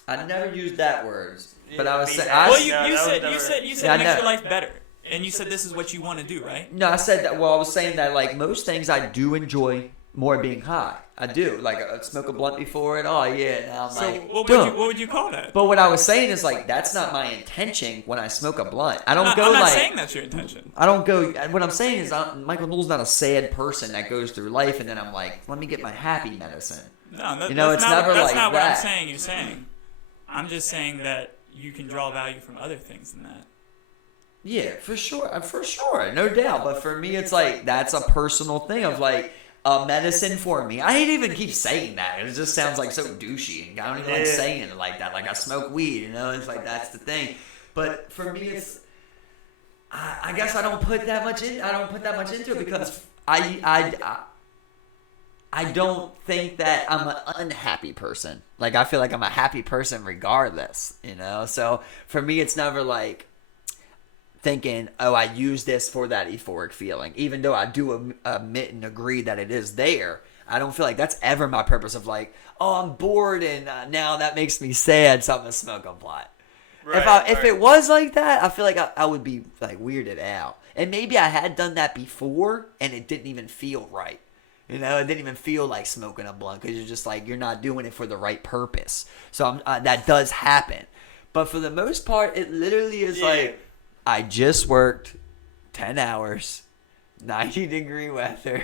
I never used that word, but I was Yeah, saying. I- Well, No, you that said was never- it Yeah, I makes know. your life better, and you said this is what you want to do, right? No, I said that. Well, I was saying that like most things I do enjoy more being high. I do. Like I smoke a blunt before it. Oh yeah. Now I'm So like, what "Duh." would you call that? But what I was saying is like that's not my intention when I smoke a blunt. I don't I'm go not like. saying that's your intention. I don't go. What I'm saying is, Michael Newell's not a sad person that goes through life, and then I'm like, let me get my happy medicine. No, You know, that's it's not, never that's like not what I'm that. saying. You're saying. I'm just saying that you can draw value from other things than that. Yeah, for sure, no doubt. But for me, it's like that's a personal thing of like a medicine for me. I hate even keep saying that. It just sounds like so douchey, and I don't even like Yeah. saying it like that. Like I smoke weed, you know. It's like that's the thing. But for me, I guess I don't put that much in. I don't put that much into it because I don't think that I'm an unhappy person. Like, I feel like I'm a happy person regardless, you know? So, for me, it's never like thinking, oh, I use this for that euphoric feeling. Even though I do admit and agree that it is there, I don't feel like that's ever my purpose of like, oh, I'm bored and now that makes me sad, so I'm going to smoke a blunt. If it was like that, I feel like I would be like weirded out. And maybe I had done that before and it didn't even feel right. You know, it didn't even feel like smoking a blunt because you're just like, you're not doing it for the right purpose. So that does happen. But for the most part, it literally is like, I just worked 10 hours, 90-degree weather,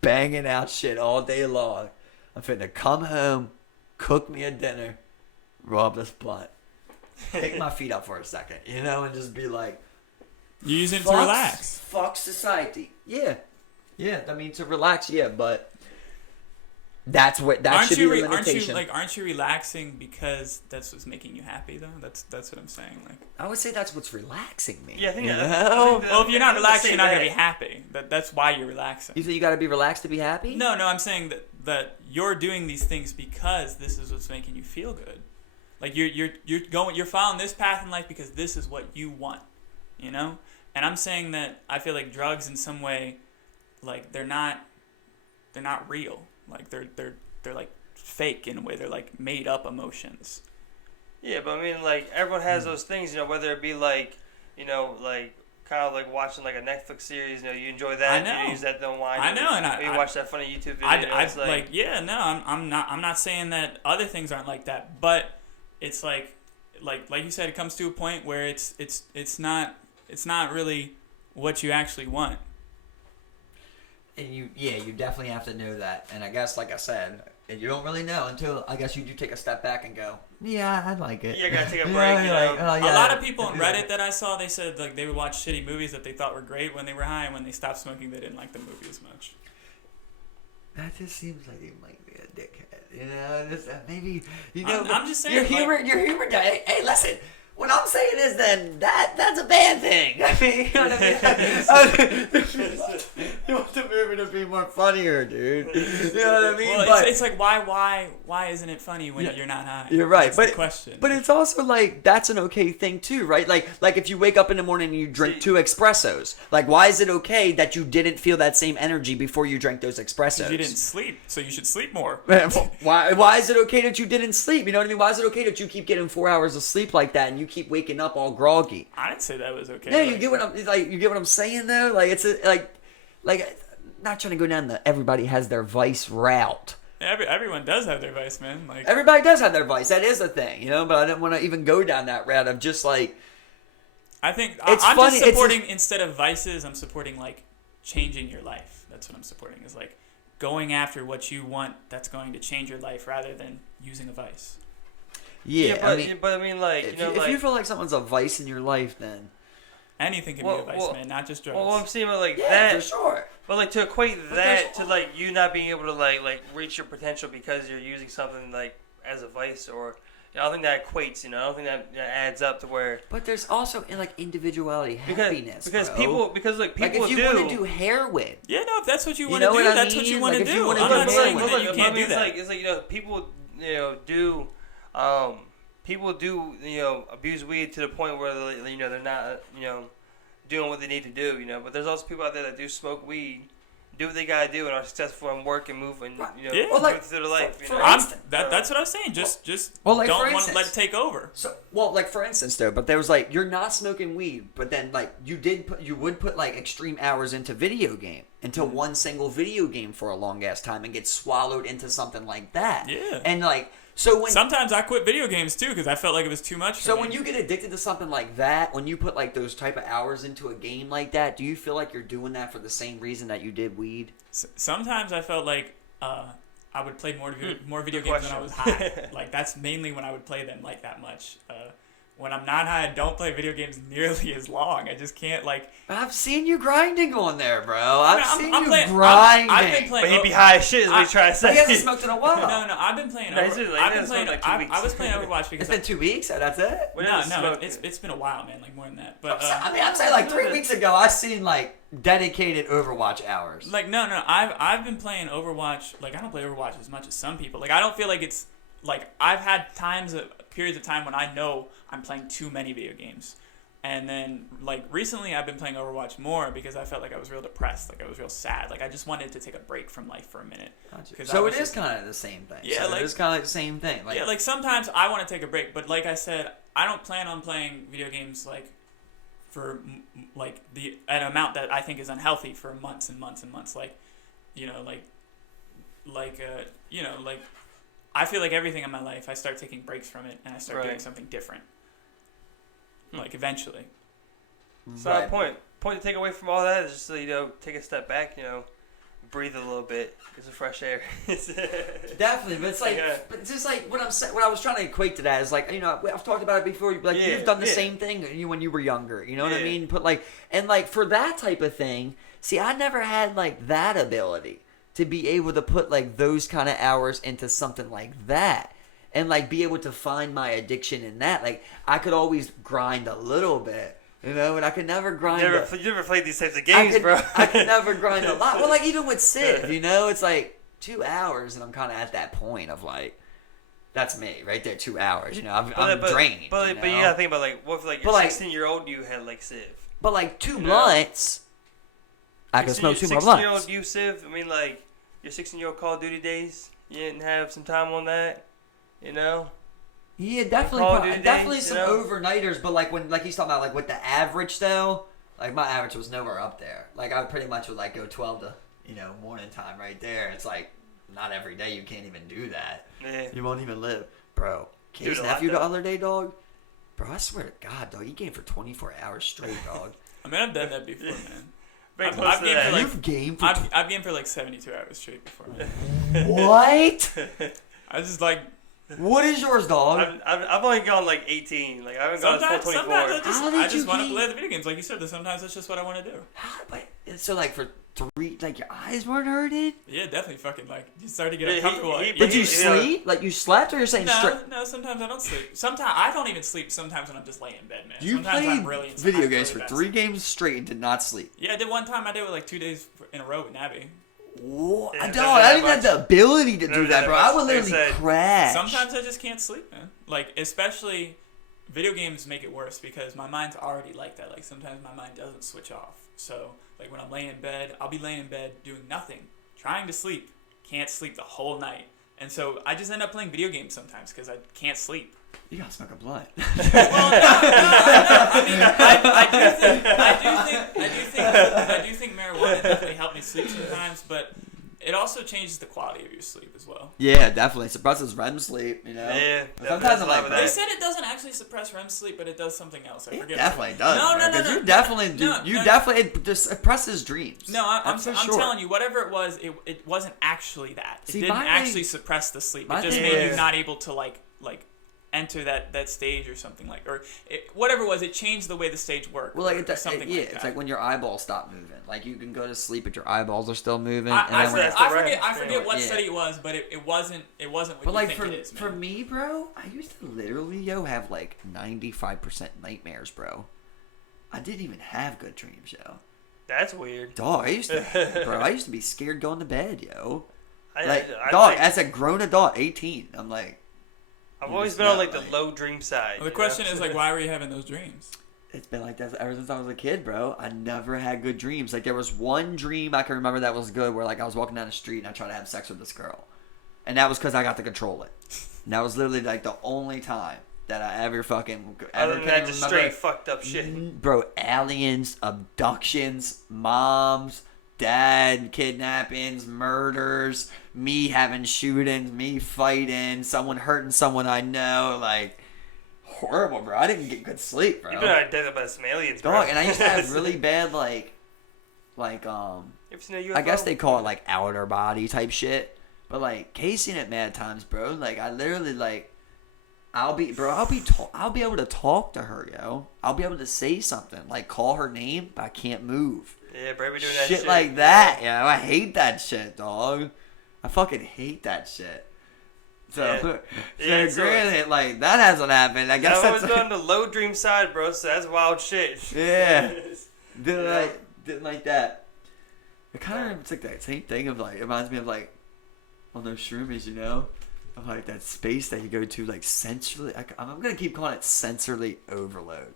banging out shit all day long. I'm finna come home, cook me a dinner, roll up this blunt, pick my feet up for a second, you know, and just be like, you use it to relax. Fuck society. Yeah. Yeah, I mean to relax, yeah, but that should be a limitation. Aren't you relaxing because that's what's making you happy though? That's what I'm saying. Like, I would say that's what's relaxing me. Yeah, I think well, if you're not relaxed, you're not gonna be happy. That's why you're relaxing. You think you gotta be relaxed to be happy? No, I'm saying that you're doing these things because this is what's making you feel good. Like you're following this path in life because this is what you want, you know. And I'm saying that I feel like drugs in some way, like they're not real. Like they're like fake in a way. They're like made up emotions. Yeah, but I mean, like everyone has those things, you know, whether it be like, you know, like kind of like watching like a Netflix series, you know, you enjoy that, I know. You use that to unwind. I know, and you watch that funny YouTube video. I'm not saying that other things aren't like that, but it's like you said, it comes to a point where it's not really what you actually want. And you definitely have to know that. And I guess, like I said, you don't really know until I guess you do take a step back and go, yeah, I like it. You gotta take a break. You know? Oh, yeah. A lot of people on Reddit that I saw, they said like they would watch shitty movies that they thought were great when they were high, and when they stopped smoking, they didn't like the movie as much. That just seems like you might be a dickhead. You know, maybe you know. I'm just saying. Your humor. Hey, listen. What I'm saying is then that's a bad thing. I mean, you know what I mean? You want the movie to be more funnier, dude. You know what I mean? Well, it's like why isn't it funny when you're not high? You're right. That's the question. But it's also like that's an okay thing too, right? Like if you wake up in the morning and you drink 2 espressos, like why is it okay that you didn't feel that same energy before you drank those espressos? Because you didn't sleep, so you should sleep more. Why is it okay that you didn't sleep? You know what I mean? Why is it okay that you keep getting 4 hours of sleep like that and you keep waking up all groggy? I didn't say that was okay. Yeah, you get what I'm saying though. Like it's like not trying to go down the everybody has their vice route. Everyone does have their vice, man. Like everybody does have their vice. That is a thing, you know. But I didn't want to even go down that route of just like. I think I'm just supporting instead of vices. I'm supporting like changing your life. That's what I'm supporting. Is like going after what you want. That's going to change your life rather than using a vice. Yeah, but I mean, like if you feel like someone's a vice in your life, then anything can be a vice, man, not just drugs. Well, I'm saying like yeah, that for sure. But like to equate that to like you not being able to like reach your potential because you're using something like as a vice, or I don't think that equates. You know, I don't think that adds up to where. But there's also like individuality, happiness. Because bro. people like if you want to do heroin. Yeah, no, if that's what you want to do, that's what you want to do. I'm not saying that you can't do that. It's like you know people do. People do abuse weed to the point where they're not doing what they need to do, but there's also people out there that do smoke weed, do what they gotta do, and are successful in work and move and move through their life. That's what I was saying. Just like, don't want to let it take over. So like for instance though, but there was like you're not smoking weed, but then like you would put like extreme hours into video game, into one single video game for a long ass time and get swallowed into something like that. Yeah. And like. So sometimes I quit video games too because I felt like it was too much for me. When you get addicted to something like that, when you put like those type of hours into a game like that, do you feel like you're doing that for the same reason that you did weed? Sometimes I felt like I would play more video games when I was high. Like that's mainly when I would play them like that much. when I'm not high, I don't play video games nearly as long. I just can't like. I've seen you grinding on there, bro. I've seen you playing, grinding. I've been playing. But he'd be high as shit, is what he's trying to say. He hasn't smoked in a while. No, I've been playing. No, he's just like I've been this, playing. like 2 weeks. I was playing Overwatch because It's been 2 weeks. That's it. no, it's been a while, man. Like more than that. But I'm saying like 3 weeks ago, I seen like dedicated Overwatch hours. like no, I've been playing Overwatch. Like I don't play Overwatch as much as some people. Like I don't feel like it's like I've had periods of time when I know I'm playing too many video games. And then, like, recently I've been playing Overwatch more because I felt like I was real depressed. Like, I was real sad. Like, I just wanted to take a break from life for a minute. Gotcha. So it is kind of the same thing. Yeah, so like, it is kind of like the same thing. Like, yeah, like, sometimes I want to take a break. But like I said, I don't plan on playing video games, like, for, like, an amount that I think is unhealthy for months and months and months. Like, you know, I feel like everything in my life, I start taking breaks from it and I start doing something different. Like, eventually. So our point to take away from all that is just to, take a step back, breathe a little bit, get some fresh air. Definitely, but it's like, but it's just like what I was trying to equate to that is like, I've talked about it before. Like you've done the same thing when you were younger. You know what I mean? But like, and like for that type of thing, see, I never had like that ability to be able to put like those kind of hours into something like that. And, like, be able to find my addiction in that. Like, I could always grind a little bit, but I could never grind. You never played these types of games, bro. I could never grind a lot. Well, like, even with Civ, it's like 2 hours, and I'm kind of at that point of, like, that's me right there, 2 hours. I'm drained. But you gotta think about, like, what if, like, your 16-year-old you had, like, Civ? But, like, 2 blunts, I could smoke 2 more blunts. 16-year-old you, Civ, I mean, like, your 16-year-old Call of Duty days, you didn't have some time on that? Yeah, definitely some overnighters, but like when he's talking about like with the average though, like my average was nowhere up there. Like I pretty much would like go 12 to morning time right there. It's like not every day you can't even do that. Yeah. You won't even live, bro. Kay's nephew the other day, dog. Bro, I swear to God, dog, he gamed for 24 hours straight, dog. I mean, I've done that before, man. You've gamed for I've gamed for like 72 hours straight before. What? I just like. What is yours, dog? I've only gone like 18. Like I haven't gone full 24. Sometimes I just want to play the video games, like you said. Sometimes that's just what I want to do. But so like for 3, like your eyes weren't hurting? Yeah, definitely. Fucking like you started to get uncomfortable. Did you sleep? Like you slept, or you're saying straight? No. Sometimes I don't sleep. Sometimes I don't even sleep. Sometimes when I'm just laying in bed, man. You sometimes played I'm really video games for 3 games straight and did not sleep. Yeah, I did one time. I did it like 2 days in a row with Nabby. What? I didn't have the ability to do that, bro. I would literally crash. Sometimes I just can't sleep, man. Like, especially video games make it worse because my mind's already like that. Like, sometimes my mind doesn't switch off. So, like, when I'm laying in bed, I'll be laying in bed doing nothing, trying to sleep, can't sleep the whole night. And so I just end up playing video games sometimes because I can't sleep. You gotta smoke a blunt. Well, no. I mean, I do think marijuana definitely helped me sleep sometimes, but it also changes the quality of your sleep as well. Yeah, definitely. Suppresses REM sleep, Yeah. Sometimes I'm like, they said it doesn't actually suppress REM sleep, but it does something else. I forget. It definitely does. No. You definitely, it just suppresses dreams. No, I'm telling you, whatever it was, it wasn't actually that. It didn't actually suppress the sleep. It just made you not able to like enter that stage or something whatever it was. It changed the way the stage worked. Well, it's like when your eyeballs stop moving. Like you can go to sleep, but your eyeballs are still moving. I forget what study it was, but it wasn't what but you think it is. For me, bro, I used to literally have like 95% nightmares, bro. I didn't even have good dreams, yo. That's weird. Dog, I used to be scared going to bed, yo. As a grown adult, 18, I'm like. I've always been on like the low dream side. Well, the question is like, why were you having those dreams? It's been like that ever since I was a kid, bro. I never had good dreams. Like there was one dream I can remember that was good, where like I was walking down the street and I tried to have sex with this girl, and that was because I got to control it. And that was literally like the only time that I ever Other than that, just straight fucked up shit. Bro, aliens, abductions, moms, dad kidnappings, murders, me having shootings, me fighting, someone hurting someone I know, like horrible, bro. I didn't get good sleep, bro. You've been identified by some aliens, bro. Dog, and I used to have really bad I guess they call it like outer body type shit. But like Casey at mad times, bro. Like I literally I'll be able to talk to her, yo. I'll be able to say something, like call her name, but I can't move. Yeah, bro, be doing that shit. Like that, yo. I hate that shit, dog. I fucking hate that shit. So, granted, like, that hasn't happened. I guess that's... I was on the low dream side, bro, so that's wild shit. Yeah. Didn't like that. It kind of, it's like that same thing of, like, it reminds me of, like, on those shroomies, you know? Of, like, that space that you go to, like, sensorily. I'm going to keep calling it sensorily overload.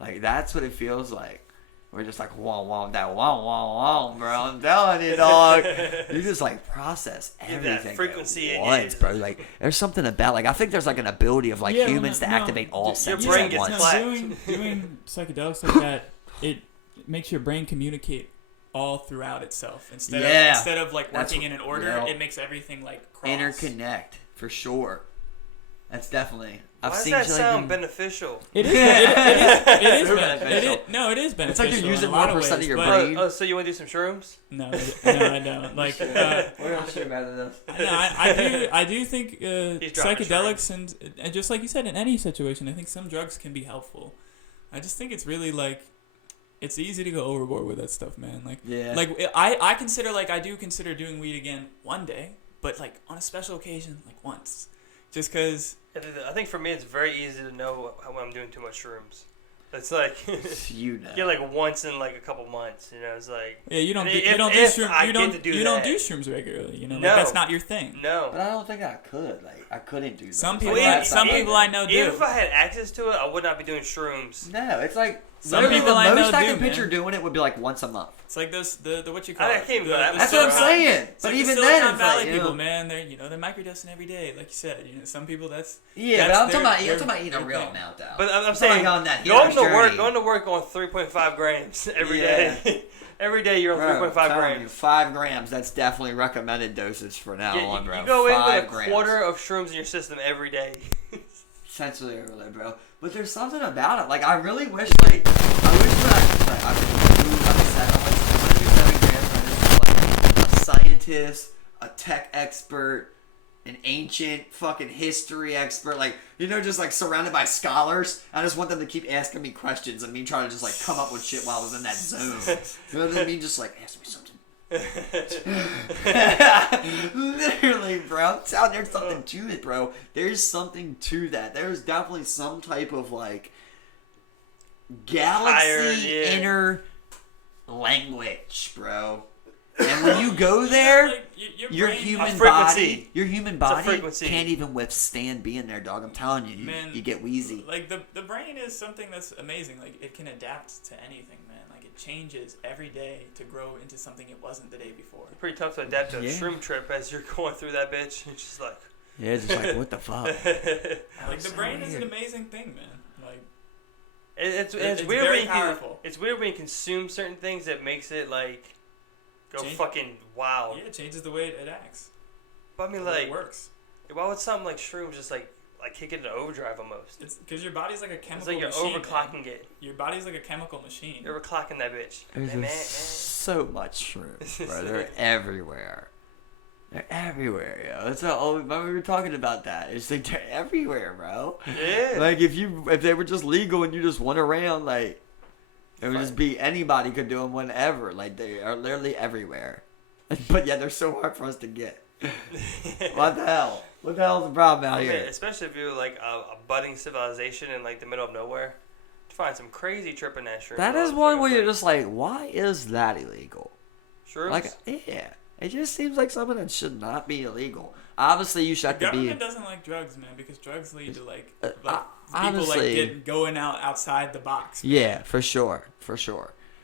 Like, that's what it feels like. We're just like, wah, bro. I'm telling you, dog. You just, like, process everything frequency at once, bro. Like, there's something about, like, I think there's, like, an ability of, like, humans to activate all senses at once. Doing psychedelics like that, it makes your brain communicate all throughout itself. Instead of like, working in an order, it makes everything, like, cross. Interconnect, for sure. That's definitely... Why does that sound beneficial? It is. It is beneficial. No, it is beneficial. It's like you're using 1% of your brain. Oh, so you want to do some shrooms? No, I don't. Like, we're not sure about this. No, I do think psychedelics and just like you said, in any situation, I think some drugs can be helpful. I just think it's really, like, it's easy to go overboard with that stuff, man. Like, like I do consider doing weed again one day, but, like, on a special occasion, like, once. Just because... I think for me it's very easy to know when I'm doing too much shrooms. It's like... you know. Yeah, like once in, like, a couple months, you know, it's like... Yeah, you don't do shrooms regularly, you know? Like, that's not your thing. No. But I don't think I could. Like, I couldn't do that. Some people I know do. Even if I had access to it, I would not be doing shrooms. No, it's like... Some people I know do, the most I can picture doing it would be like once a month. It's like those the what you call it. That's what I'm saying. But even then, it's Valley like, people, man, they're microdosing every day, like you said. You know, some people that's but I'm talking about eating a real amount though. But I'm saying going to work on 3.5 grams every day. Every day you're on 3.5 grams. 5 grams. That's definitely recommended dosage for now on, bro. You go in with a quarter of shrooms in your system every day. Essentially overload, bro. But there's something about it. Like, I really wish, like I want to do 7 grams. I just like a scientist, a tech expert, an ancient fucking history expert. Like, you know, just like surrounded by scholars. I just want them to keep asking me questions and me trying to just like come up with shit while I was in that zone. You know what I mean? Just like, ask me something. Literally, bro. I'm telling you, there's something to it, bro. There's something to that. There's definitely some type of like galaxy inner language, bro. And when you go there, like, your human body can't even withstand being there, dog. I'm telling you, you get wheezy. Like the brain is something that's amazing. Like, it can adapt to anything, man. Like, it changes every day to grow into something it wasn't the day before. It's pretty tough to adapt to a shroom trip as you're going through that bitch. It's just like... Yeah, it's just like, what the fuck? Like, the brain is an amazing thing, man. Like, it's weird very when powerful. It's weird when you consume certain things that makes it, like, go fucking wild. Yeah, it changes the way it acts. But I mean, like... It works. Why would something like shrooms just, like kick it into overdrive almost? It's because your body's like a chemical machine. It's like you're overclocking it. Your body's like a chemical machine. You're overclocking that bitch. There's so much shrooms, bro. They're everywhere. They're everywhere, yo. That's all. Remember we were talking about that. It's like they're everywhere, bro. Yeah. Like if they were just legal and you just went around, like it would just be anybody could do them whenever. Like they are literally everywhere. But yeah, they're so hard for us to get. What the hell? What the hell's the problem out here? Especially if you're like a budding civilization in like the middle of nowhere, to find some crazy trip in that shroom. That is one where you're just like, why is that illegal? Shrooms? Like, yeah, it just seems like something that should not be illegal. Obviously, you should have to be. Government doesn't like drugs, man, because drugs lead to like people like going outside the box. Man. Yeah, for sure.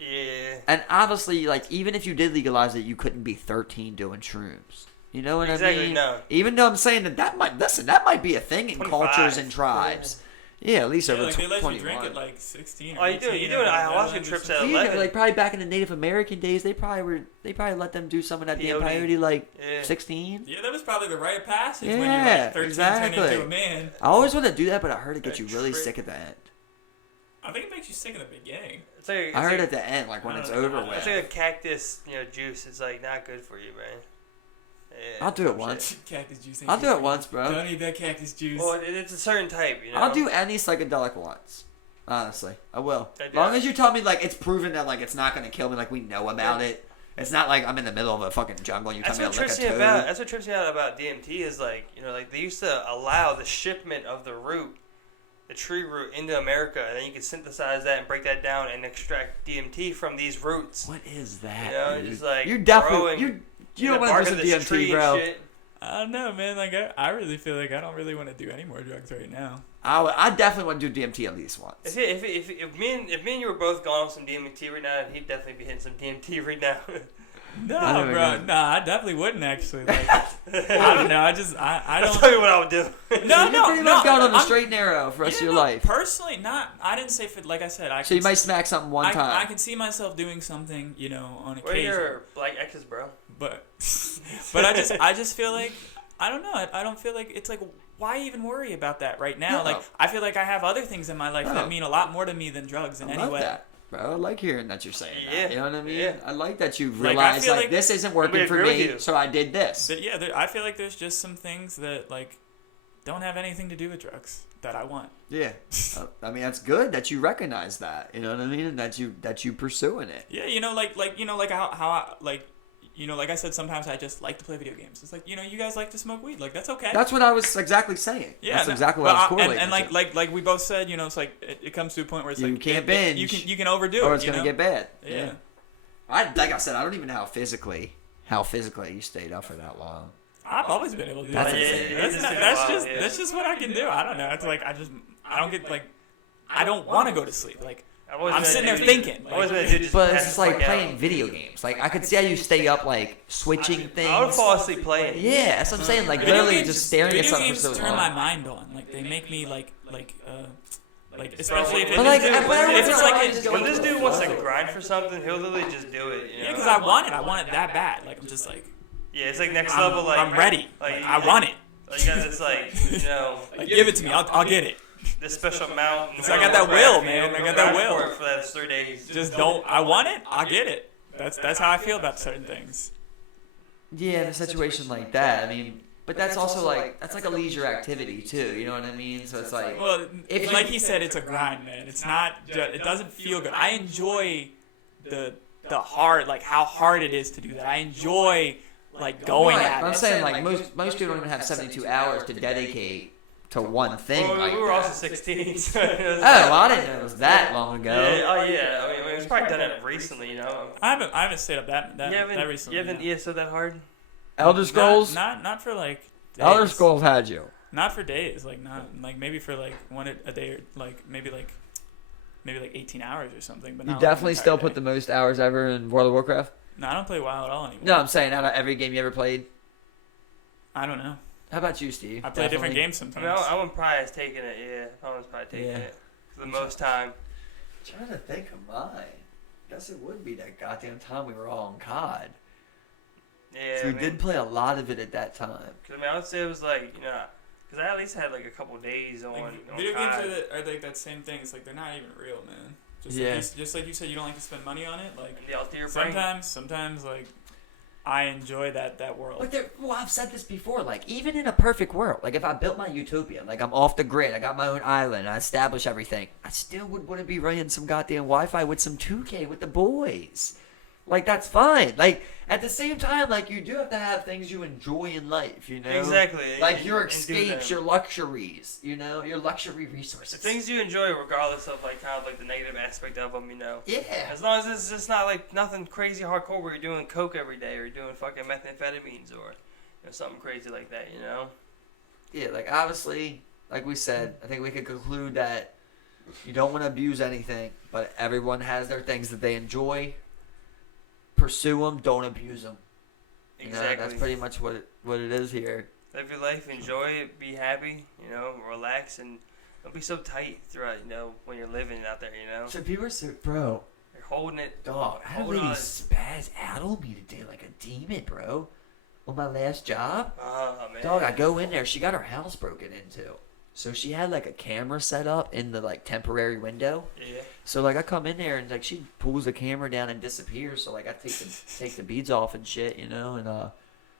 Yeah. And obviously, like, even if you did legalize it, you couldn't be 13 doing shrooms. You know what I mean? Exactly, no. Even though I'm saying that might be a thing in cultures and tribes. Yeah, at least over 21. They let you drink at like 16 or 18. You do it ayahuasca trips at 11. Like probably back in the Native American days, they probably let them do some of that damn peyote like 16. Yeah, that was probably the rite of passage when you were like 13 turning into a man. I always want to do that, but I heard it gets you really sick at the end. I think it makes you sick in the beginning. I heard at the end, like when it's over with. It's like a cactus, juice. It's like not good for you, man. Yeah, I'll do it once. Cactus juice. I'll do it once, bro. Don't need that cactus juice. Well, it's a certain type, you know. I'll do any psychedelic once. Honestly, I will. I Long as you tell me like it's proven that like it's not gonna kill me, like we know about it. It's not like I'm in the middle of a fucking jungle and you tell me to lick a toad. That's what trips me out about DMT is like, you know, like they used to allow the shipment of the root, the tree root, into America, and then you could synthesize that and break that down and extract DMT from these roots. What is that? You know, dude? just like you're definitely you don't want to do some DMT, bro. Shit. I don't know, man. Like I really feel like I don't really want to do any more drugs right now. I definitely want to do DMT at least once. If me and you were both going on some DMT right now, he'd definitely be hitting some DMT right now. No, bro. Nah, I definitely wouldn't actually. Like, I don't know. I don't. Tell me what I would do. No, You're pretty much going on the I'm- straight and narrow for the rest of your life. Personally, not. I didn't say for. Like I said, So you might smack something one time. I can see myself doing something, you know, on Where are occasion. your black exes, bro? But I just feel like I don't know. I don't feel like it's like why even worry about that right now? No. Like I feel like I have other things in my life that mean a lot more to me than drugs in I any love way. that, bro. I like hearing that you're saying that. Yeah. You know what I mean? Yeah. I like that you've Like, I realized feel like like- this isn't working for agree with me, you. so I did this. But yeah, I feel like there's just some things that like don't have anything to do with drugs that I want. Yeah. I mean that's good that you recognize that. You know what I mean? And that you pursuing it. Yeah, you know, like how I like. You know, like I said, sometimes I just like to play video games. It's like, you know, you guys like to smoke weed. Like, that's okay. That's what I was exactly saying. Yeah, that's exactly what I was correlating. And to. like we both said, you know, it's like it comes to a point where it's You like can't binge. You can overdo it, or it's you gonna know? get bad. Yeah. Like I said, I don't even know how physically you stayed up for that long. I've always been able to do That's that. insane. That's just what I can do. I don't know. It's like I don't get like I don't want to go to sleep. Like I'm sitting there thinking. I always Like, been a dude just But pass it's just the like fuck playing out. video games. Like I could see how you stay up like switching things. I would fall asleep playing. Yeah, that's what I'm saying. Like video literally games- just staring at video something games for so turn my long. mind on. Like they make me like especially if But like, it's everyone's it's like, like just go When with this the dude wants to flow. grind for something, he'll literally just do it. You know? yeah, because I want it that bad. Like I'm just like Yeah, it's like next level. Like I'm ready. Like I want it. Like, you got this like you know Like, give it to me. I'll get it. this special mount. So I got that will, man. I got that will. For it for that 3 days. Just don't. I want it. I'll get it. That's how I feel about certain things. Yeah, in a situation like that, I mean, but that's also like that's like a leisure activity too. You know what I mean? So it's like Well, If like you- he said, it's a grind, man. It's not. It doesn't feel good. I enjoy the hard, like how hard it is to do that. I enjoy like going Right, at but I'm it. saying like most people don't even have 72 hours to dedicate to one thing. Well, like we were that. also 16. So it was Oh, well, I didn't know it was that long ago. Yeah, oh yeah. I mean, we've probably done it recently, you know. I haven't stayed up that You recently. haven't ESO'd that hard? Elder Scrolls. Not for like. Days. Elder Scrolls had you. Not for days. Like not like maybe for like one a day or like maybe like 18 hours or something. But You not definitely like an still entire put day. the most hours ever in World of Warcraft. No, I don't play WoW at all anymore. No, I'm saying out of every game you ever played. I don't know. How about you, Steve? I play different Definitely? games I sometimes. mean, I would probably have taken it, yeah. I was probably taking Yeah. it for the most time. Trying to think of mine. Guess it would be that goddamn time we were all on COD. Yeah, So we I mean, did play a lot of it at that time. Cause, I mean, I would say it was like, you know, because I at least had like a couple days on, Like, on video games COD. are like that same thing. It's like they're not even real, man. Yeah. Just like you said, you don't like to spend money on it. Like And the ulterior brain. sometimes like I enjoy that world. But well, I've said this before. Like, even in a perfect world, like if I built my utopia, like I'm off the grid, I got my own island, I established everything, I still would want to be running some goddamn Wi-Fi with some 2K with the boys. Like that's fine. Like at the same time, like you do have to have things you enjoy in life. You know, Exactly. Like your And do escapes, them. your luxuries. You know, your luxury resources. The things you enjoy, regardless of like kind of like the negative aspect of them, you know. Yeah. As long as it's just not like nothing crazy hardcore where you're doing coke every day or you're doing fucking methamphetamines or you know, something crazy like that, you know. Yeah, like obviously, like we said, I think we could conclude that you don't want to abuse anything, but everyone has their things that they enjoy. Pursue them, don't abuse them. You know, Exactly. that's pretty much what it is here. Live your life, enjoy it, be happy, you know, relax, and don't be so tight throughout, you know, when you're living out there, you know. So people are so, bro, You're holding it. dog, I had a Hold lady on. spaz out on me today like a demon, bro. On my last job. Oh, man. Dog, I go in there, she got her house broken into. So she had like a camera set up in the like temporary window. Yeah. So like I come in there and like she pulls the camera down and disappears. So like I take the beads off and shit, you know, and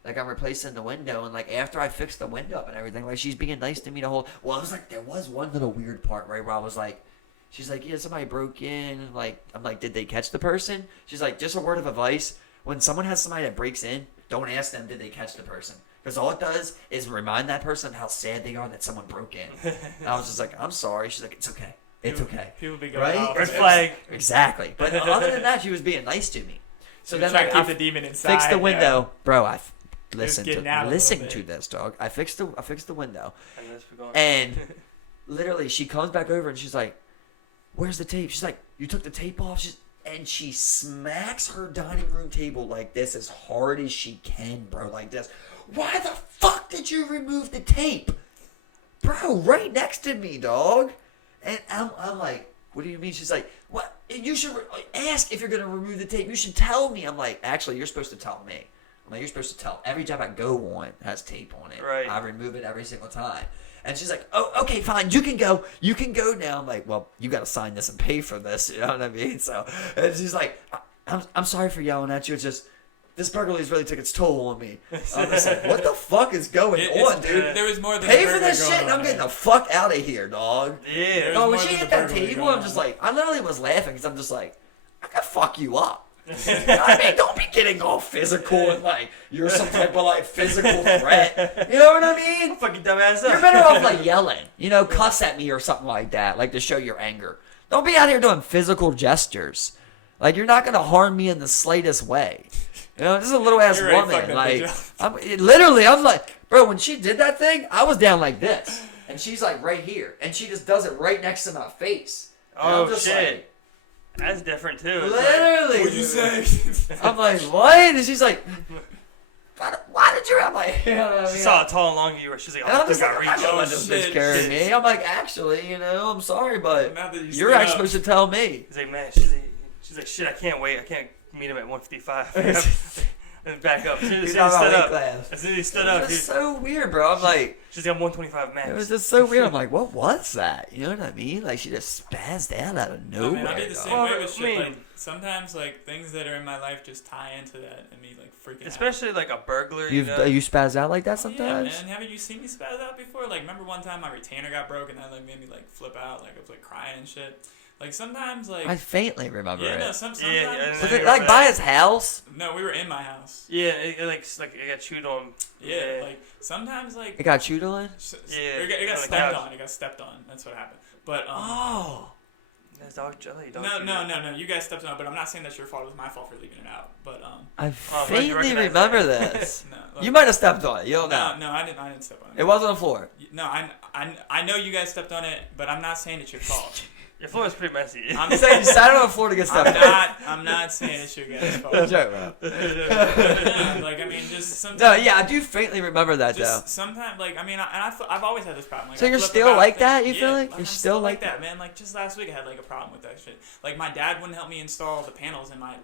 like I'm replacing the window, and like after I fixed the window up and everything, like she's being nice to me the whole. Well, I was like, there was one little weird part right where I was like, she's like, yeah, somebody broke in. And like I'm like, did they catch the person? She's like, just a word of advice: when someone has somebody that breaks in, don't ask them did they catch the person. Because all it does is remind that person of how sad they are that someone broke in. And I was just like, I'm sorry. She's like, it's okay. It's okay. People be going right? off. Red flag. Exactly. But other than that, she was being nice to me. So then trying to I keep the demon inside. fixed the window. Bro, listen getting out a listen little to bit. this, dog. I fixed the window. And let's be going. And literally, she comes back over and she's like, where's the tape? She's like, you took the tape off? And she smacks her dining room table like this as hard as she can, bro, like this. Why the fuck did you remove the tape? Bro, right next to me, dog. And I'm like, what do you mean? She's like, what? You should ask if you're going to remove the tape. You should tell me. I'm like, actually, you're supposed to tell me. I'm like, you're supposed to tell. Every job I go on has tape on it. Right. I remove it every single time. And she's like, oh, okay, fine. You can go. You can go now. I'm like, well, you got to sign this and pay for this. You know what I mean? So, and she's like, I'm sorry for yelling at you. It's just, this burglary's really took its toll on me. I'm just like, what the fuck is going on, dude? There was more than Pay a for burglary this shit going and I'm on, getting man. the fuck out of here, dog. Yeah. No, when more she than hit the that burglary table, going I'm just on. like, I literally was laughing because I'm just like, I gotta fuck you up. You know what I mean? Don't be getting all physical and like you're some type of like physical threat. You know what I mean? Fucking dumbass up. You're better off like yelling, you know, cuss at me or something like that, like to show your anger. Don't be out here doing physical gestures. Like you're not gonna harm me in the slightest way. You know, this is a little ass You're already woman. fucking Like, bitch. I'm like, bro, when she did that thing, I was down like this, and she's like right here, and she just does it right next to my face. And Oh, I'm just shit. like, That's different too. It's literally. What'd you say? I'm like, what? And she's like, why did you? I'm like, you know what I like, mean? she saw how tall and long you were. She's like, And oh, I'm just like, I'm not reach. gonna Oh, let this bitch shit, carry shit. me. I'm like, actually, you know, I'm sorry, but Now that you you're stood actually up. supposed to tell me. He's like, man, she's like, shit, I can't wait. I can't meet him at 155. And back up. As soon as he He's not stood my weight up. class. As soon as he stood It up, was dude, just so weird, bro. I'm like, she's got 125 it max. was just so weird. I'm like, what was that? You know what I mean? Like, she just spazzed out of I nowhere. mean, I be the same Well, way with I shit. mean- Like sometimes, like things that are in my life just tie into that, and me like freaking out. Especially like a burglar. You You've know? you spaz out like that Oh, yeah, sometimes? man. Haven't you seen me spaz out before? Like, remember one time my retainer got broken, and that like made me like flip out. Like I was like crying and shit. Like sometimes, like I faintly remember yeah, it. no, sometimes. Yeah, Was I it like by his house? No, we were in my house. Yeah, it like it got chewed on. Yeah, like sometimes like It got chewed on? Yeah, it got on the stepped couch. on. It got stepped on. That's what happened. But Oh. That's dog jelly. no. You guys stepped on it, but I'm not saying that's your fault. It was my fault for leaving it out. But I glad you faintly recognize remember that. this. no, look, You might have stepped on it. You don't know. no, I didn't step on it. It wasn't on the floor. No, I know you guys stepped on it, but I'm not saying it's your fault. Your floor is pretty messy. I'm You said you sat on the floor to get stepped on. I'm not saying it's your guys' fault. That's right, bro. Like I mean, just sometimes. No, yeah, I do faintly remember that, though. Just sometimes, like I mean, I've always had this problem. Like, So I you're flip still about like things. that, you feel Yeah, like? You're I'm still like that, man. Like just last week, I had like a problem with that shit. Like my dad wouldn't help me install the panels in my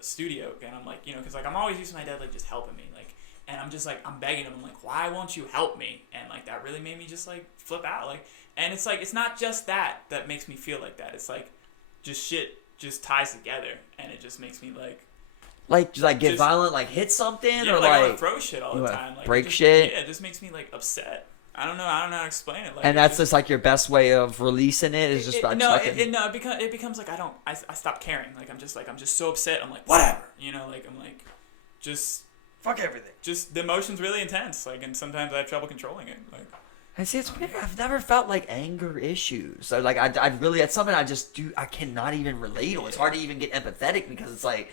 studio, and I'm like, you know, because like I'm always used to my dad like just helping me, like, and I'm just like I'm begging him, I'm like, why won't you help me? And like that really made me just like flip out, like, and it's like it's not just that makes me feel like that. It's like just shit just ties together, and it just makes me like Get just- violent, like hit something, yeah, or like I wanna like. throw shit all you the wanna time, like break it just, shit? Yeah, it just makes me like upset. I don't know how to explain it. Like, And it that's just like your best way of releasing it is just by chucking. it becomes like I stop caring. Like I'm just so upset. I'm like whatever, you know. Like I'm like just Fuck everything. just the emotion's really intense. Like and sometimes I have trouble controlling it. Like And see, it's weird. I've never felt like anger issues. So like I really, it's something I just do. I cannot even relate on. It's hard to even get empathetic because it's like.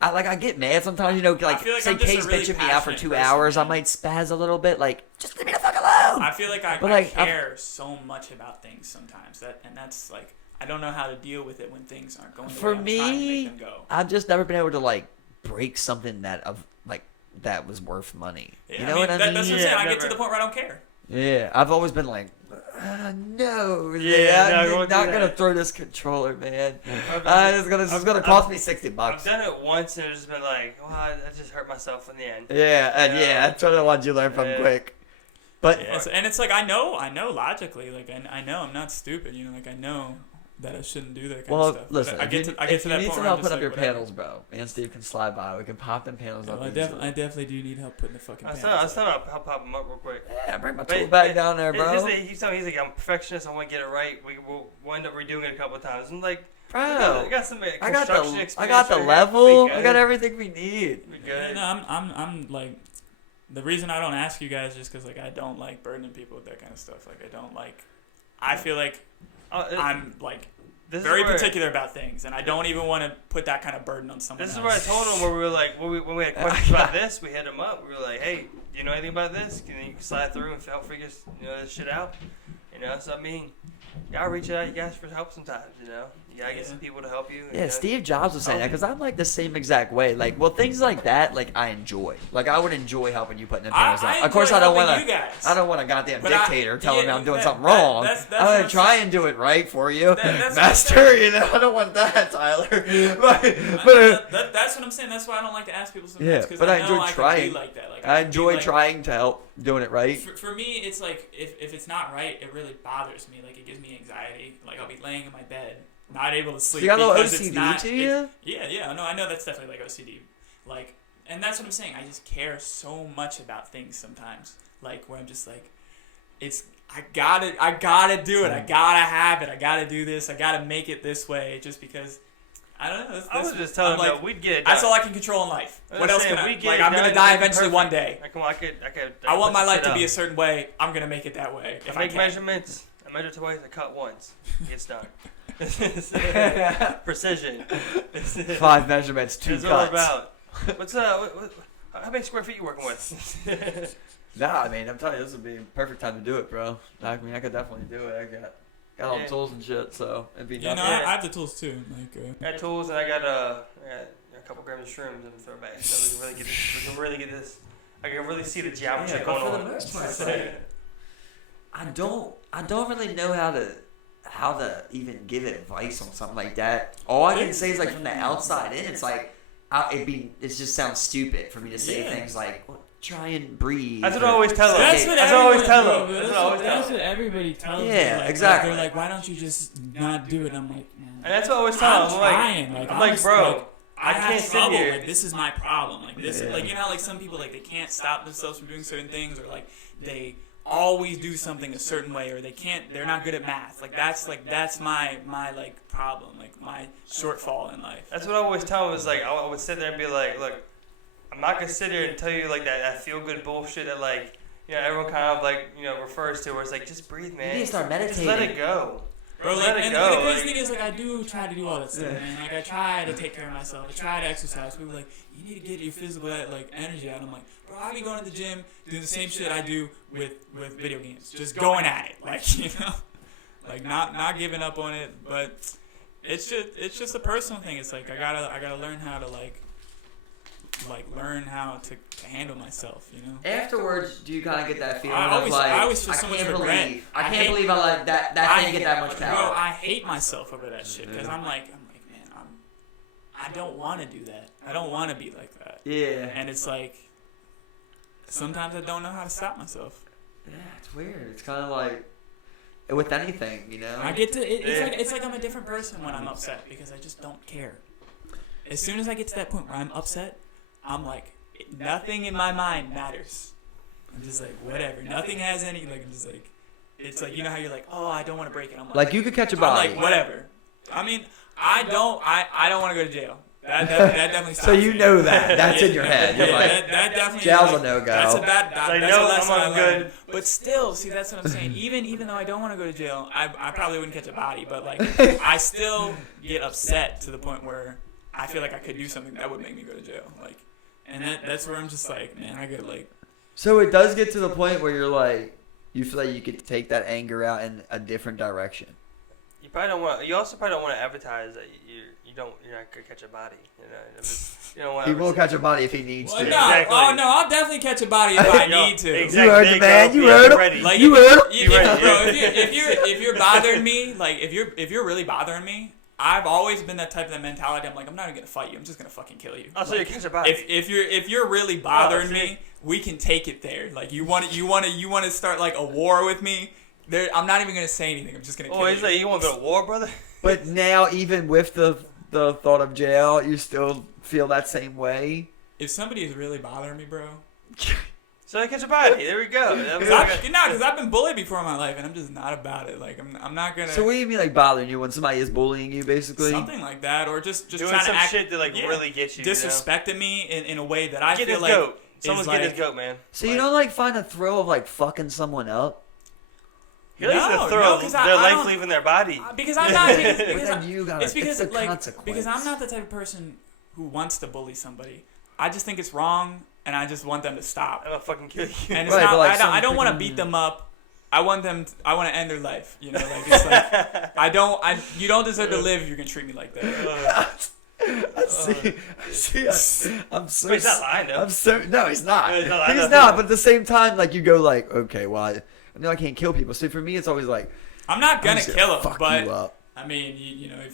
I get mad sometimes, you know, like, feel like say I'm just a Kay's really bitching me out for passionate 2 person, hours, I man. might spaz a little bit, like, just leave me the fuck alone. I feel like I But, like, care so much about things sometimes that's like I don't know how to deal with it when things aren't going the For way I'm trying to me, make them go. I've just never been able to, like, break something that was worth money. Yeah, You know what I mean? That's what I'm Yeah, saying. I get to never. the point where I don't care. Yeah, I've always been like, no, Yeah, no, I I'm won't not do gonna that. this controller, man. I've It's gonna cost me $60. I've done it once and it's just been like, well, I just hurt myself in the end. Yeah, that's what I want you to learn from Yeah. quick. But Yeah, and it's like I know logically, like I know I'm not stupid, you know, like I know that I shouldn't do that kind Well, of stuff. listen, I get to that if you point need where some I'm help just putting up like, your whatever. panels, bro, me and Steve can slide by. We can pop them panels up I easily. definitely do need help putting the fucking I was panels telling up. him I'll pop them up real quick. Yeah, bring my But- tool bag but down there, bro. He's telling me, he's like, I'm a perfectionist. I want to get it right. We'll end up redoing it a couple of times. I'm like, Bro, I got some I got construction the experience right here. level. We I got good. everything we need. We Yeah, good. no, I'm like, the reason I don't ask you guys is just because like I don't like burdening people with that kind of stuff. Like I don't like. I feel like I'm like This very is where, particular about things, and I don't even want to put that kind of burden on someone This is else. where I told him where we were like, when we had questions about this, we hit him up. We were like, hey, do you know anything about this? Can you slide through and help figure this shit out? So I mean, you gotta reach out. You guys for help sometimes. You gotta get some people to help you. Yeah, Steve Jobs was saying that because I'm like the same exact way. Like, well, things like that, like I enjoy. Like, I would enjoy helping you putting the panels up. Of course, I don't want to. I don't want a goddamn But dictator telling me I'm doing something that- wrong. that's I'm what gonna I'm try saying. and do it right for you, That's master. I don't want that, Tyler. That's what I'm saying. That's why I don't like to ask people sometimes. Yeah, 'cause but I know enjoy I can trying. be like that. Like, I can be enjoy like- trying to help doing it right. For me, it's like if it's not right, it really bothers me. Like it gives me anxiety. Like I'll be laying in my bed, not able to sleep. You got a little because it's OCD not, to you? Yeah. No, I know that's definitely like OCD. Like, and that's what I'm saying. I just care so much about things sometimes. Like where I'm just like, I gotta do it. I gotta have it. I gotta do this. I gotta make it this way. Just because. I don't know. I was just telling him that we'd get it done. That's all I can control in life. What else can I? Like, I'm gonna die eventually one day. I want my life to be a a certain way. I'm gonna make it that way. If I I make can. measurements. I measure twice. I cut once. It's done. Precision. 5 measurements, 2 That's all cuts. about. What's how many square feet you working with? Nah, I mean, I'm telling you, this would be a perfect time to do it, bro. I mean, I could definitely do it. I got all the tools and shit, so it'd be Yeah, no, nothing. I have the tools too. Like, I got tools and I got a couple grams of shrooms in the throwback. So we can really get this. I can really see the geometry Yeah, going but for on. the most part, it's like, I don't really know how to even give advice on something like that. All I can say is like from the outside in, it's like it just sounds stupid for me to say things like, well, try and breathe. That's what I always tell them. That's what I always tell everyone- them. bro, That's what I always tell That's them. what everybody tells me. Yeah, Like, exactly. They're like, why don't you just not do it? I'm like, man. And that's what I always tell them. trying. I'm like, honestly, bro, like, I can't have sit trouble. here. Like, this is my problem. Like this, Yeah. like you know, how, like some people like they can't stop themselves from doing certain things, or like they always do something a certain way, or they're not good at math. Like that's my like problem, like my shortfall in life. That's what I always tell them. Is like I would sit there and be like, look, I'm not gonna sit here and tell you like that feel good bullshit that like everyone kind of like refers to, where it's like just breathe, man. You need to start meditating. Just let it go. Bro, Just like, let it and go. the crazy Like, thing is, like, I do try to do all that stuff, man. Like, I try to take care of myself. I try to exercise. People are like, you need to get your physical, like, energy out. I'm like, bro, I be going to the gym, doing the same shit I do with video games. Just going at it. Like, like, not giving up on it. But it's just a personal thing. It's like, I gotta learn how to, like learn how to handle myself, Afterwards, do you kind of get that feeling I of like, always feel so much regret. I can't believe I let that thing get that much power. Bro, I hate myself over that shit because I'm like, man, I don't want to do that. I don't want to be like that. Yeah. And it's like, sometimes I don't know how to stop myself. Yeah, it's weird. It's kind of like with anything, I get to it's like I'm a different person when I'm upset because I just don't care. As soon as I get to that point where I'm upset, I'm like, nothing in my mind matters. I'm just like, whatever. Nothing has any, like, I'm just like, it's like, you know how you're like, oh, I don't want to break it. I'm like you could catch a I'm body. like, whatever. I mean, I don't want to go to jail. That definitely stops So you me. know that. That's in your head. You're Yeah, like, that definitely jail's like, a no-go. That's a bad. Like, That's no, a lesson I'm I on learned. good. But still, see, that's what I'm saying. Even though I don't want to go to jail, I probably wouldn't catch a body. But like, I still get upset to the point where I feel like I could do something that would make me go to jail. Like, and that's where I'm just like, man, I could like. So it does get to the point where you're like, you feel like you could take that anger out in a different direction. You probably don't want. You also probably don't want to advertise that you're not gonna catch a body. You don't want. He will catch a body if he needs Well, to. no, Exactly. oh no, I'll definitely catch a body if I need to. Exactly. You heard the man. You heard him. Ready. Like You if, heard him. if, ready. bro, if you're bothering me, like if you're really bothering me, I've always been that type of mentality. I'm like, I'm not even gonna fight you. I'm just gonna fucking kill you. Also, you catch a body. If you're really bothering me, we can take it there. Like you want to start like a war with me. I'm not even gonna say anything. I'm just gonna. Oh, he's like, you want to go to war, brother? But now, even with the thought of jail, you still feel that same way. If somebody is really bothering me, bro. So catch a body. There we go. Because I've been bullied before in my life, and I'm just not about it. Like I'm not gonna. So what do you mean, like bothering you when somebody is bullying you, basically? Something like that, or just doing trying some to act, shit to really get you. Disrespecting me in a way that I get feel his like. Goat. Someone's like, get his goat, man. So you don't find a thrill of fucking someone up? He likes the thrill of their life leaving their body. Because I'm not. It's the consequence. Because I'm not the type of person who wants to bully somebody. I just think it's wrong, and I just want them to stop. I'm gonna fucking kill you. And it's I don't want to beat them up. I want to end their life. You know, it's like you don't deserve to live if you're gonna treat me like that. I'm so. Wait, he's not lying, though. No, he's not. He's not. But at the same time, you go okay, well, I know I can't kill people. So for me, it's always I'm not gonna kill him, fuck but you up. I mean,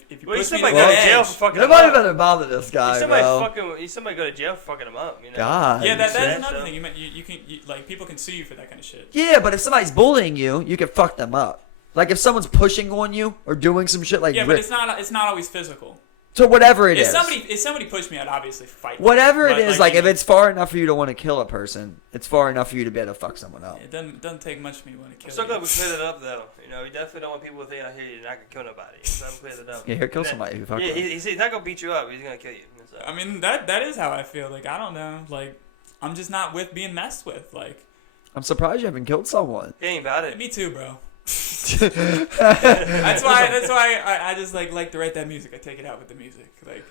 if you well, push me go to to the jail edge, for fucking nobody him up. better bother this guy, Somebody go to jail for fucking him up. You know? God. Yeah, that's another thing. You can people can sue you for that kind of shit. Yeah, but if somebody's bullying you, you can fuck them up. If someone's pushing on you or doing some shit yeah, but it's not always physical. So whatever it is. If somebody pushed me, I'd obviously fight. Whatever it is, if it's far enough for you to want to kill a person, it's far enough for you to be able to fuck someone up. It doesn't take much for me to want to kill. I'm so glad we cleared it up, though. We definitely don't want people to think, "Hey, you're not gonna kill nobody." So I'm cleared it up. Yeah, he'll kill somebody who fuck Yeah, up. he's not gonna beat you up. He's gonna kill you. So. I mean, that is how I feel. I don't know. I'm just not with being messed with. I'm surprised you haven't killed someone. He ain't about it. Me too, bro. That's why I just like to write that music. I take it out with the music. Like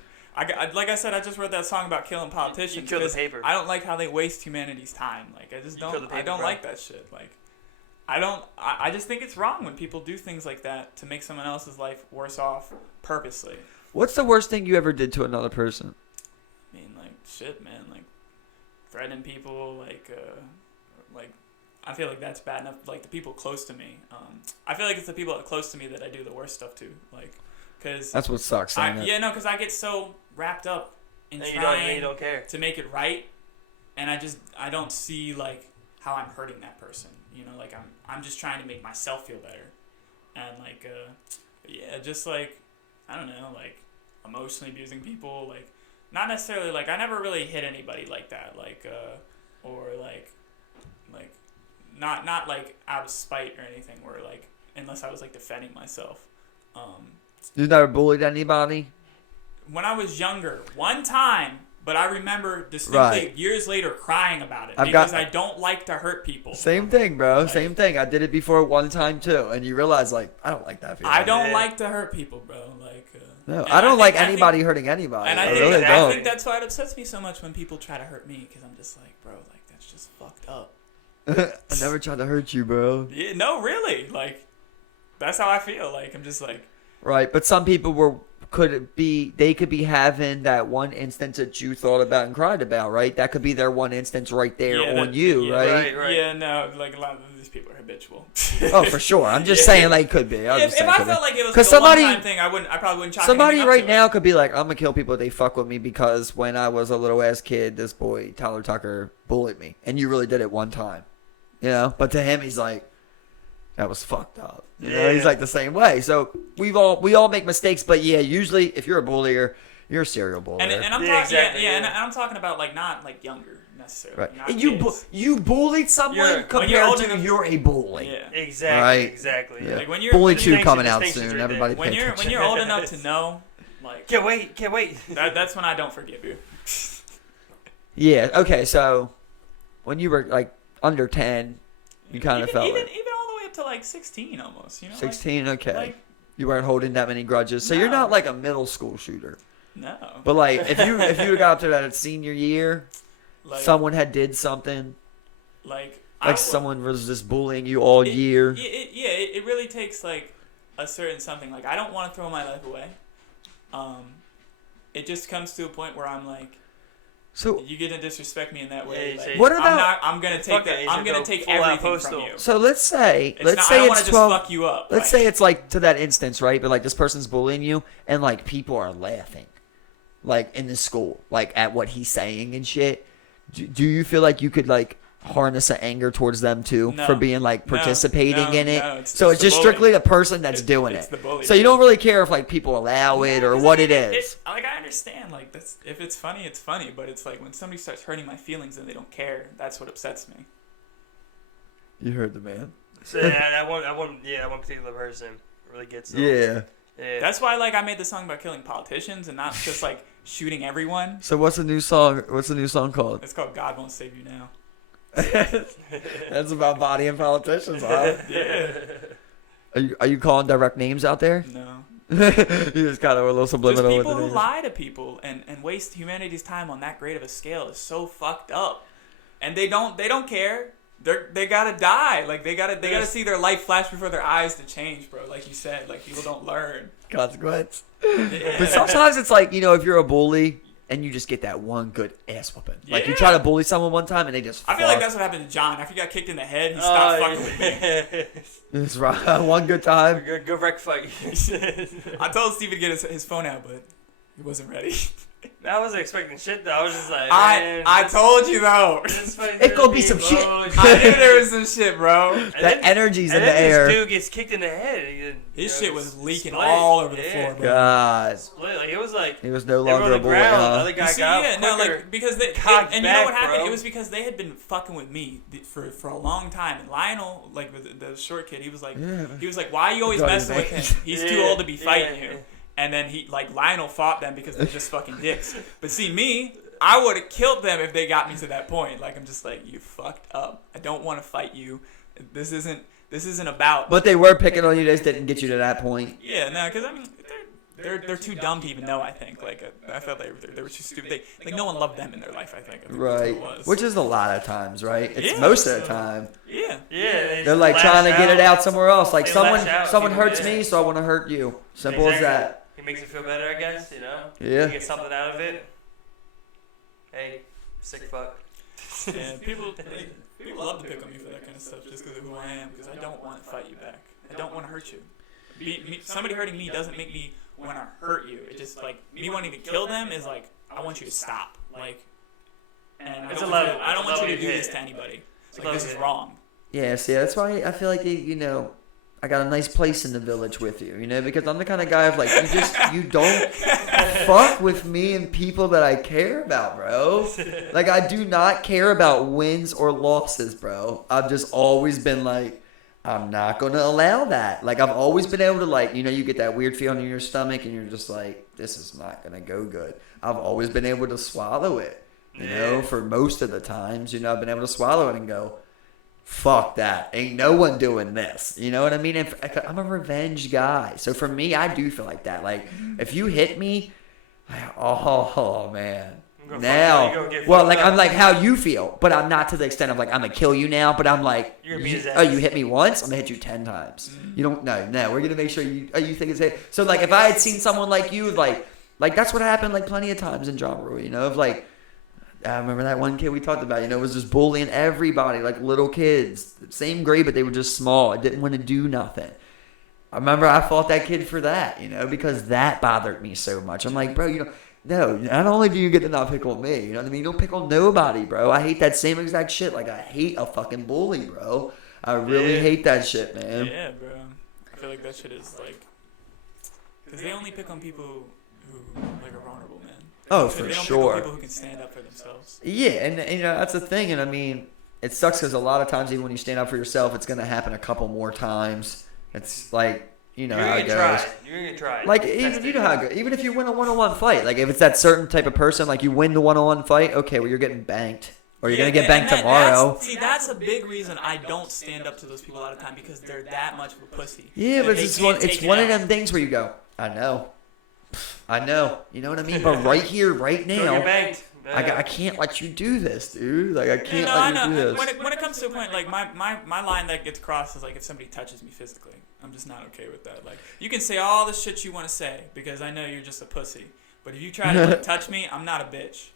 I said, I just wrote that song about killing politicians. You kill the paper. I don't like how they waste humanity's time. I just don't. I don't like that shit. I just think it's wrong when people do things like that to make someone else's life worse off purposely. What's the worst thing you ever did to another person? I mean, shit, man. Threatening people. I feel like that's bad enough. The people close to me. I feel like it's the people close to me that I do the worst stuff to. Cause that's what sucks. Because I get so wrapped up in trying don't care to make it right, and I don't see how I'm hurting that person. I'm just trying to make myself feel better, and I don't know, emotionally abusing people, not necessarily I never really hit anybody like that, or not out of spite or anything, where unless I was defending myself. You never bullied anybody? When I was younger, one time, but I remember distinctly years later crying about it because I don't like to hurt people. Same thing, bro. Same thing. I did it before one time too, and you realize I don't like that feeling. I don't like to hurt people, bro. No, I don't like anybody hurting anybody. And I think that's why it upsets me so much when people try to hurt me, because I'm just bro, that's just fucked up. I never tried to hurt you, bro. Yeah, no, really. That's how I feel. I'm just Right, but some people could be having that one instance that you thought about and cried about, right? That could be their one instance right there on you, right? Right. Yeah, no, a lot of these people are habitual. Oh, for sure. I'm just saying, could be. If I felt like it was a one-time thing, I probably wouldn't chalk somebody anything up right to now could be I'm gonna kill people if they fuck with me because when I was a little ass kid, this boy Tyler Tucker bullied me, and you really did it one time, But to him, he's that was fucked up. He's the same way. So we all make mistakes, but usually if you're a bullier, you're a serial bullier. And I'm talking, and I'm talking about not younger necessarily. Right. Not And kids. you bullied someone compared to you're a bully. Yeah. Exactly. Right. Exactly. Yeah. When you're Bully 2 coming out distinctions soon. right Everybody when pay you're attention. when you're old enough to know, can't wait. That's when I don't forgive you. Yeah. Okay. So when you were under 10, you kind of felt even all the way up to 16 almost. 16. Okay. You weren't holding that many grudges, so you're not a middle school shooter. No. But if you got up to that senior year, someone had did something. Someone was just bullying you all year. It really takes a certain something. I don't want to throw my life away. It just comes to a point where I'm so you get to disrespect me in that way. What about? I'm gonna take that. I'm gonna take everything from you. So let's say I don't want to just fuck you up. Let's say it's to that instance, right? But this person's bullying you, and people are laughing, in the school, at what he's saying and shit. Do you feel like you could harness an anger towards them too No. for being like No. participating No. in it. No. So it's the just bully. strictly the person that's doing It's it. the bully. So you don't really care if like people allow it or 'Cause what I it mean, is. Like I understand, like that's if it's funny, it's funny. But it's like when somebody starts hurting my feelings and they don't care, that's what upsets me. You heard the man. So that one particular person really gets them. Yeah. Yeah. That's why like I made the song about killing politicians and not just like shooting everyone. So what's the new song? What's the new song called? It's called God Won't Save You Now. That's about bodying politicians, huh? Yeah. Are you calling direct names out there? No. You just kind of a little Just subliminal with people the who names. lie to people and waste humanity's time on that great of a scale is so fucked up. And they don't care. They gotta die. Like they gotta see their life flash before their eyes to change, bro. Like you said, like people don't learn. Consequence. Yeah. But sometimes it's like, if you're a bully and you just get that one good ass whooping. Like you Yeah. try to bully someone one time and they just I feel like that's what happened to John. After he got kicked in the head, he stopped fucking with me. That's right. One good time. Go wreck fight. I told Steve to get his phone out, but he wasn't ready. I wasn't expecting shit though. I was just like, I told you though. It gonna be some shit. I knew there was some shit, bro. That energy's in and the then air. This dude gets kicked in the head. His shit was leaking split. all over the Yeah. floor, bro. God. Split. Like, it was like He was no they were longer on a the bully, ground. The huh? other guy You see, got yeah, no, quicker. like because they cocked and you know what back, happened? bro. It was because they had been fucking with me for a long time. And Lionel, like the short kid, he was like, why are you always Got messing his with him? He's too Yeah, old to be fighting yeah. you. And then Lionel fought them because they're just fucking dicks. But see me, I would have killed them if they got me to that point. Like I'm just like, you fucked up. I don't want to fight you. This isn't about. But they were picking on you. They just didn't get you to that point. Yeah, no, because I mean, they're too dumb to even know. I think I felt they were too stupid. Like no one loved them in their life. I think that's Right. what it was. Which is a lot of times, right? It's Yeah, most of the so- time. Yeah. Yeah. They're like trying to get it out somewhere else. Like They someone lash out, someone people hurts get it. me, so I want to hurt you. Simple as that. He makes you feel better, I guess. Yeah. You get something out of it. Hey, sick fuck. Yeah, people love to pick on me for that kind of stuff just because of who I am. Because I don't want to fight you back. I don't want to hurt you. Somebody hurting me doesn't make me want to hurt you. It just like me wanting to kill them is like I want you to stop. Like, and It's a level. I don't want you to It's a do level this hit. to anybody. It's a Like this level is hit. wrong. Yeah, see, that's why I feel like I got a nice place in the village with you, because I'm the kind of guy of like you don't fuck with me and people that I care about, bro. Like I do not care about wins or losses, bro. I've just always been like, I'm not gonna allow that. Like I've always been able to like, you get that weird feeling in your stomach and you're just like, this is not gonna go good. I've always been able to swallow it, for most of the times, I've been able to swallow it and go, fuck that. Ain't no one doing this. You know what I mean? I'm a revenge guy. So for me, I do feel like that. Like, if you hit me, oh, man. Now, well, like, I'm like how you feel, but I'm not to the extent of like, I'm going to kill you now, but I'm like, You're gonna beat his oh, ass. you hit me once? I'm going to hit you 10 times. You don't, no, we're going to make sure you think it's hit. So, like, if I had seen someone like you, like that's what happened, like, plenty of times in John Rule, of like, I remember that one kid we talked about, was just bullying everybody, like little kids. Same grade, but they were just small. I didn't want to do nothing. I remember I fought that kid for that, because that bothered me so much. I'm like, bro, no, not only do you get to not pick on me, you know what I mean? You don't pick on nobody, bro. I hate that same exact shit. Like, I hate a fucking bully, bro. I really hate that shit, man. Yeah, bro. I feel like that shit is like, because they only pick on people who like are vulnerable, man. Oh, They for don't sure. pick on people who can stand up for themselves. Yeah, and that's the thing, and I mean, it sucks because a lot of times even when you stand up for yourself, it's gonna happen a couple more times. It's like, You're how it gonna try goes. it. You're gonna try it. Like Test even it. how it goes. Even if you win a one-on-one fight, like if it's that certain type of person, like you win the one-on-one fight, okay, well you're getting banked, or you're gonna get banked tomorrow. That's a big reason I don't stand up to those people a lot of time because they're that much of a pussy. Yeah, And but they it's can't one. take It's it one of out. them things where you go, I know. You know what I mean? But right here, right Go get now, banked. I can't let you do this, dude. Like I can't I let you know. do this. When it comes to a point, like my line that gets crossed is like if somebody touches me physically, I'm just not okay with that. Like you can say all the shit you want to say because I know you're just a pussy, but if you try to like, touch me, I'm not a bitch.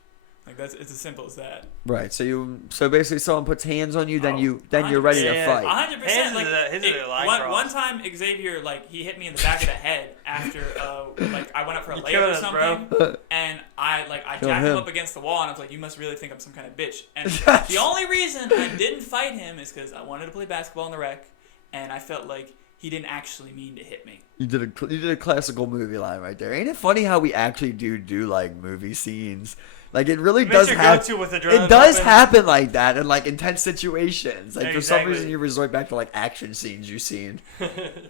Like it's as simple as that. Right. So basically, someone puts hands on you, then you're ready to fight. 100%. Like one time, Xavier he hit me in the back of the head after I went up for a layup or something, and I jacked him up against the wall, and I was like, you must really think I'm some kind of bitch. And the only reason I didn't fight him is because I wanted to play basketball in the rec, and I felt like he didn't actually mean to hit me. You did a classical movie line right there. Ain't it funny how we actually do like movie scenes? Like it really does happen. It does happen like that in like intense situations. Like for some reason you resort back to like action scenes you've seen,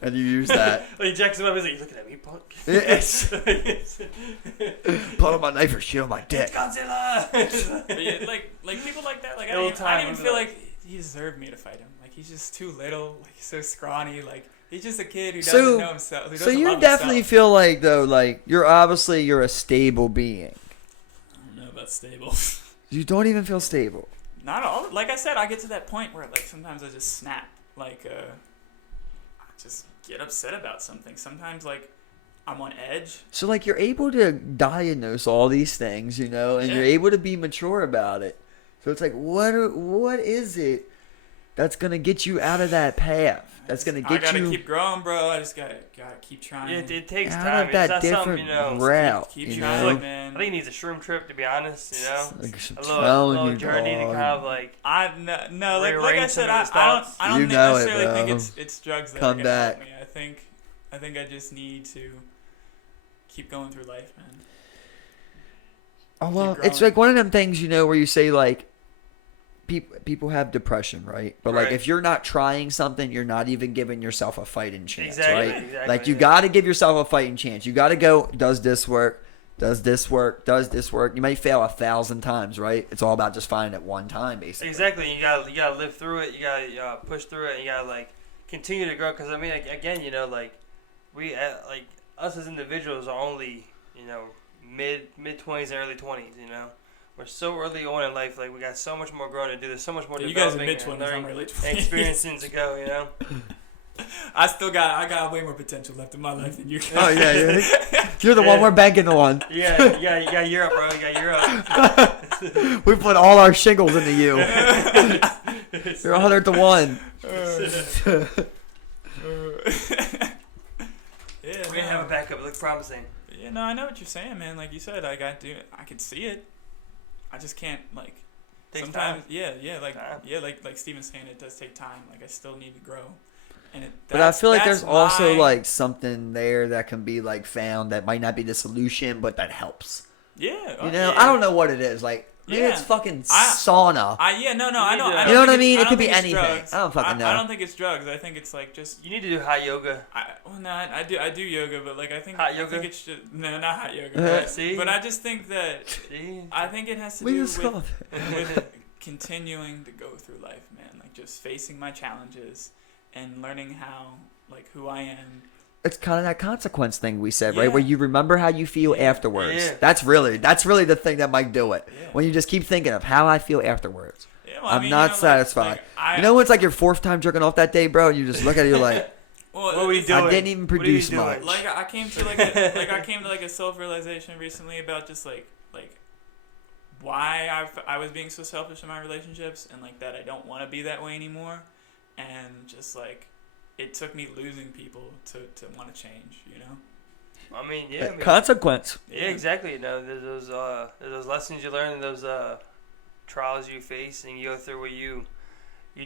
and you use that. Like Jackson Webb is like, you looking at me, punk? Yes. Pull on my knife or shit on my dick. It's Godzilla. like people like that. Like I didn't even feel like he deserved me to fight him. Like he's just too little. Like he's so scrawny. Like he's just a kid who doesn't know himself. So you definitely feel like though, like you're a stable being. I don't know about stable. You don't even feel stable. Not all. Like I said, I get to that point where like sometimes I just snap. Like I just get upset about something. Sometimes like I'm on edge. So like you're able to diagnose all these things, and you're able to be mature about it. So it's like what is it that's gonna get you out of that path? That's gonna get you. I gotta keep growing, bro. I just gotta keep trying. It takes out time. of that it's not different route. Keep trying, man. I think he needs a shroom trip, to be honest. Like a little journey to kind of like. Like I said, I don't necessarily think it's drugs that Come are gonna help me. I think I just need to keep going through life, man. Oh well, it's like one of them things, where you say like. People have depression, right? But like if you're not trying something, you're not even giving yourself a fighting chance, right? Exactly, like you got to give yourself a fighting chance. You got to go, does this work? Does this work? Does this work? You might fail 1,000 times, right? It's all about just finding it one time, basically. Exactly. You gotta live through it. You gotta push through it. You gotta like continue to grow. Because I mean, again, like we like us as individuals are only mid 20s, early 20s. We're so early on in life. Like we got so much more growing to do. There's so much more you guys are developing mid-20s, I'm early 20s. experiencing to go. I got way more potential left in my life than you guys. Oh yeah, you're the one we're banking on. Yeah. You got Europe, bro. You got Europe. We put all our shingles into you. You're 100 to 1. Yeah, we're gonna have a backup. It looks promising. Yeah, no, I know what you're saying, man. Like you said, I can see it. I just can't like. Takes sometimes, time. like Steven's saying, it does take time. Like I still need to grow. But I feel like there's also like something there that can be like found that might not be the solution, but that helps. Yeah. I don't know what it is. Like maybe it's fucking sauna. I don't. You know what I mean? It could be anything. Drugs. I don't fucking know. I don't think it's drugs. I think it's like just. You need to do hot yoga. I do yoga, but like I think hot yoga. I think it's just, no, not hot yoga. See. But I just think that I think it has to do with continuing to go through life, man. Like just facing my challenges and learning how who I am. It's kind of that consequence thing we said, right? Where you remember how you feel afterwards. Yeah. That's really the thing that might do it. Yeah. When you just keep thinking of how I feel afterwards. Yeah, well, I'm not satisfied. When it's like your 4th time jerking off that day, bro, and you just look at it, you're like, well, what are we doing? I didn't even produce much. Like I came to a self-realization recently about just like why I was being so selfish in my relationships, and like that I don't want to be that way anymore, and just like it took me losing people to want to change, I mean, yeah. Consequence. Yeah, exactly. There's those lessons you learn and those trials you face and you go through where you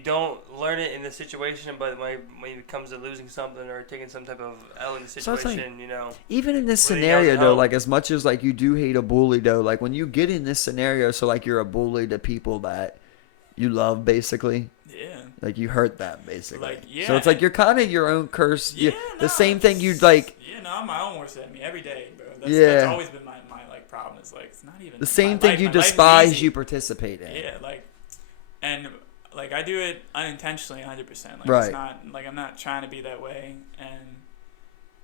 don't learn it in the situation, but when it comes to losing something or taking some type of L in the situation, Even in this scenario, though, like as much as like you do hate a bully, though, like when you get in this scenario, so like you're a bully to people that you love, basically. Yeah. Like you hurt them, basically. Like, yeah. So it's like you're kind of your own curse. Yeah, the same thing you'd like. Yeah, no, I'm my own worst enemy every day, bro. That's always been my like problem. It's like it's not even the same thing you despise. You participate in. Yeah, and I do it unintentionally, 100%. Like right. It's not like I'm not trying to be that way, and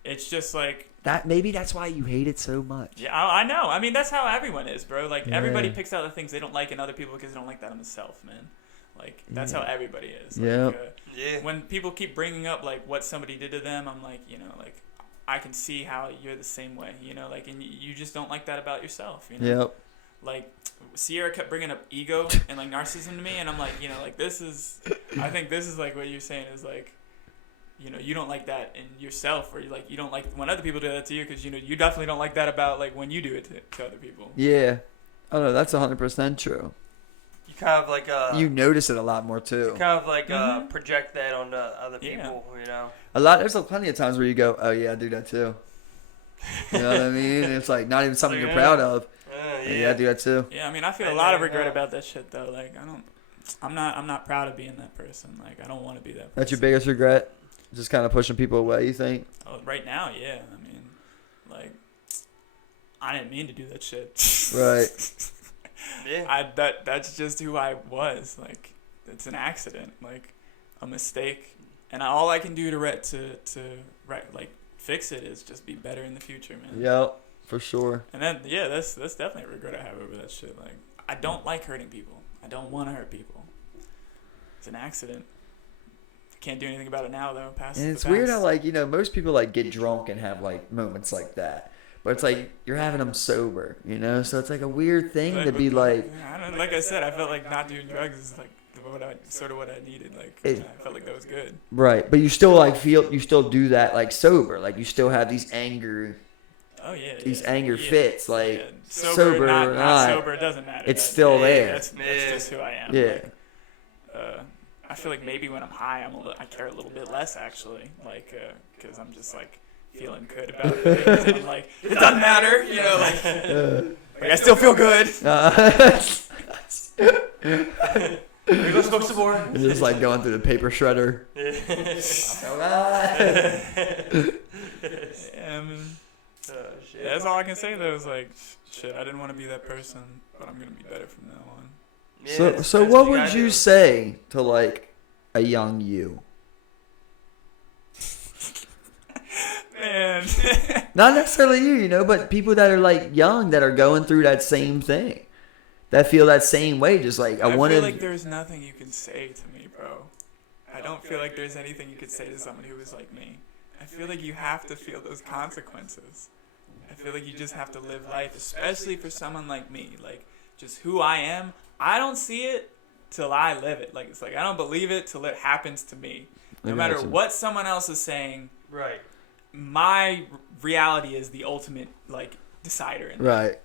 it's just like that. Maybe that's why you hate it so much. Yeah, I know. I mean, that's how everyone is, bro. Like everybody picks out the things they don't like in other people because they don't like that in themselves, man. Like that's how everybody is. Like, when people keep bringing up like what somebody did to them, I'm like, I can see how you're the same way, and you just don't like that about yourself, Yep. like Sierra kept bringing up ego and like narcissism to me, and I'm like, you know, like this is, I think this is like what you're saying is like, you know, you don't like that in yourself, or you don't like when other people do that to you, because you know you definitely don't like that about like when you do it to other people. Yeah. Oh no, that's 100% true. You kind of like you notice it a lot more too. You kind of like project that onto other people, you know. There's plenty of times where you go, oh yeah, I do that too. You know what I mean? It's like not even something you're proud of. Yeah, I do that too. Yeah, I mean, I feel a lot of regret about that shit though. Like I'm not proud of being that person. Like I don't want to be that person. That's your biggest regret? Just kind of pushing people away, you think? Oh, right now, yeah. I mean, like, I didn't mean to do that shit. Right. Yeah. That's just who I was. Like, it's an accident, like a mistake, and all I can do to fix it is just be better in the future, man. Yep, for sure. And then that's definitely a regret I have over that shit. Like, I don't like hurting people. I don't want to hurt people. It's an accident. Can't do anything about it now though. And it's weird how like, you know, most people like get drunk and have like moments like that, but it's like you're having them sober, you know. So it's like a weird thing to be like. I don't know, like I said, I felt like not doing drugs is like what I needed. Like I felt like that was good. Right, but you still like you still do that like sober, like you still have these anger. Oh yeah. These anger fits, like sober, not sober, it doesn't matter. It's still there. That's just who I am. Yeah. Like, I feel like maybe when I'm high, I care a little bit less actually, like, because I'm just like feeling good about it. I'm like, it doesn't matter, you know, like I still feel good. Here goes smoke some more. Just like going through the paper shredder. Shit. That's all I can say though. Is like, shit, I didn't want to be that person, but I'm gonna be better from now on. Yeah, so what would you say to like a young you? Man. Not necessarily you know, but people that are like young that are going through that same thing, that feel that same way. Just like I feel like there's nothing you can say to me, bro. I don't feel like there's anything you could say to someone who is like me. I feel like you have to feel those consequences. I feel like you just have to live life, especially for someone like me. Like, just who I am, I don't see it till I live it. Like, it's like I don't believe it till it happens to me. No matter what someone else is saying, right? My reality is the ultimate like decider. In right.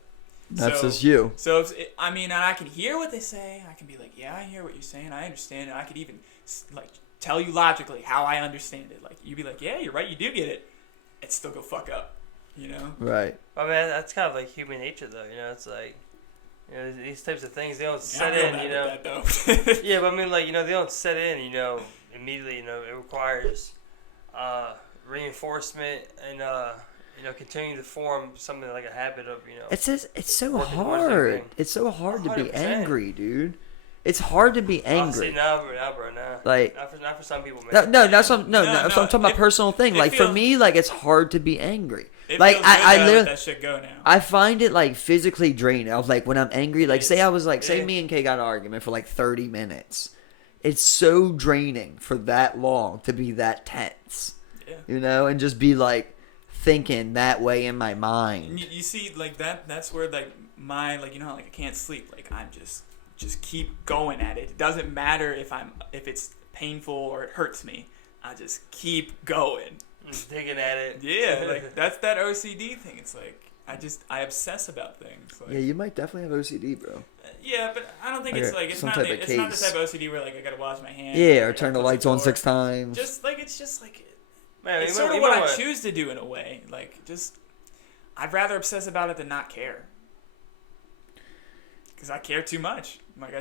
That's just you. So and I can hear what they say. I can be like, yeah, I hear what you're saying. I understand it. I could even like tell you logically how I understand it. Like you'd be like, yeah, you're right. You do get it. It still go fuck up. You know. Right. I mean, that's kind of like human nature, though. You know, it's like. You know, these types of things, they don't set in, you know. Yeah, but I mean, like, you know, they don't set in, you know, immediately. You know, it requires reinforcement and, you know, continuing to form something like a habit of, you know. It's so hard. It's so hard to be angry, dude. It's hard to be angry. I'll say no, bro, no. Like, not for some people, man. No, that's what I'm talking about personal thing. Like, for me, like, it's hard to be angry. Like I literally let that shit go now. I find it like physically draining. I was like when I'm angry, like say me and Kay got an argument for like 30 minutes. It's so draining for that long to be that tense. Yeah. You know, and just be like thinking that way in my mind. You see like that's where like my like you know how like I can't sleep. Like I'm just keep going at it. It doesn't matter if it's painful or it hurts me. I just keep going. Digging at it. Yeah, like that's that OCD thing. It's like I obsess about things. Like, yeah, you might definitely have OCD, bro. Yeah, but I don't think it's like it's not the type of OCD where like I gotta wash my hands. Yeah, or turn the lights on 6 times. It's just like man, it's sort of what I choose to do in a way. Like just I'd rather obsess about it than not care. Because I care too much. Like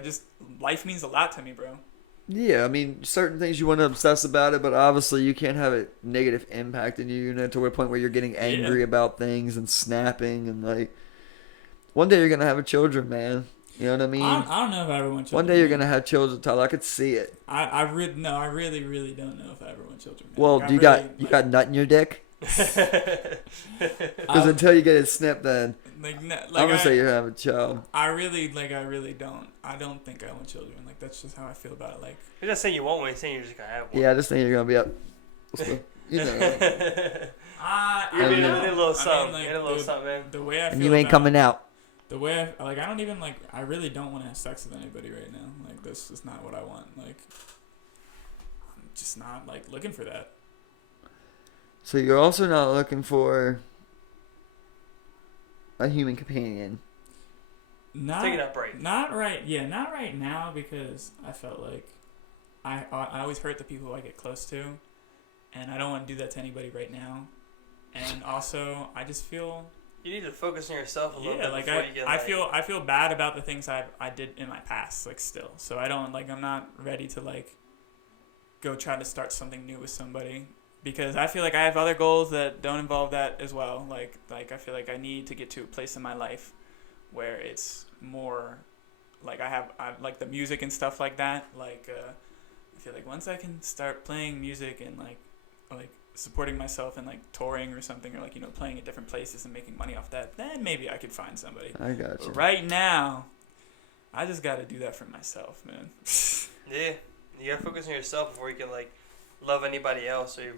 life means a lot to me, bro. Yeah, I mean, certain things you want to obsess about it, but obviously you can't have a negative impact in you know, to a point where you're getting angry about things and snapping and like. One day you're gonna have children, man. You know what I mean? I don't know if I ever want children. One day you're gonna have children, Tyler. I could see it. I really don't know if I ever want children. Man. Well, do you got nut in your dick? Because until you get it snipped, then I'm gonna say you're having a child. I really don't. I don't think I want children. Like that's just how I feel about it. Like you're not saying you won't. You're saying you're just gonna have one. Yeah, I just think you're gonna be up. You know. You're in a little something. In a little something, man. The way I feel. And you ain't coming out. the way I don't even like. I really don't want to have sex with anybody right now. Like this is not what I want. Like I'm just not like looking for that. So you're also not looking for a human companion. Not Take it up right. Not right. Yeah, not right now because I felt like I always hurt the people I get close to, and I don't want to do that to anybody right now. And also, I just feel. You need to focus on yourself a little bit. Yeah, like before you get, I feel bad about the things I did in my past, like still. So I don't like I'm not ready to like go try to start something new with somebody because I feel like I have other goals that don't involve that as well. Like I feel like I need to get to a place in my life where it's more like I like the music and stuff like that. Like I feel like once I can start playing music and like supporting myself and like touring or something or like playing at different places and making money off that, then maybe I could find somebody. I got you. But right now, I just got to do that for myself, man. Yeah, you gotta focus on yourself before you can like love anybody else or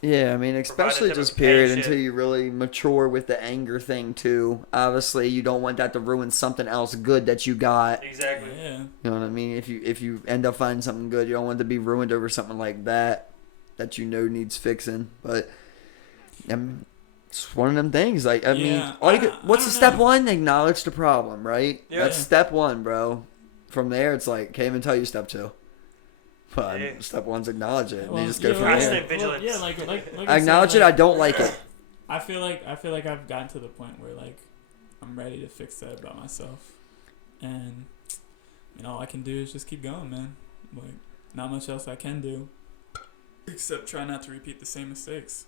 Yeah, I mean, especially just period until you really mature with the anger thing too. Obviously, you don't want that to ruin something else good that you got. Exactly. Yeah. You know what I mean? If you end up finding something good, you don't want it to be ruined over something like that needs fixing. But it's one of them things. Like I mean, what's the step one? Acknowledge the problem, right? Yeah. That's step one, bro. From there, it's like can't even tell you step two. But step one's acknowledge it. And you just go from there. Vigilance. Yeah, like I acknowledge it. I don't like it. I feel like I've gotten to the point where like I'm ready to fix that about myself, and all I can do is just keep going, man. Like not much else I can do, except try not to repeat the same mistakes.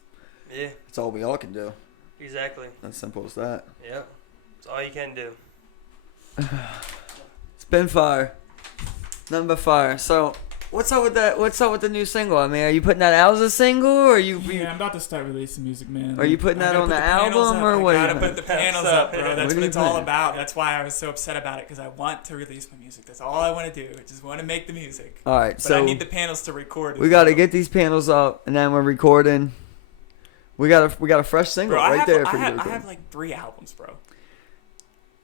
Yeah. That's all we all can do. Exactly. As simple as that. Yep. That's all you can do. It's been fire. Nothing but fire. So. What's up with that? What's up with the new single? I mean, are you putting that out as a single, or Yeah, I'm about to start releasing music, man. Are you putting that on the album, or what? I gotta put the panels up, bro. That's what it's all putting? about. That's why I was so upset about it, because I want to release my music. That's all I want to do. I just want to make the music. All right, but so I need the panels to record it. We got to get these panels up, and then we're recording. We got a fresh single bro, there I for you. I have like 3 albums, bro.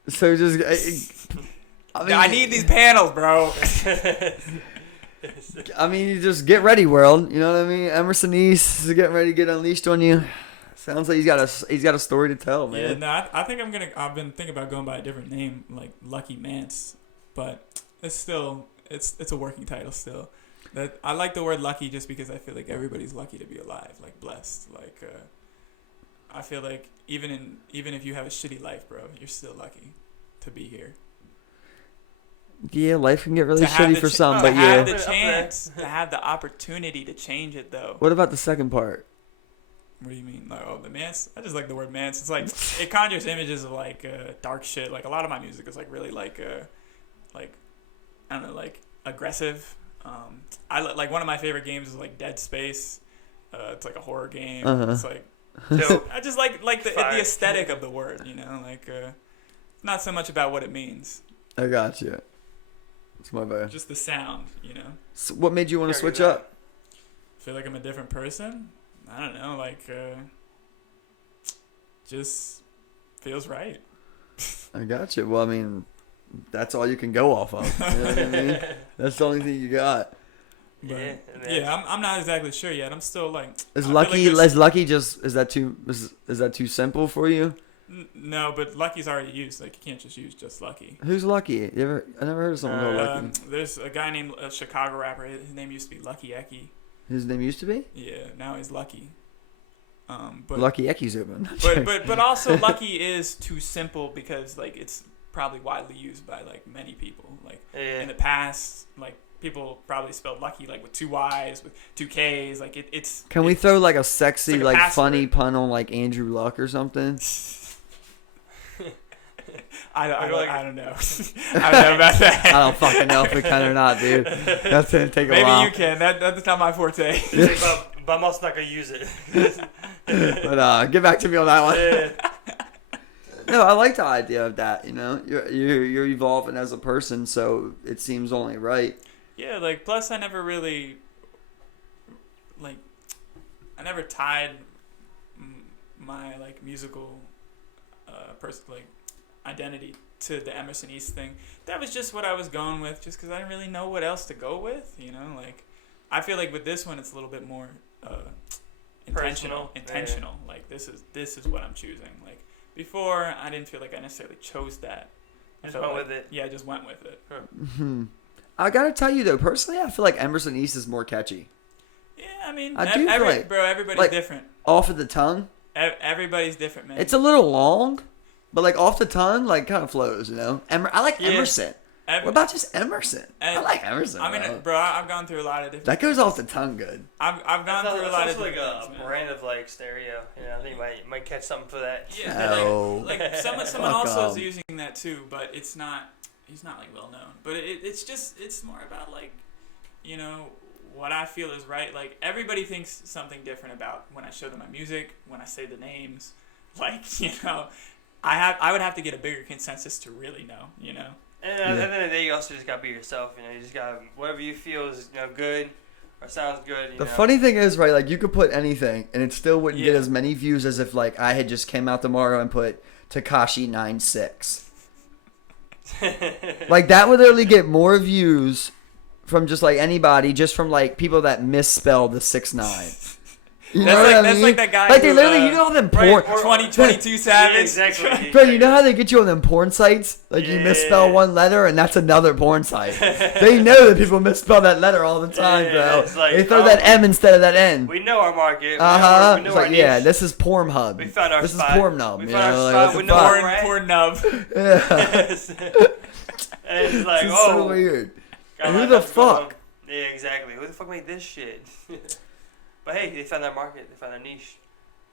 So just, I need these panels, bro. I mean, you just get ready, world. You know what I mean? Emerson East is getting ready to get unleashed on you. Sounds like he's got a story to tell, man. Yeah, no, I think I've been thinking about going by a different name, like Lucky Mance, but it's still it's a working title still. That I like the word lucky just because I feel like everybody's lucky to be alive, like blessed. Like I feel like even if you have a shitty life, bro, you're still lucky to be here. Yeah, life can get really shitty for some, but to yeah. have the chance, to have the opportunity to change it, though. What about the second part? What do you mean? Like, the Mance? I just like the word Mance. It's like it conjures images of like dark shit. Like a lot of my music is like really like I don't know, like aggressive. I like one of my favorite games is like Dead Space. It's like a horror game. Uh-huh. It's like I just like the aesthetic of the word. Like it's not so much about what it means. I got you. It's my bad. Just the sound, So what made you want to switch up? Feel like I'm a different person? I don't know, like, just feels right. I got you. Well, I mean, that's all you can go off of. You know what I mean? That's the only thing you got. But, I'm not exactly sure yet. I'm still like. Is Lucky just is that too simple for you? No, but Lucky's already used. Like, you can't just use just Lucky. Who's Lucky? I never heard of someone called Lucky. There's a guy named a Chicago rapper. His name used to be Lucky Eki. His name used to be? Yeah, now he's Lucky. But Lucky Eki's open. but also Lucky is too simple because like it's probably widely used by like many people. Like in the past, like people probably spelled Lucky like with 2 Y's, with 2 K's. Like it's. Can we throw like a sexy, like funny password. pun on like Andrew Luck or something? I don't know. I don't know about that. I don't fucking know if we can or not, dude. That's gonna take a while. Maybe you can. That's not my forte. But I'm also not gonna use it. But get back to me on that one. Yeah. No, I like the idea of that. You're evolving as a person, so it seems only right. Yeah, like plus I never really I never tied my like musical person like identity to the Emerson East thing. That was just what I was going with, just because I didn't really know what else to go with. You know, like I feel like with this one, it's a little bit more intentional. Yeah. Like this is what I'm choosing. Like before, I didn't feel like I necessarily chose that. Just went with it. Yeah, I just went with it. I gotta tell you though, personally, I feel like Emerson East is more catchy. Yeah, I mean, I do feel like, bro, everybody's like, different. Off of the tongue, Everybody's different, man. it's a little long, but like off the tongue, like kind of flows. You know, I like Emerson. What about just Emerson? I like Emerson. I mean, bro, I've gone through a lot of different. That goes off the tongue good. I've gone through a lot of different. It's like things, a brand of like stereo. You know, I think you might catch something for that. Yeah, No. like someone also is using that too, but it's not. He's not like well known, but it's more about like, you know, what I feel is right. Like everybody thinks something different about when I show them my music, when I say the names. Like, you know, I would have to get a bigger consensus to really know, you know. And at the end of the day, you also just gotta be yourself. You know, you just gotta whatever you feel is good or sounds good. The funny thing is, right? Like you could put anything, and it still wouldn't get Yeah. as many views as if like I had just came out tomorrow and put Tekashi 96. Like that would literally get more views from just like anybody, just from like people that misspell the 6ix9ine. You know what I mean? That's like that guy. Like they who, literally, you know how them porn, 2022 Savage. Yeah, exactly. bro. You know how they get you on them porn sites? Like you misspell one letter, and that's another porn site. They know that people misspell that letter all the time, bro. Like, they throw that M instead of that N. We know our market. We know it's our like, niche. yeah, this is Pornhub. We found our this spot. is Pornhub. We You found know, our like, spot. what We the know fuck? where we're at. Poor nub. Yeah. And it's like, It's oh, so weird. God, Who like, the that's going fuck? on. Yeah, exactly. Who the fuck made this shit? But hey, they found their market. They found their niche.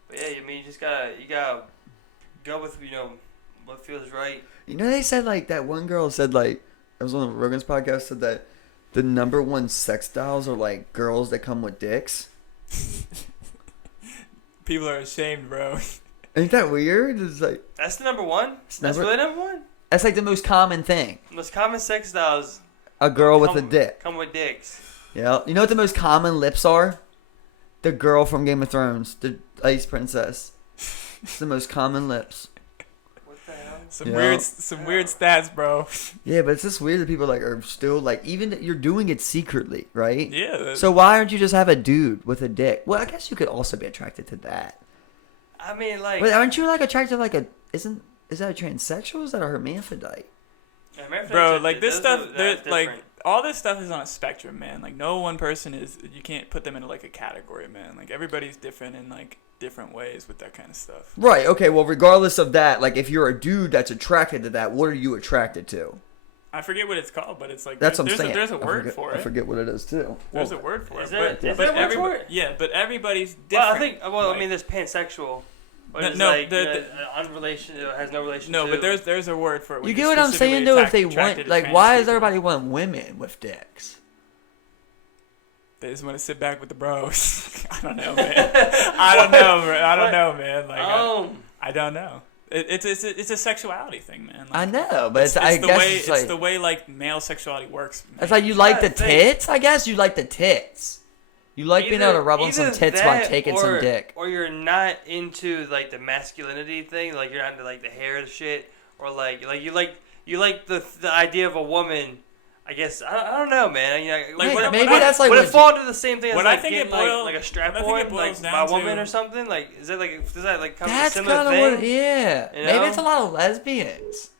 But yeah, I mean, you gotta go with what feels right. You know, they said like that one girl said like it was on Rogan's podcast said that the number one sex dolls are like girls that come with dicks. People are ashamed, bro. Ain't that weird? It's like That's the number one. That's really number one. that's like the most common thing. Most common sex styles. A girl with a dick. Come with dicks. Yeah. You know what the most common lips are? The girl from Game of Thrones, the Ice Princess. It's the most common lips. What the hell? Some weird stats, bro. Yeah, but it's just weird that people like are still like even that you're doing it secretly, right? Yeah. So why aren't you just have a dude with a dick? Well, I guess you could also be attracted to that. I mean, like. But aren't you like attracted to like a is that a transsexual? Or is that a hermaphrodite? Bro, like this stuff, that's like different. all this stuff is on a spectrum, man. Like no one person is. You can't put them into like a category, man. Like everybody's different in like different ways with that kind of stuff. Right. Okay. Well, regardless of that, like if you're a dude that's attracted to that, what are you attracted to? I forget what it's called, but it's like That's what I'm there's saying. there's a word for it. I forget what it is too. There's a word for it. Is there a word for it? Yeah, but everybody's different. Well, I think. Well, Like, I mean, there's pansexual. But it's No, like the- unrelation. It has no relation. no, to. but there's a word for it. when You you're get what I'm saying specifically though? If they attracted want, to like, trans why does people. everybody want women with dicks? They just want to sit back with the bros. I don't know, man. I don't know, bro. I don't know, man. Like, I don't know. It's a sexuality thing, man. Like, I know, but it's, I the guess way it's like the way like male sexuality works. it's like you like the Yeah, they- tits. I guess you like the tits. You like being able to rub on some either tits while that taking some dick. Or you're not into like the masculinity thing, like you're not into like the hair shit, or like you like the idea of a woman. I guess I don't know, man. You know, Like, Maybe that's like would what it fall into the same thing as what I like think getting it boil- like a strap what I think it on boils like down by a woman to- or something? Like does that like come That's to a similar kind of thing? what. Yeah, You maybe know? it's a lot of lesbians.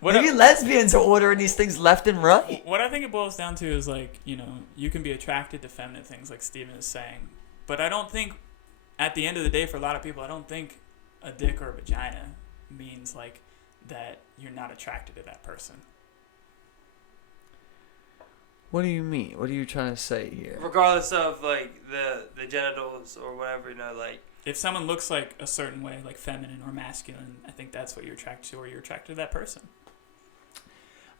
What Maybe I- lesbians are ordering these things left and right. What I think it boils down to is like, you know, you can be attracted to feminine things like Steven is saying. But I don't think, at the end of the day, for a lot of people, I don't think a dick or a vagina means like that you're not attracted to that person. What do you mean? What are you trying to say here? Regardless of like the genitals or whatever, you know, like If someone looks like a certain way, like feminine or masculine, I think that's what you're attracted to, or you're attracted to that person.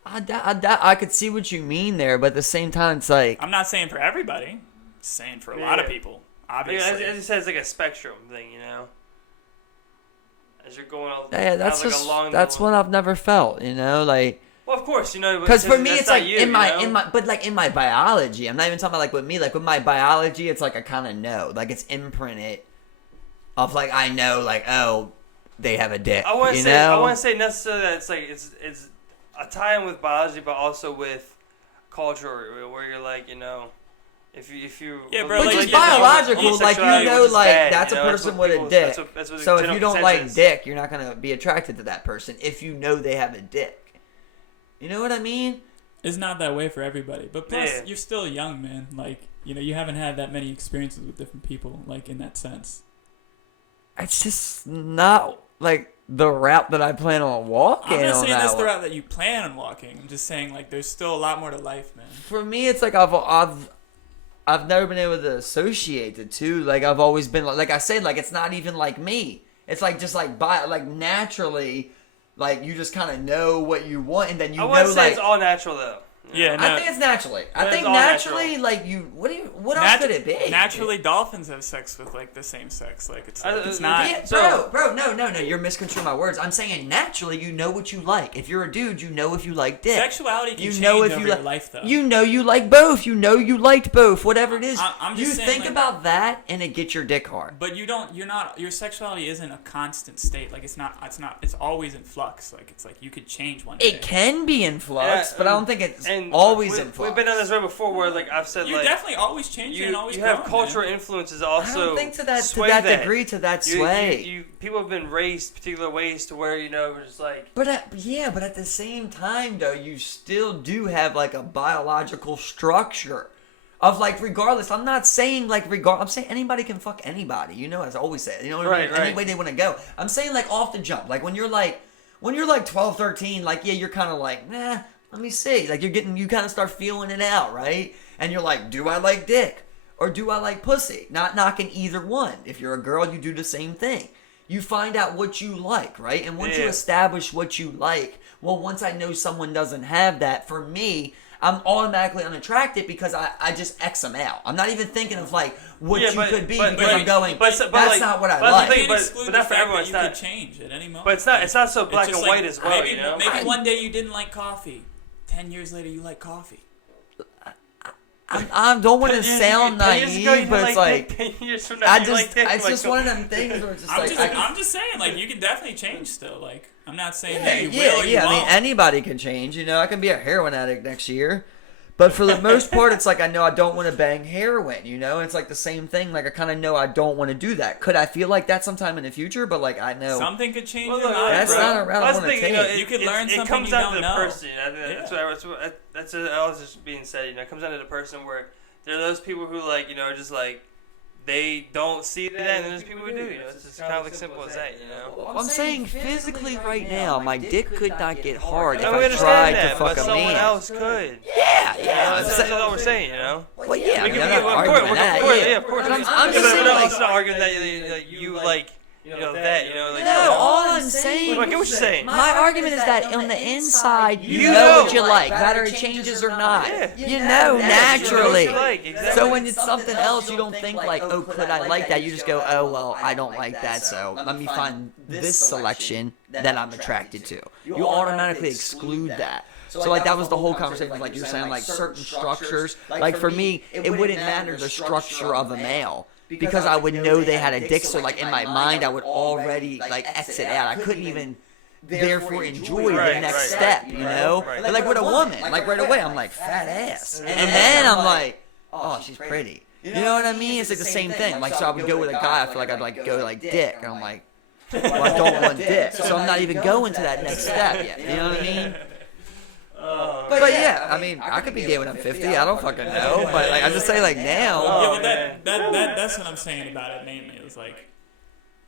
I could see what you mean there, but at the same time, it's like I'm not saying for everybody. I'm saying for a lot of Yeah. people, I mean, obviously. as you said, it's like a spectrum thing, you know. As you're going all, yeah, that's like just along that's the, what I've never felt, you know, like. Well, of course, you know. Because for me, that's it's not like you, in my you know? but like in my biology, I'm not even talking about like with me. Like with my biology, it's like I kind of know, like it's imprinted of like I know, like oh, they have a dick. I want you to say I know? want to say necessarily that it's a tie-in with biology, but also with culture, where you're like, if you Yeah, bro, Which like, is you- biological, like homosexuality, which is bad, that's a that's person what with a people- dick. that's what So if general you don't consensus like is. dick, you're not gonna be attracted to that person if you know they have a dick. You know what I mean? It's not that way for everybody. But plus, Yeah. you're still young, man. Like, you haven't had that many experiences with different people, like, in that sense. It's just not like the route that I plan on walking. I'm not on saying that that's the one. route that you plan on walking. I'm just saying, like, there's still a lot more to life, man. For me, it's like I've never been able to associate the two. Like I've always been like I said, like it's not even like me. It's like just like like naturally, like you just kind of know what you want, and then you I know wouldn't say like. it's all natural though. Yeah, I think it's naturally. I It's think all naturally, natural. like you. What else could it be? Naturally, dolphins have sex with, like, the same sex. Like, it's not... Yeah, So- bro, no, you're misconstruing my words. I'm saying naturally, you know what you like. If you're a dude, you know if you like dick. Sexuality can You change know if over you your like- life, though. You know you like both. You know you liked both. Whatever it is, I'm you just saying, think like- about that and it gets your dick hard. But your sexuality isn't a constant state. Like, it's always in flux. Like, it's like you could change one day. It can be in flux, Yeah, but I don't think it's and always we- in flux. We've been on this road before, where like I've said, You're like definitely always changing and always you have growing, cultural man. influences I also. don't think to that sway degree, to that sway. You people have been raised particular ways to where it's like. But at the same time, though, you still do have like a biological structure of like regardless. I'm not saying like I'm saying anybody can fuck anybody. You know, as I always say, you know what I mean? Right. Any way they want to go. I'm saying like off the jump, like when you're like 12, 13, like yeah, you're kind of like nah. Let me see. Like you kind of start feeling it out, right? And you're like, do I like dick or do I like pussy? Not knocking either one. If you're a girl, you do the same thing. You find out what you like, right? And once you Yeah. establish what you like, well, once I know someone doesn't have that, for me, I'm automatically unattracted because I just X them out. I'm not even thinking of like what you could be because I'm going, that's not what I but like. the thing- You but- can't exclude but the not for fact everyone, that it's you not- could change at any moment. But it's not so black It's just and white like, as well, maybe, Maybe one day you didn't like coffee. 10 years later, you like coffee. I don't want to sound naive, but it's like 10 years from now, it's just one of them things where it's just I'm just saying, like, you can definitely change still. Like, I'm not saying that you will or you yeah. I mean, won't. anybody can change. You know, I can be a heroin addict next year. But for the most part, it's like I know I don't want to bang heroin, you know? It's like the same thing. Like I kind of know I don't want to do that. Could I feel like that sometime in the future? But like I know. Something could change Well, your look, mind, that's bro. not a route I want to take. You could learn something It comes you down don't to the know. person. I think that's what else is being said. It comes down to the person where there are those people who like just like they don't see that, and there's people who do. It's just kind of like simple as that. I'm saying physically right now, my dick could not get hard if And we I tried understand to that, fuck but a someone man. else could. Yeah. That's all we're saying. Well, yeah, We I can, mean, I'm of not course, arguing that. Yeah. of course. But I'm just saying, we're like, not arguing that you like that. no, all I'm saying. I get what you're saying. My argument is that on the inside, you You know know. what you like, whether it changes or not. Yeah. You know naturally. You know what you like, exactly. So when it's something else, you don't think like, oh, could I like that? You just go, oh, well, I don't like that, so let me find this selection that I'm attracted to. You automatically exclude that. So like that was the whole conversation. Like you're saying, like certain structures. Like for me, it wouldn't matter the structure of a male. Because I would know they had a dick, so like in my mind I would already like exit out. I couldn't even therefore enjoy the next step, you know? But like with a woman, like right away I'm like, fat ass. And then I'm like, oh, she's pretty. You know what I mean? It's like the same thing. Like so I would go with a guy, I feel like I'd like go like dick. And I'm like, well, I don't want dick. So I'm not even going to that next step yet. You know what I mean? But yeah, I mean, I could be gay when I'm 50. I don't fucking know. But like, I just say like now. Yeah, but that's what I'm saying about it mainly. It's like,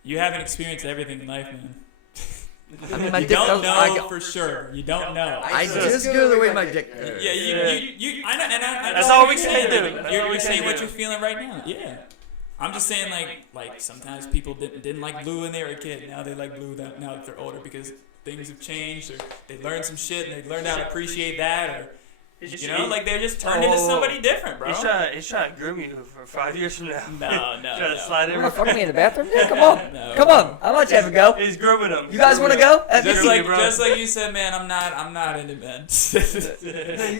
you haven't experienced everything in life, man. I mean, my You dick don't does. know for sure. You don't know. I just go the way my dick goes. Yeah, you. I know, and I That's know all what we you're can saying. do. Like, you're saying what you're feeling right now. Yeah. I'm just saying, like sometimes people didn't like blue when they were a kid. Now they like blue now that they're older because things have changed, or they learned some shit and they learned how to appreciate that, or like they're just turned into somebody different, bro. He's trying to groom you for 5 years from now. No. Trying to slide You in. wanna fuck me in the bathroom? Yeah, come on. No. Come on. I'll let you have a go. He's grooming him. You guys want to go? Just like you said, man, I'm not into men.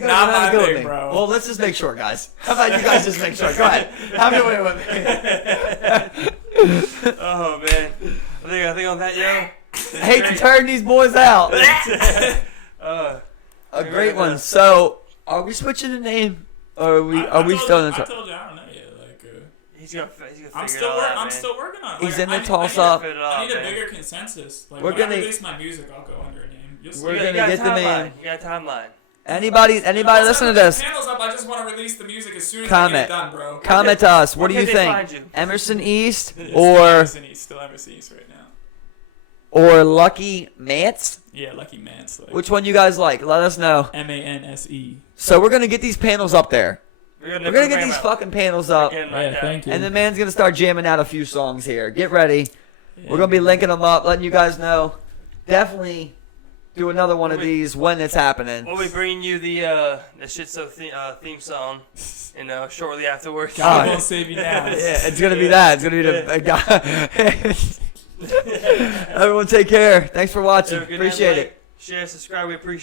Not my thing, bro. Well, let's just make sure, guys. How about you guys just make sure? Go ahead. Have your way with me. Oh man, I think on that, yo. hate to turn these boys out. Uh, A great one. So, are we switching the name? Or are we still in the I told you, I don't know yet. Like, he's gonna figure I'm it still all out, I'm man. still working on it. He's Like, in the I toss need- up. I need a bigger consensus. Like, We're when I gonna- release my music, I'll go under a name. You'll see. We're You gonna got a get the timeline. name. You got a timeline. Anybody listen to this? Panels up. I just want to release the music as soon as I Comment. get it done, bro. Comment to us. What do Where you can they think? find you? Emerson East It's or still Emerson East right now. Lucky Mance? Yeah, Lucky Mance. Like, Which one you guys like? Let us know. MANSE. So we're gonna get these panels up there. We're We're gonna get these fucking panels up. Again, Yeah, thank you. And the man's gonna start jamming out a few songs here. Get ready. Yeah. We're gonna be linking them up, letting you guys know. Definitely do another one of these when it's happening. We'll be bringing you the shit show theme song, shortly afterwards. God won't save you now. Yeah, it's gonna be that. It's gonna be the Everyone take care. Thanks for watching. Good night, Appreciate like, it. Share, subscribe. We appreciate it.